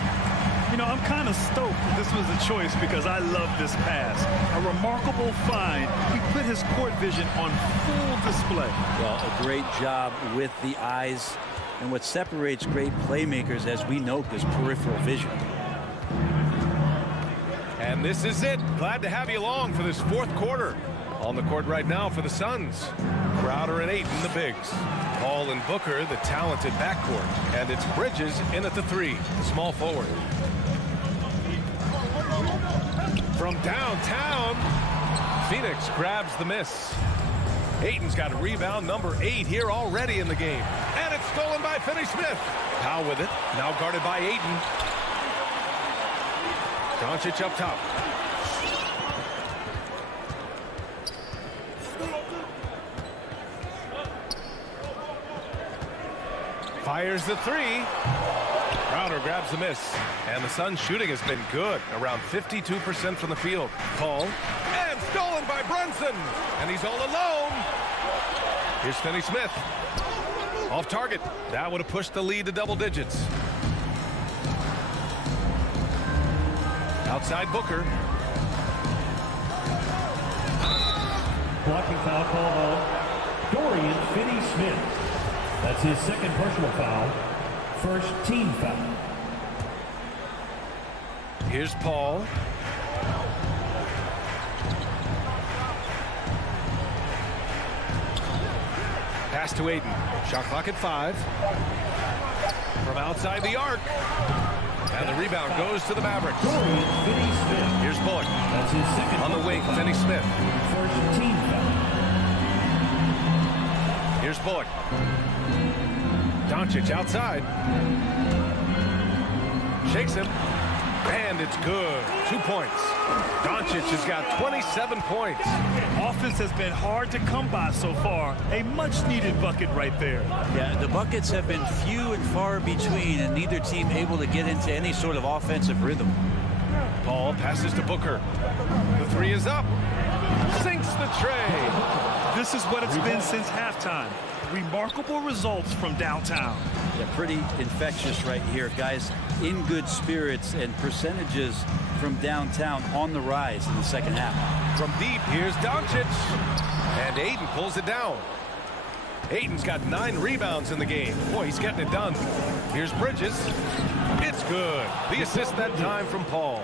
You know, I'm kind of stoked that this was a choice because I love this pass. A remarkable find. He put his court vision on full display. Well, a great job with the eyes. And what separates great playmakers, as we note, is peripheral vision. And this is it. Glad to have you along for this fourth quarter. On the court right now for the Suns. Crowder and Ayton, the bigs. Paul and Booker, the talented backcourt. And it's Bridges in at the 3, the small forward. From downtown, Phoenix grabs the miss. Ayton's got a rebound, number 8 here already in the game. And it's stolen by Finney-Smith. Powell with it, now guarded by Ayton. Doncic up top. Fires the 3. Crowder grabs the miss. And the Suns' shooting has been good, around 52% from the field. Paul, and stolen by Brunson. And he's all alone. Here's Finney-Smith. Off target. That would have pushed the lead to double digits. Outside Booker. Blocking foul called on Dorian Finney-Smith. That's his second personal foul. First team foul. Here's Paul. Pass to Ayton. Shot clock at 5. From outside the arc. And the rebound goes to the Mavericks. Here's Bullock. That's his second on the wing, Finney Smith. First team foul. Here's Bullock. Doncic outside. Shakes him. And it's good. 2 points. Doncic has got 27 points. Offense has been hard to come by so far. A much-needed bucket right there. Yeah, the buckets have been few and far between, and neither team able to get into any sort of offensive rhythm. Paul passes to Booker. The 3 is up. Sinks the tray. This is what it's been since halftime. Remarkable results from downtown. Yeah, pretty infectious right here. Guys in good spirits, and percentages from downtown on the rise in the second half. From deep, here's Doncic. And Ayton pulls it down. Ayton's got 9 rebounds in the game. Boy, he's getting it done. Here's Bridges. It's good. The assist that time from Paul.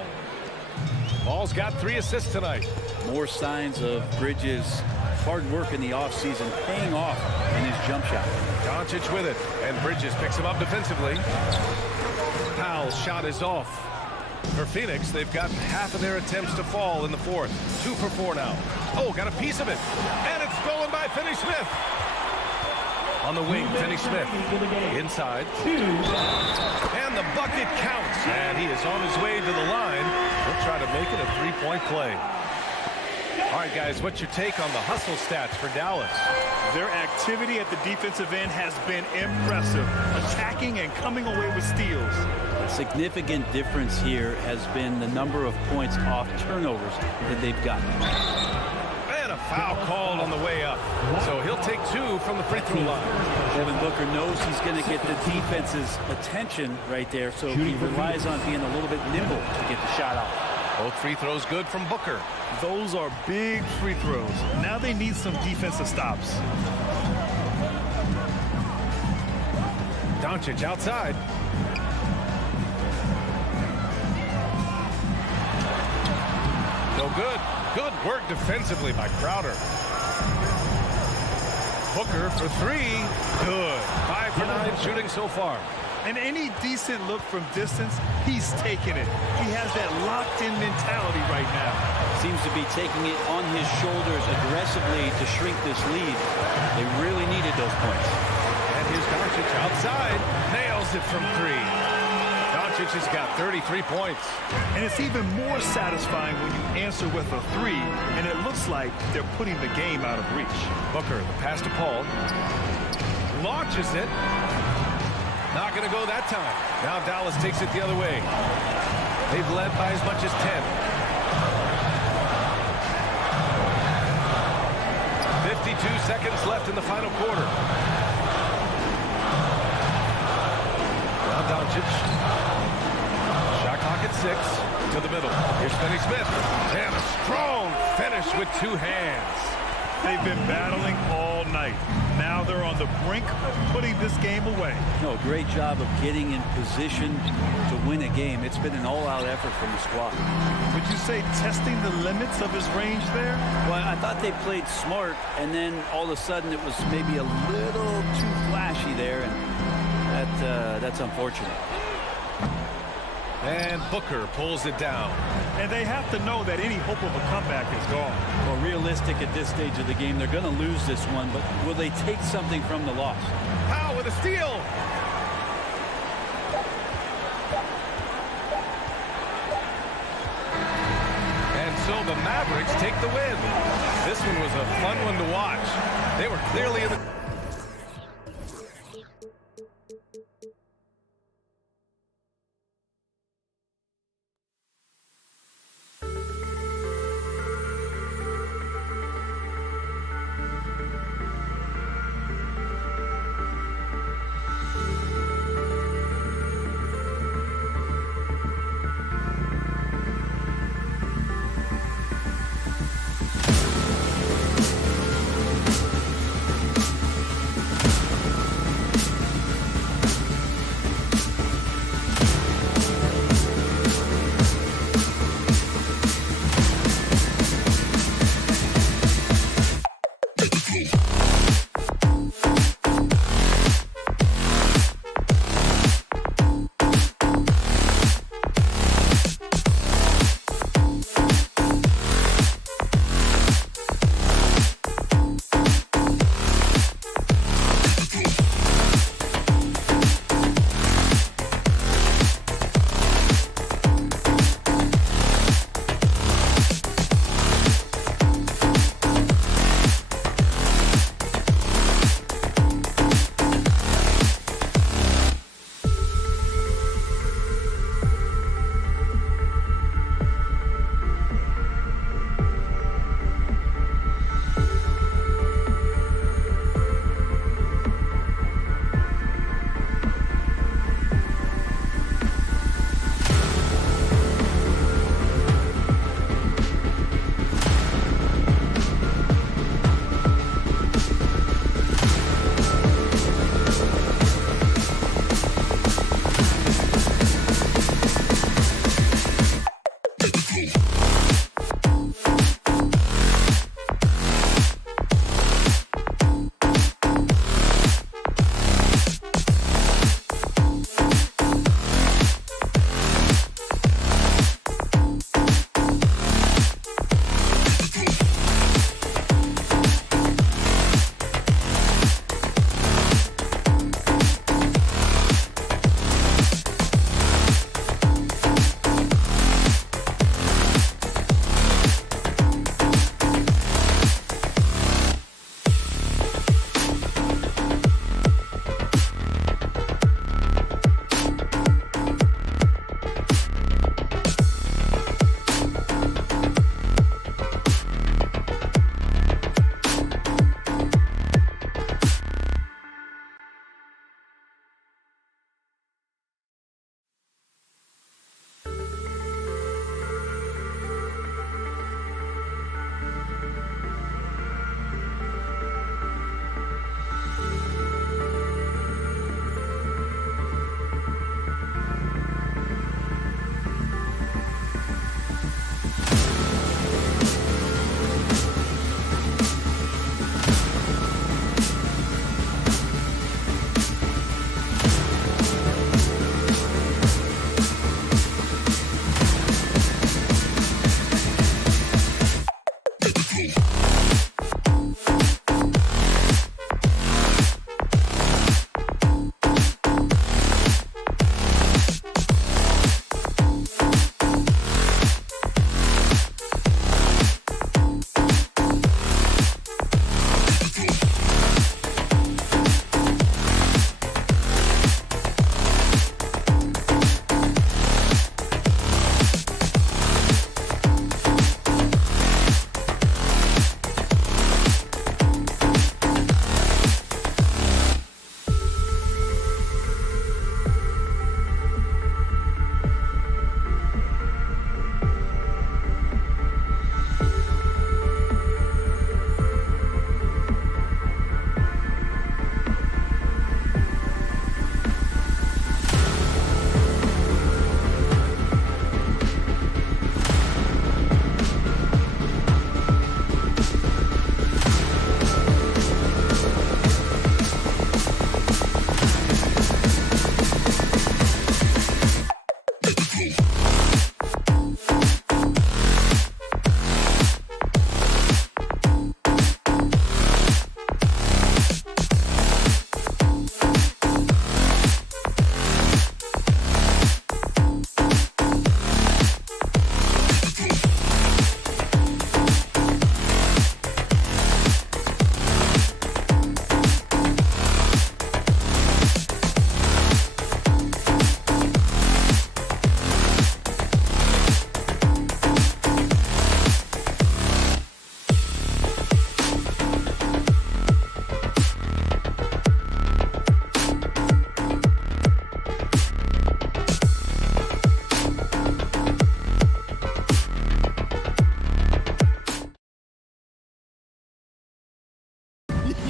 Paul's got 3 assists tonight. More signs of Bridges' hard work in the offseason paying off in his jump shot. Doncic with it, and Bridges picks him up defensively. Powell's shot is off. For Phoenix, they've gotten half of their attempts to fall in the 4th. 2 for 4 now. Oh, got a piece of it. And it's stolen by Finney Smith. On the wing, Finney Smith. Inside. And the bucket counts. And he is on his way to the line. He'll try to make it a 3-point play. All right, guys, what's your take on the hustle stats for Dallas? Their activity at the defensive end has been impressive, attacking and coming away with steals. A significant difference here has been the number of points off turnovers that they've gotten. And a foul called on the way up. So he'll take 2 from the free throw line. Devin Booker knows he's going to get the defense's attention right there, so he relies on being a little bit nimble to get the shot out. Both free throws good from Booker. Those are big free throws. Now they need some defensive stops. Doncic outside. No good. Good work defensively by Crowder. Booker for 3. Good. 5 for 9 shooting so far. And any decent look from distance, he's taking it. He has that locked-in mentality right now. Seems to be taking it on his shoulders aggressively to shrink this lead. They really needed those points. And here's Doncic outside. Nails it from 3. Doncic has got 33 points. And it's even more satisfying when you answer with a 3, and it looks like they're putting the game out of reach. Booker, the pass to Paul. Launches it. Not going to go that time. Now Dallas takes it the other way. They've led by as much as 10. 52 seconds left in the final quarter. Now Doncic. Shot clock at 6. To the middle. Here's Finney Smith. And a strong finish with 2 hands. They've been battling all night. Now they're on the brink of putting this game away. No, great job of getting in position to win a game. It's been an all-out effort from the squad. Would you say testing the limits of his range there? Well, I thought they played smart, and then all of a sudden it was maybe a little too flashy there, and that's unfortunate. And Booker pulls it down. And they have to know that any hope of a comeback is gone. Well, realistic at this stage of the game, they're going to lose this one, but will they take something from the loss? Powell with a steal. And so the Mavericks take the win. This one was a fun one to watch. They were clearly in the...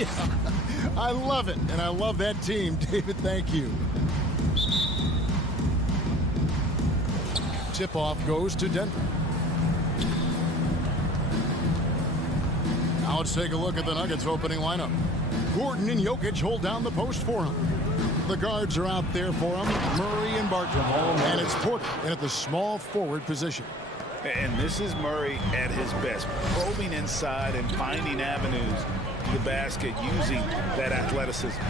Yeah, I love it, and I love that team. David, thank you. Tip-off goes to Denver. Now let's take a look at the Nuggets opening lineup. Gordon and Jokic hold down the post for him. The guards are out there for him. Murray and Barton. And it's Porter in at the small forward position. And this is Murray at his best, probing inside and finding avenues to the basket using that athleticism.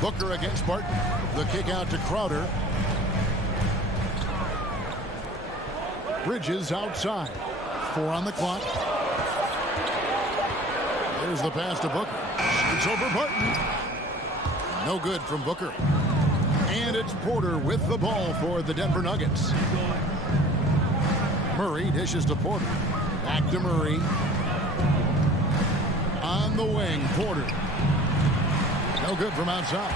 Booker against Barton. The kick out to Crowder. Bridges outside. 4 on the clock. There's the pass to Booker. It's over Barton. No good from Booker. And it's Porter with the ball for the Denver Nuggets. Murray dishes to Porter. Back to Murray. On the wing, Porter. No good from outside.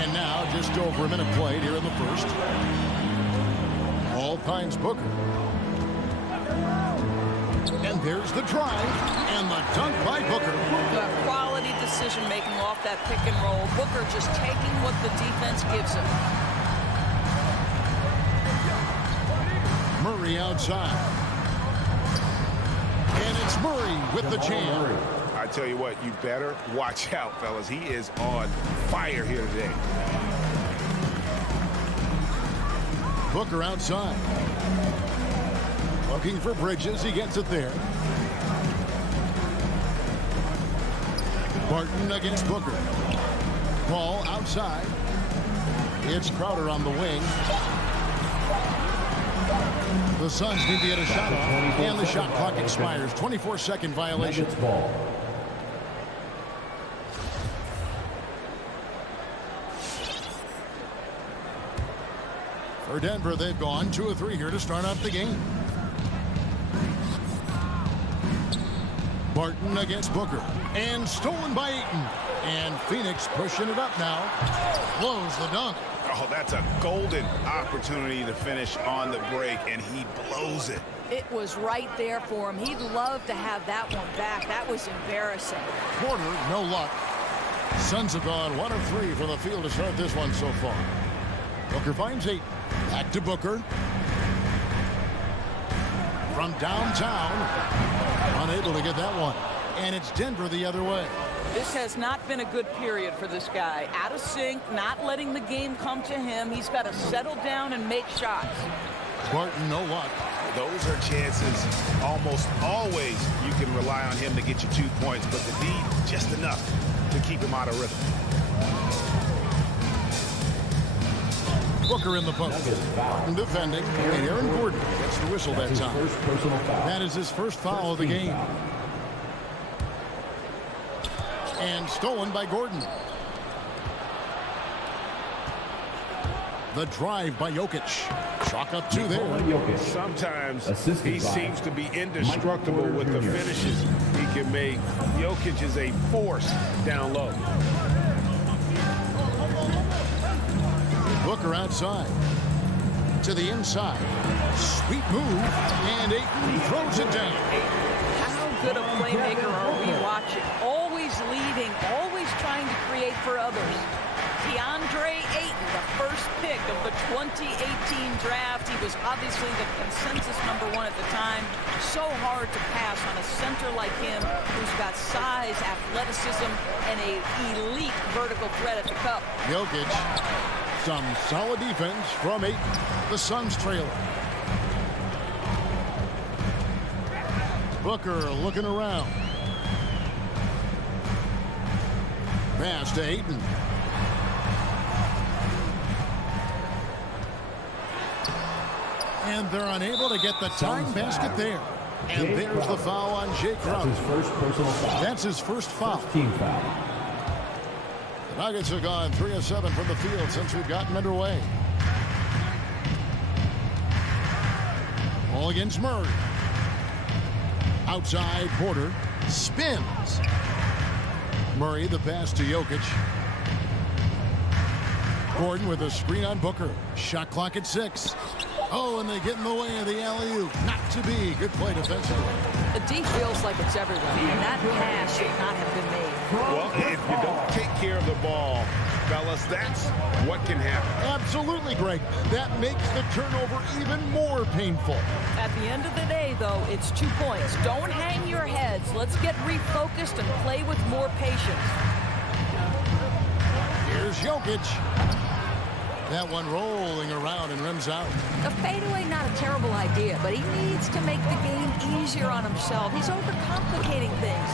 And now just over a minute played here in the first. Ball finds Booker. And there's the drive and the dunk by Booker. Quality decision making off that pick and roll. Booker just taking what the defense gives him. Murray outside. And it's Murray with the jam. I tell you what, you better watch out, fellas. He is on fire here today. Booker outside. Looking for Bridges. He gets it there. Barton against Booker. Ball outside. It's Crowder on the wing. The Suns need to get a shot off, and the shot clock expires. 24-second violation. Ball. For Denver, they've gone 2 of 3 here to start out the game. Barton against Booker. And stolen by Ayton. And Phoenix pushing it up now. Blows the dunk. Oh, that's a golden opportunity to finish on the break, and he blows it. It was right there for him. He'd love to have that one back. That was embarrassing. Porter, no luck. Suns have gone 1 of 3 from the field to start this one so far. Booker finds Ayton. Back to Booker. From downtown. Unable to get that one. And it's Denver the other way. This has not been a good period for this guy. Out of sync, not letting the game come to him. He's got to settle down and make shots. Barton, no luck. Those are chances almost always you can rely on him to get you 2 points, but the D just enough to keep him out of rhythm. Booker in the post. Defending. And Aaron Gordon gets the whistle that time. That is his first foul of the game. And stolen by Gordon. The drive by Jokic. Chalk up 2 there. Sometimes he seems to be indestructible with the finishes he can make. Jokic is a force down low. Booker outside. To the inside. Sweet move. And Ayton throws it down. How good a playmaker are we watching? Always leading, always trying to create for others. DeAndre Ayton, the first pick of the 2018 draft. He was obviously the consensus #1 at the time. So hard to pass on a center like him who's got size, athleticism, and an elite vertical threat at the cup. Jokic. Some solid defense from Ayton. The Suns trailing. Booker looking around. Pass to Ayton. And they're unable to get the tying basket there. And there's the foul on Jay Crowder. That's his first personal foul. That's his first foul. Team foul. The Nuggets have gone 3 of 7 from the field since we've gotten underway. Ball against Murray. Outside, Porter spins. Murray, the pass to Jokic. Gordon with a screen on Booker. Shot clock at 6. Oh, and they get in the way of the alley-oop. Not to be. Good play defensively. The D feels like it's everywhere, and that pass should not have been made. Well, if you don't take care of the ball, fellas, that's what can happen. Absolutely, Greg. That makes the turnover even more painful. At the end of the day, though, it's 2 points. Don't hang your heads. Let's get refocused and play with more patience. Here's Jokic. That one rolling around and rims out. A fadeaway, not a terrible idea, but he needs to make the game easier on himself. He's overcomplicating things.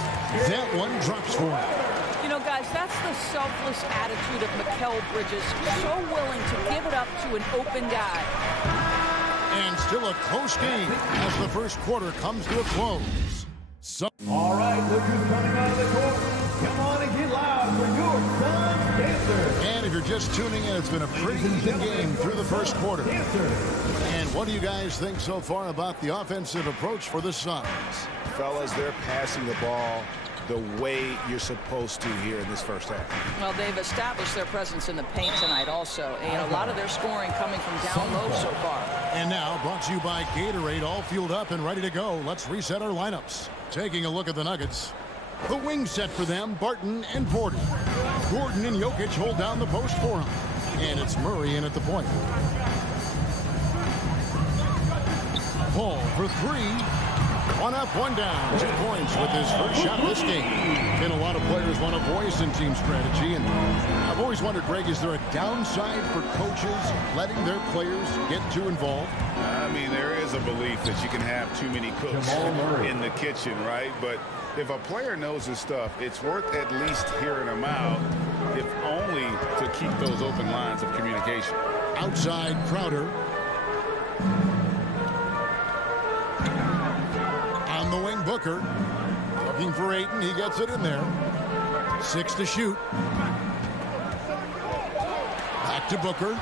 That one drops for him. You know, guys, that's the selfless attitude of Mikal Bridges. So willing to give it up to an open guy. And still a close game as the first quarter comes to a close. All right, look who's coming out of the court. Come on and get loud for your Suns Dancers. And if you're just tuning in, it's been a pretty even game through the first quarter. And what do you guys think so far about the offensive approach for the Suns? Fellas, they're passing the ball the way you're supposed to here in this first half. Well, they've established their presence in the paint tonight also. And a lot of their scoring coming from down low so far. And now, brought to you by Gatorade, all fueled up and ready to go. Let's reset our lineups. Taking a look at the Nuggets. The wing set for them, Barton and Porter. Gordon and Jokic hold down the post for him. And it's Murray in at the point. Paul for three. One up, one down. 2 points with his first shot of this game. And a lot of players want a voice in team strategy. And I've always wondered, Greg, is there a downside for coaches letting their players get too involved? I mean, there is a belief that you can have too many cooks in the kitchen, right? But if a player knows his stuff, it's worth at least hearing him out, if only to keep those open lines of communication. Outside, Crowder. On the wing, Booker. Looking for Ayton. He gets it in there. 6 to shoot. Back to Booker.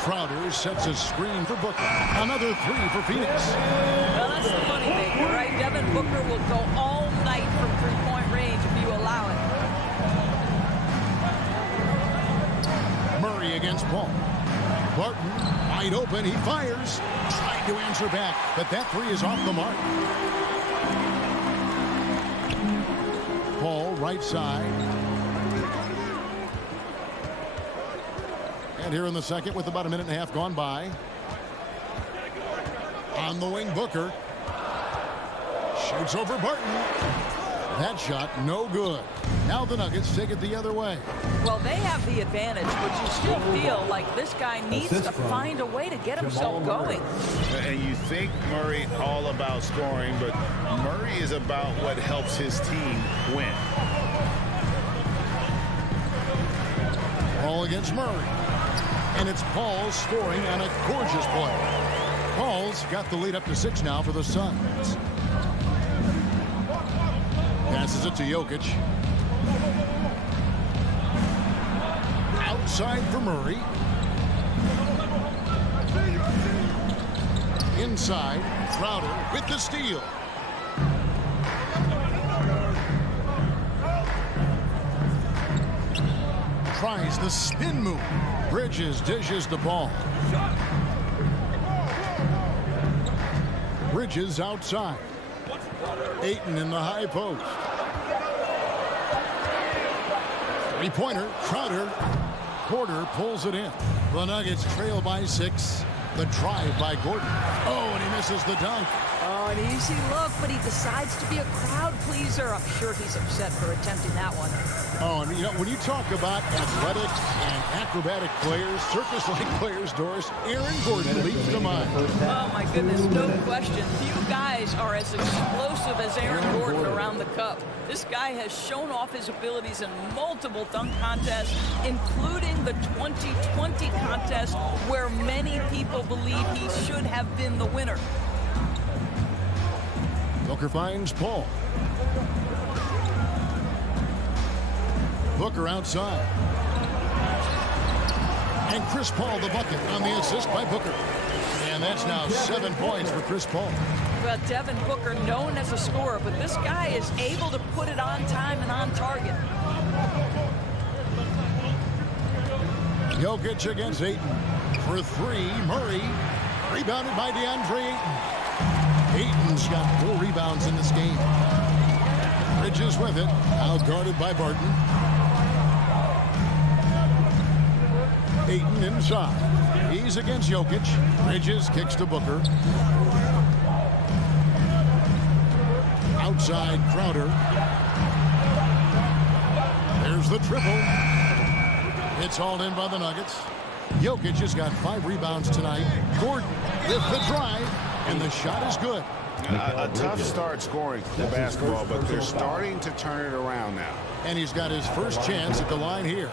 Crowder sets a screen for Booker. Another 3 for Phoenix. Well, that's the funny thing, right? Devin Booker will go all night from three-point range if you allow it. Murray against Paul. Barton, wide open. He fires. Trying to answer back, but that 3 is off the mark. Paul, right side. And here in the second with about a minute and a half gone by. On the wing, Booker. Shoots over Barton. That shot, no good. Now the Nuggets take it the other way. Well, they have the advantage, but you still feel like this guy needs to find a way to get himself going. And you think Murray all about scoring, but Murray is about what helps his team win. Paul against Murray. And it's Paul scoring on a gorgeous play. Paul's got the lead up to 6 now for the Suns. Passes it to Jokic. Outside for Murray. Inside, Crowder with the steal. Tries the spin move. Bridges dishes the ball. Bridges outside. Ayton in the high post. Three-pointer, Crowder. Porter pulls it in. The Nuggets trail by 6. The drive by Gordon. Oh, and he misses the dunk. Oh, an easy look, but he decides to be a crowd pleaser. I'm sure he's upset for attempting that one. Oh, and you know, when you talk about athletic and acrobatic players, circus-like players, Doris, Aaron Gordon leads to mind. Oh, my goodness, no question. Few guys are as explosive as Aaron Gordon around the cup. This guy has shown off his abilities in multiple dunk contests, including the 2020 contest, where many people believe he should have been the winner. Booker finds Paul. Booker outside. And Chris Paul the bucket on the assist by Booker. And that's now 7 points for Chris Paul. Well, Devin Booker, known as a scorer, but this guy is able to put it on time and on target. Jokic against Ayton. For 3, Murray. Rebounded by DeAndre Ayton. Ayton's got 4 rebounds in this game. Bridges with it. Now guarded by Barton. Ayton inside. He's against Jokic. Bridges kicks to Booker. Outside Crowder. There's the triple. It's hauled in by the Nuggets. Jokic has got 5 rebounds tonight. Gordon with the drive, and the shot is good. A tough start scoring the basketball, but they're starting to turn it around now. And he's got his first chance at the line here.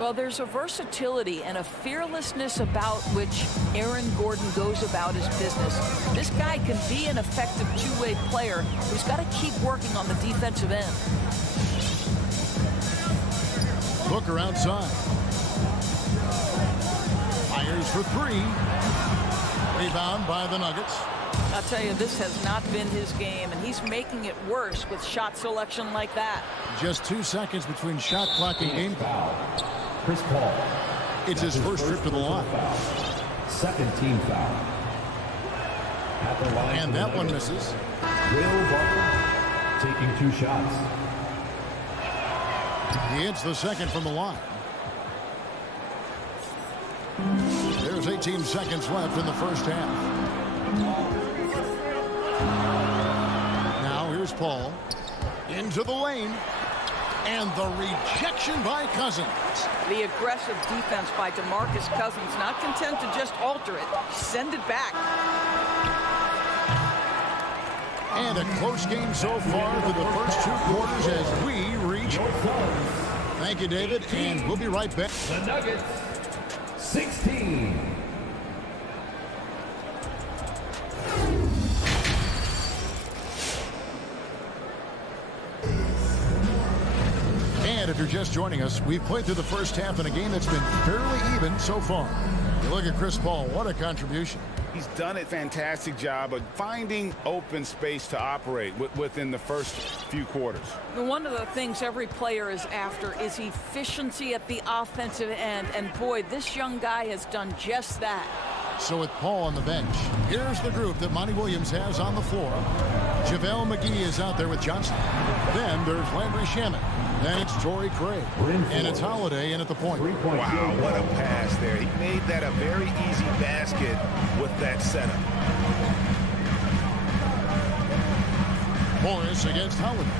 Well, there's a versatility and a fearlessness about which Aaron Gordon goes about his business. This guy can be an effective two-way player who's got to keep working on the defensive end. Booker outside. Fires for 3. Rebound by the Nuggets. I'll tell you, this has not been his game, and he's making it worse with shot selection like that. Just 2 seconds between shot clock and game foul. Chris Paul. It's his first trip to the line. Second team foul. At the line and that one misses. Will Barton taking 2 shots. He hits the second from the line. There's 18 seconds left in the first half. Now here's Paul. Into the lane. And the rejection by Cousins. The aggressive defense by DeMarcus Cousins, not content to just alter it, send it back. And a close game so far through the first 2 quarters as we reach. Thank you, David, and we'll be right back. The Nuggets, 16. And if you're just joining us, we've played through the first half in a game that's been fairly even so far. You look at Chris Paul, what a contribution. He's done a fantastic job of finding open space to operate within the first few quarters. One of the things every player is after is efficiency at the offensive end. And boy, this young guy has done just that. So with Paul on the bench, here's the group that Monty Williams has on the floor. JaVale McGee is out there with Johnson. Then there's Landry Shamet. Then it's Torrey Craig. And it's Holiday in at the point. Wow, what a pass there. He made that a very easy basket with that setup. Morris against Holiday.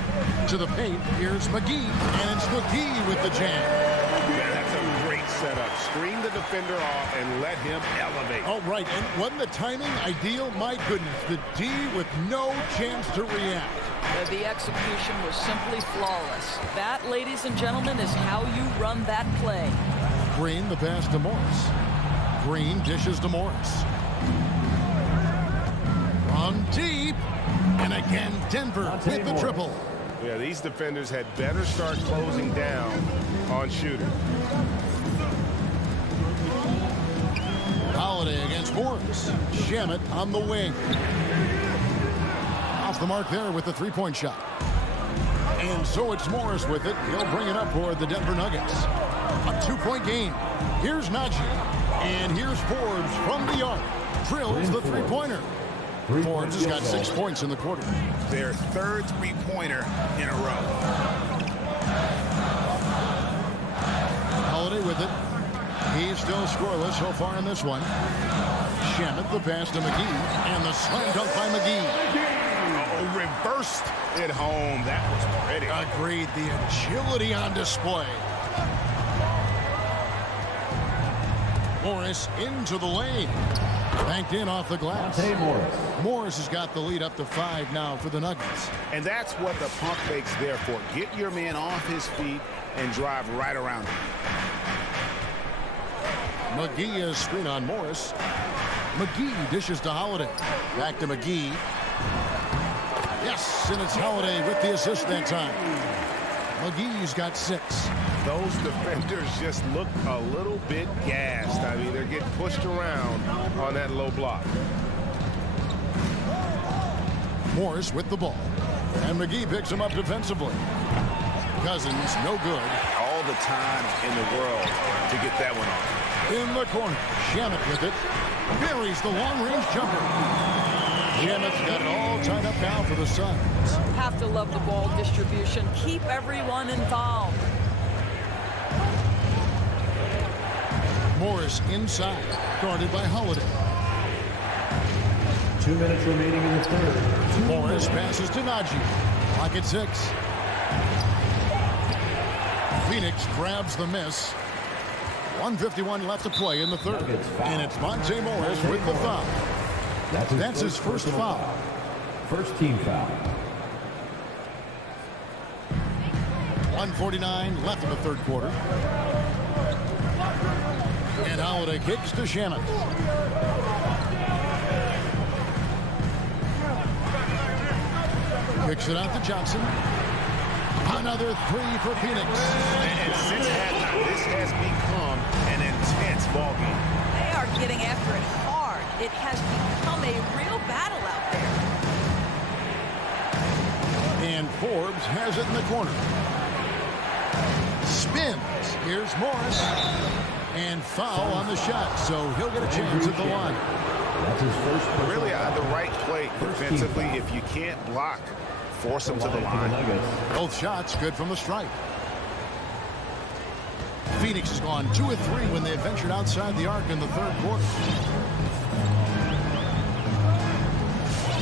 To the paint, here's McGee. And it's McGee with the jam. Yeah, that's a great setup. Screen the defender off and let him elevate. Oh, right. And wasn't the timing ideal? My goodness, the D with no chance to react. The execution was simply flawless. That, ladies and gentlemen, is how you run that play. Green, the pass to Morris. Green dishes to Morris. From deep. And again, Denver with the triple. Yeah, these defenders had better start closing down on shooting. Holiday against Morris. Shamet on the wing. Off the mark there with the 3-point shot. And so it's Morris with it. He'll bring it up for the Denver Nuggets. A 2-point game. Here's Najee. And here's Forbes from the arc. Drills the 3-pointer. Forbes has got 6 points in the quarter. Their third 3-pointer in a row. Holiday with it. He's still scoreless so far in this one. Shamet the pass to McGee. And the slam dunk by McGee. Reversed it home. That was pretty. Agreed. The agility on display. Morris into the lane. Banked in off the glass. Morris has got the lead up to 5 now for the Nuggets. And that's what the pump fake's there for. Get your man off his feet and drive right around him. McGee is screen on Morris. McGee dishes to Holiday. Back to McGee. Yes, and it's Holiday with the assist that time. McGee's got 6. Those defenders just look a little bit gassed. I mean, they're getting pushed around on that low block. Morris with the ball. And McGee picks him up defensively. Cousins, no good. All the time in the world to get that one off. In the corner, Shamet with it. Buries the long-range jumper. Shamet's got it all tied up now for the Suns. Have to love the ball distribution. Keep everyone involved. Morris inside, guarded by Holiday. 2 minutes remaining in the third. Morris passes to Naji. Clock at 6. Phoenix grabs the miss. 1:51 left to play in the third. And it's Monte Morris with the foul. That's his first foul. First team foul. 1:49 left in the third quarter. And Holiday kicks to Shamet. Kicks it out to Johnson. Another three for Phoenix. And since halftime, this has become an intense ballgame. They are getting after it hard. It has become a real battle out there. And Forbes has it in the corner. Spins. Here's Morris. And foul on the shot, so he'll get a chance at the line. That's his first. Really on the right play defensively. If you can't block, force him to the line. Both shots good from the stripe. Phoenix has gone 2 of 3 when they ventured outside the arc in the third quarter.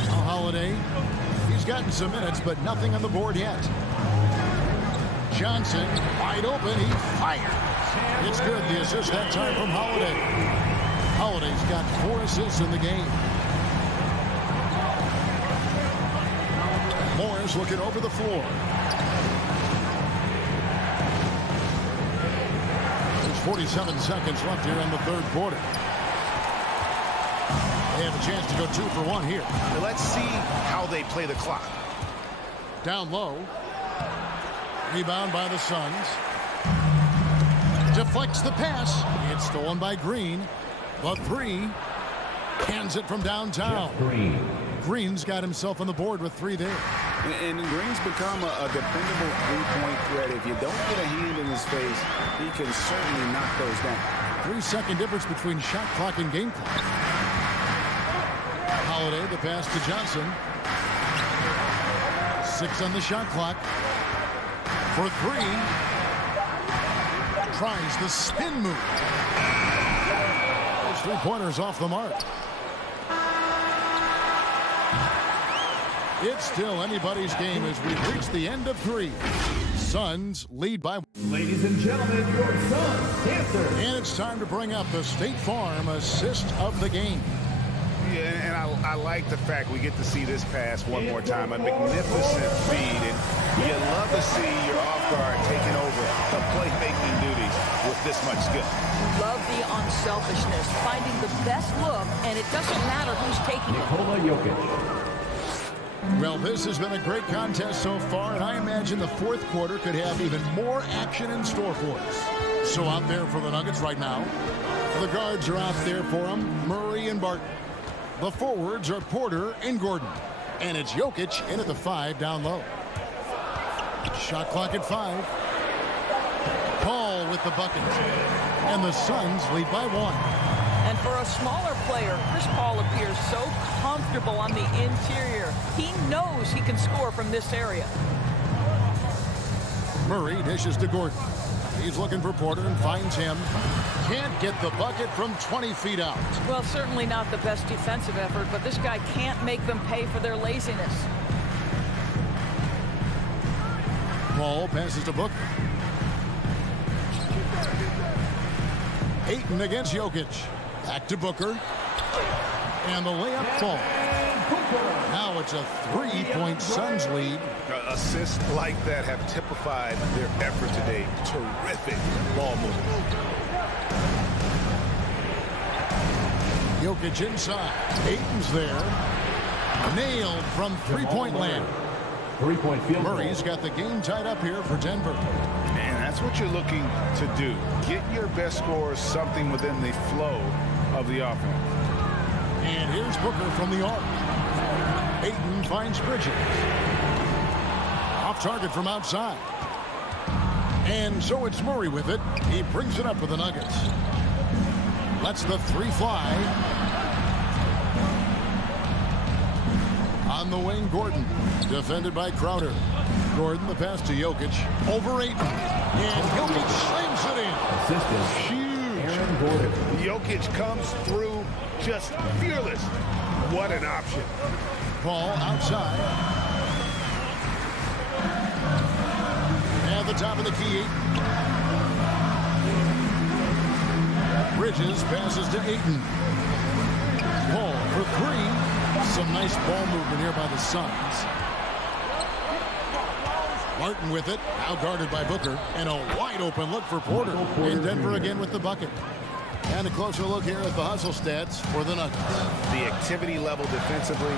Now Holiday, he's gotten some minutes, but nothing on the board yet. Johnson, wide open, he fires. It's good, the assist that time from Holiday. Holiday's got 4 assists in the game. Morris looking over the floor. There's 47 seconds left here in the third quarter. They have a chance to go 2 for 1 here. Let's see how they play the clock. Down low. Rebound by the Suns. Deflects the pass. It's stolen by Green. The three. Hands it from downtown. Green's got himself on the board with 3 there. And Green's become a dependable three-point threat. If you don't get a hand in his face, he can certainly knock those down. 3-second difference between shot clock and game clock. Holiday, the pass to Johnson. 6 on the shot clock. For 3. Tries the spin move. Those 3-pointers off the mark. It's still anybody's game as we've reached the end of 3. Suns lead by. Ladies and gentlemen, your Suns answer. And it's time to bring up the State Farm assist of the game. Yeah, and I like the fact we get to see this pass one more time. A magnificent feed, and you love to see your off guard taking over the playmaking duties with this much skill. Love the unselfishness, finding the best look, and it doesn't matter who's taking it. Nikola Jokic. Well, this has been a great contest so far, and I imagine the fourth quarter could have even more action in store for us. So out there for the Nuggets right now, the guards are out there for them, Murray and Barton. The forwards are Porter and Gordon. And it's Jokic in at the 5 down low. Shot clock at 5. Paul with the bucket. And the Suns lead by 1. And for a smaller player, Chris Paul appears so comfortable on the interior. He knows he can score from this area. Murray dishes to Gordon. He's looking for Porter and finds him. Can't get the bucket from 20 feet out. Well, certainly not the best defensive effort, but this guy can't make them pay for their laziness. Paul passes to Booker. Ayton against Jokic. Back to Booker. And the layup falls. Now it's a 3-point Suns lead. Assists like that have typified their effort today. Terrific ball movement. Jokic inside. Ayton's there. Nailed from 3-point land. 3-point field. Murray's got the game tied up here for Denver. And that's what you're looking to do. Get your best scorers something within the flow of the offense. And here's Booker from the arc. Ayton finds Bridges. Off target from outside. And so it's Murray with it. He brings it up for the Nuggets. Lets the three fly. On the wing, Gordon. Defended by Crowder. Gordon, the pass to Jokic. Over Ayton. And Jokic slams it in. Assistant. Huge. Aaron Gordon. Jokic comes through just fearless. What an option. Paul outside. At the top of the key. Bridges passes to Ayton. Paul for three. Some nice ball movement here by the Suns. Martin with it, now guarded by Booker, and a wide open look for Porter. And Denver again with the bucket. And a closer look here at the hustle stats for the Nuggets. The activity level defensively,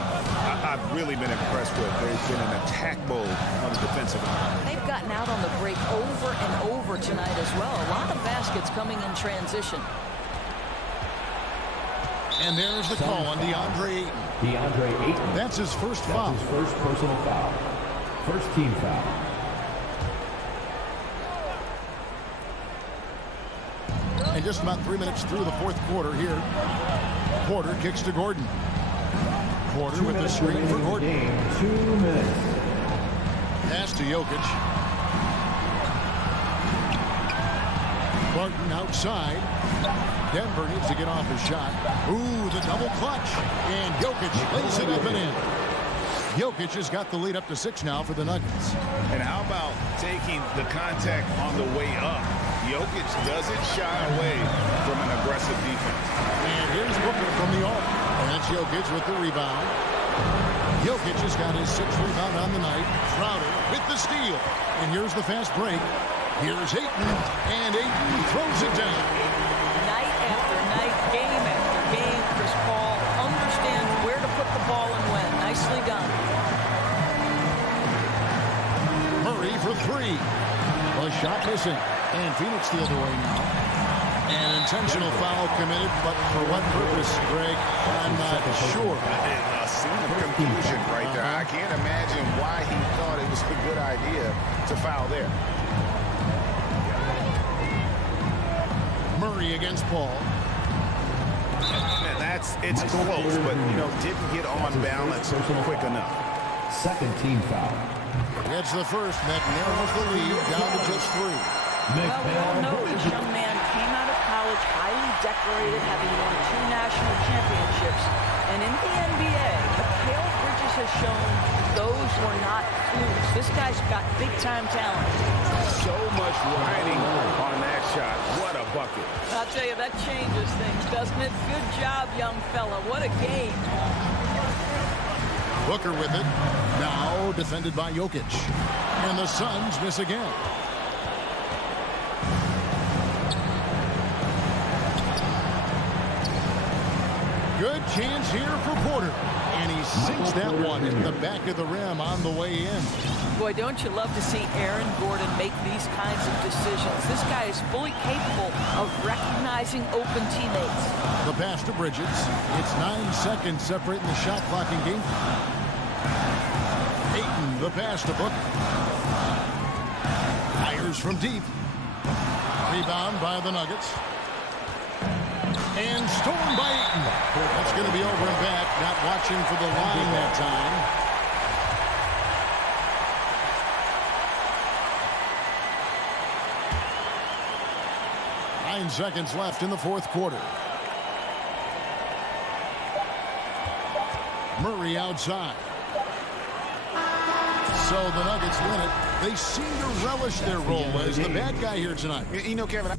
I've really been impressed with. There's been an attack mode on the defensive end. They've gotten out on the break over and over tonight as well. A lot of baskets coming in transition. And there's the call on DeAndre Ayton. DeAndre Ayton. That's his first foul. That's his first personal foul. First team foul. And just about 3 minutes through the fourth quarter here. Porter kicks to Gordon. Porter with the screen for Gordon. Game, 2 minutes. Pass to Jokic. Barton outside. Denver needs to get off his shot. Ooh, the double clutch. And Jokic lays it up and in. Jokic has got the lead up to 6 now for the Nuggets. And how about taking the contact on the way up? Jokic doesn't shy away from an aggressive defense. And here's Booker from the arc. And that's Jokic with the rebound. Jokic has got his 6th rebound on the night. Crowder with the steal. And here's the fast break. Here's Ayton. And Ayton throws it down. Night after night, game after game, Chris Paul understands where to put the ball and when. Nicely done. Murray for three. A shot missing. And Phoenix the other way now. An intentional foul committed, but for what purpose, Greg? I'm not sure. A scene of confusion right there. I can't imagine why he thought it was a good idea to foul there. Murray against Paul. Man, it's close, but didn't get on balance quick enough. Second team foul. Gets the first, that narrows the lead down to just 3. Well, we all know this young man came out of college highly decorated, having won 2 national championships. And in the NBA, Mikal Bridges has shown those were not flukes. This guy's got big-time talent. So much riding on that shot. What a bucket. I'll tell you, that changes things, doesn't it? Good job, young fella. What a game. Booker with it. Now defended by Jokic. And the Suns miss again. Good chance here for Porter. And he sinks that one in the back of the rim on the way in. Boy, don't you love to see Aaron Gordon make these kinds of decisions. This guy is fully capable of recognizing open teammates. The pass to Bridges. It's 9 seconds separating the shot clock and game. Ayton, the pass to Booker. Fires from deep. Rebound by the Nuggets. And stolen by Ayton. That's going to be over and back. Not watching for the line that time. 9 seconds left in the fourth quarter. Murray outside. So the Nuggets win it. They seem to relish their role as the bad guy here tonight. Kevin,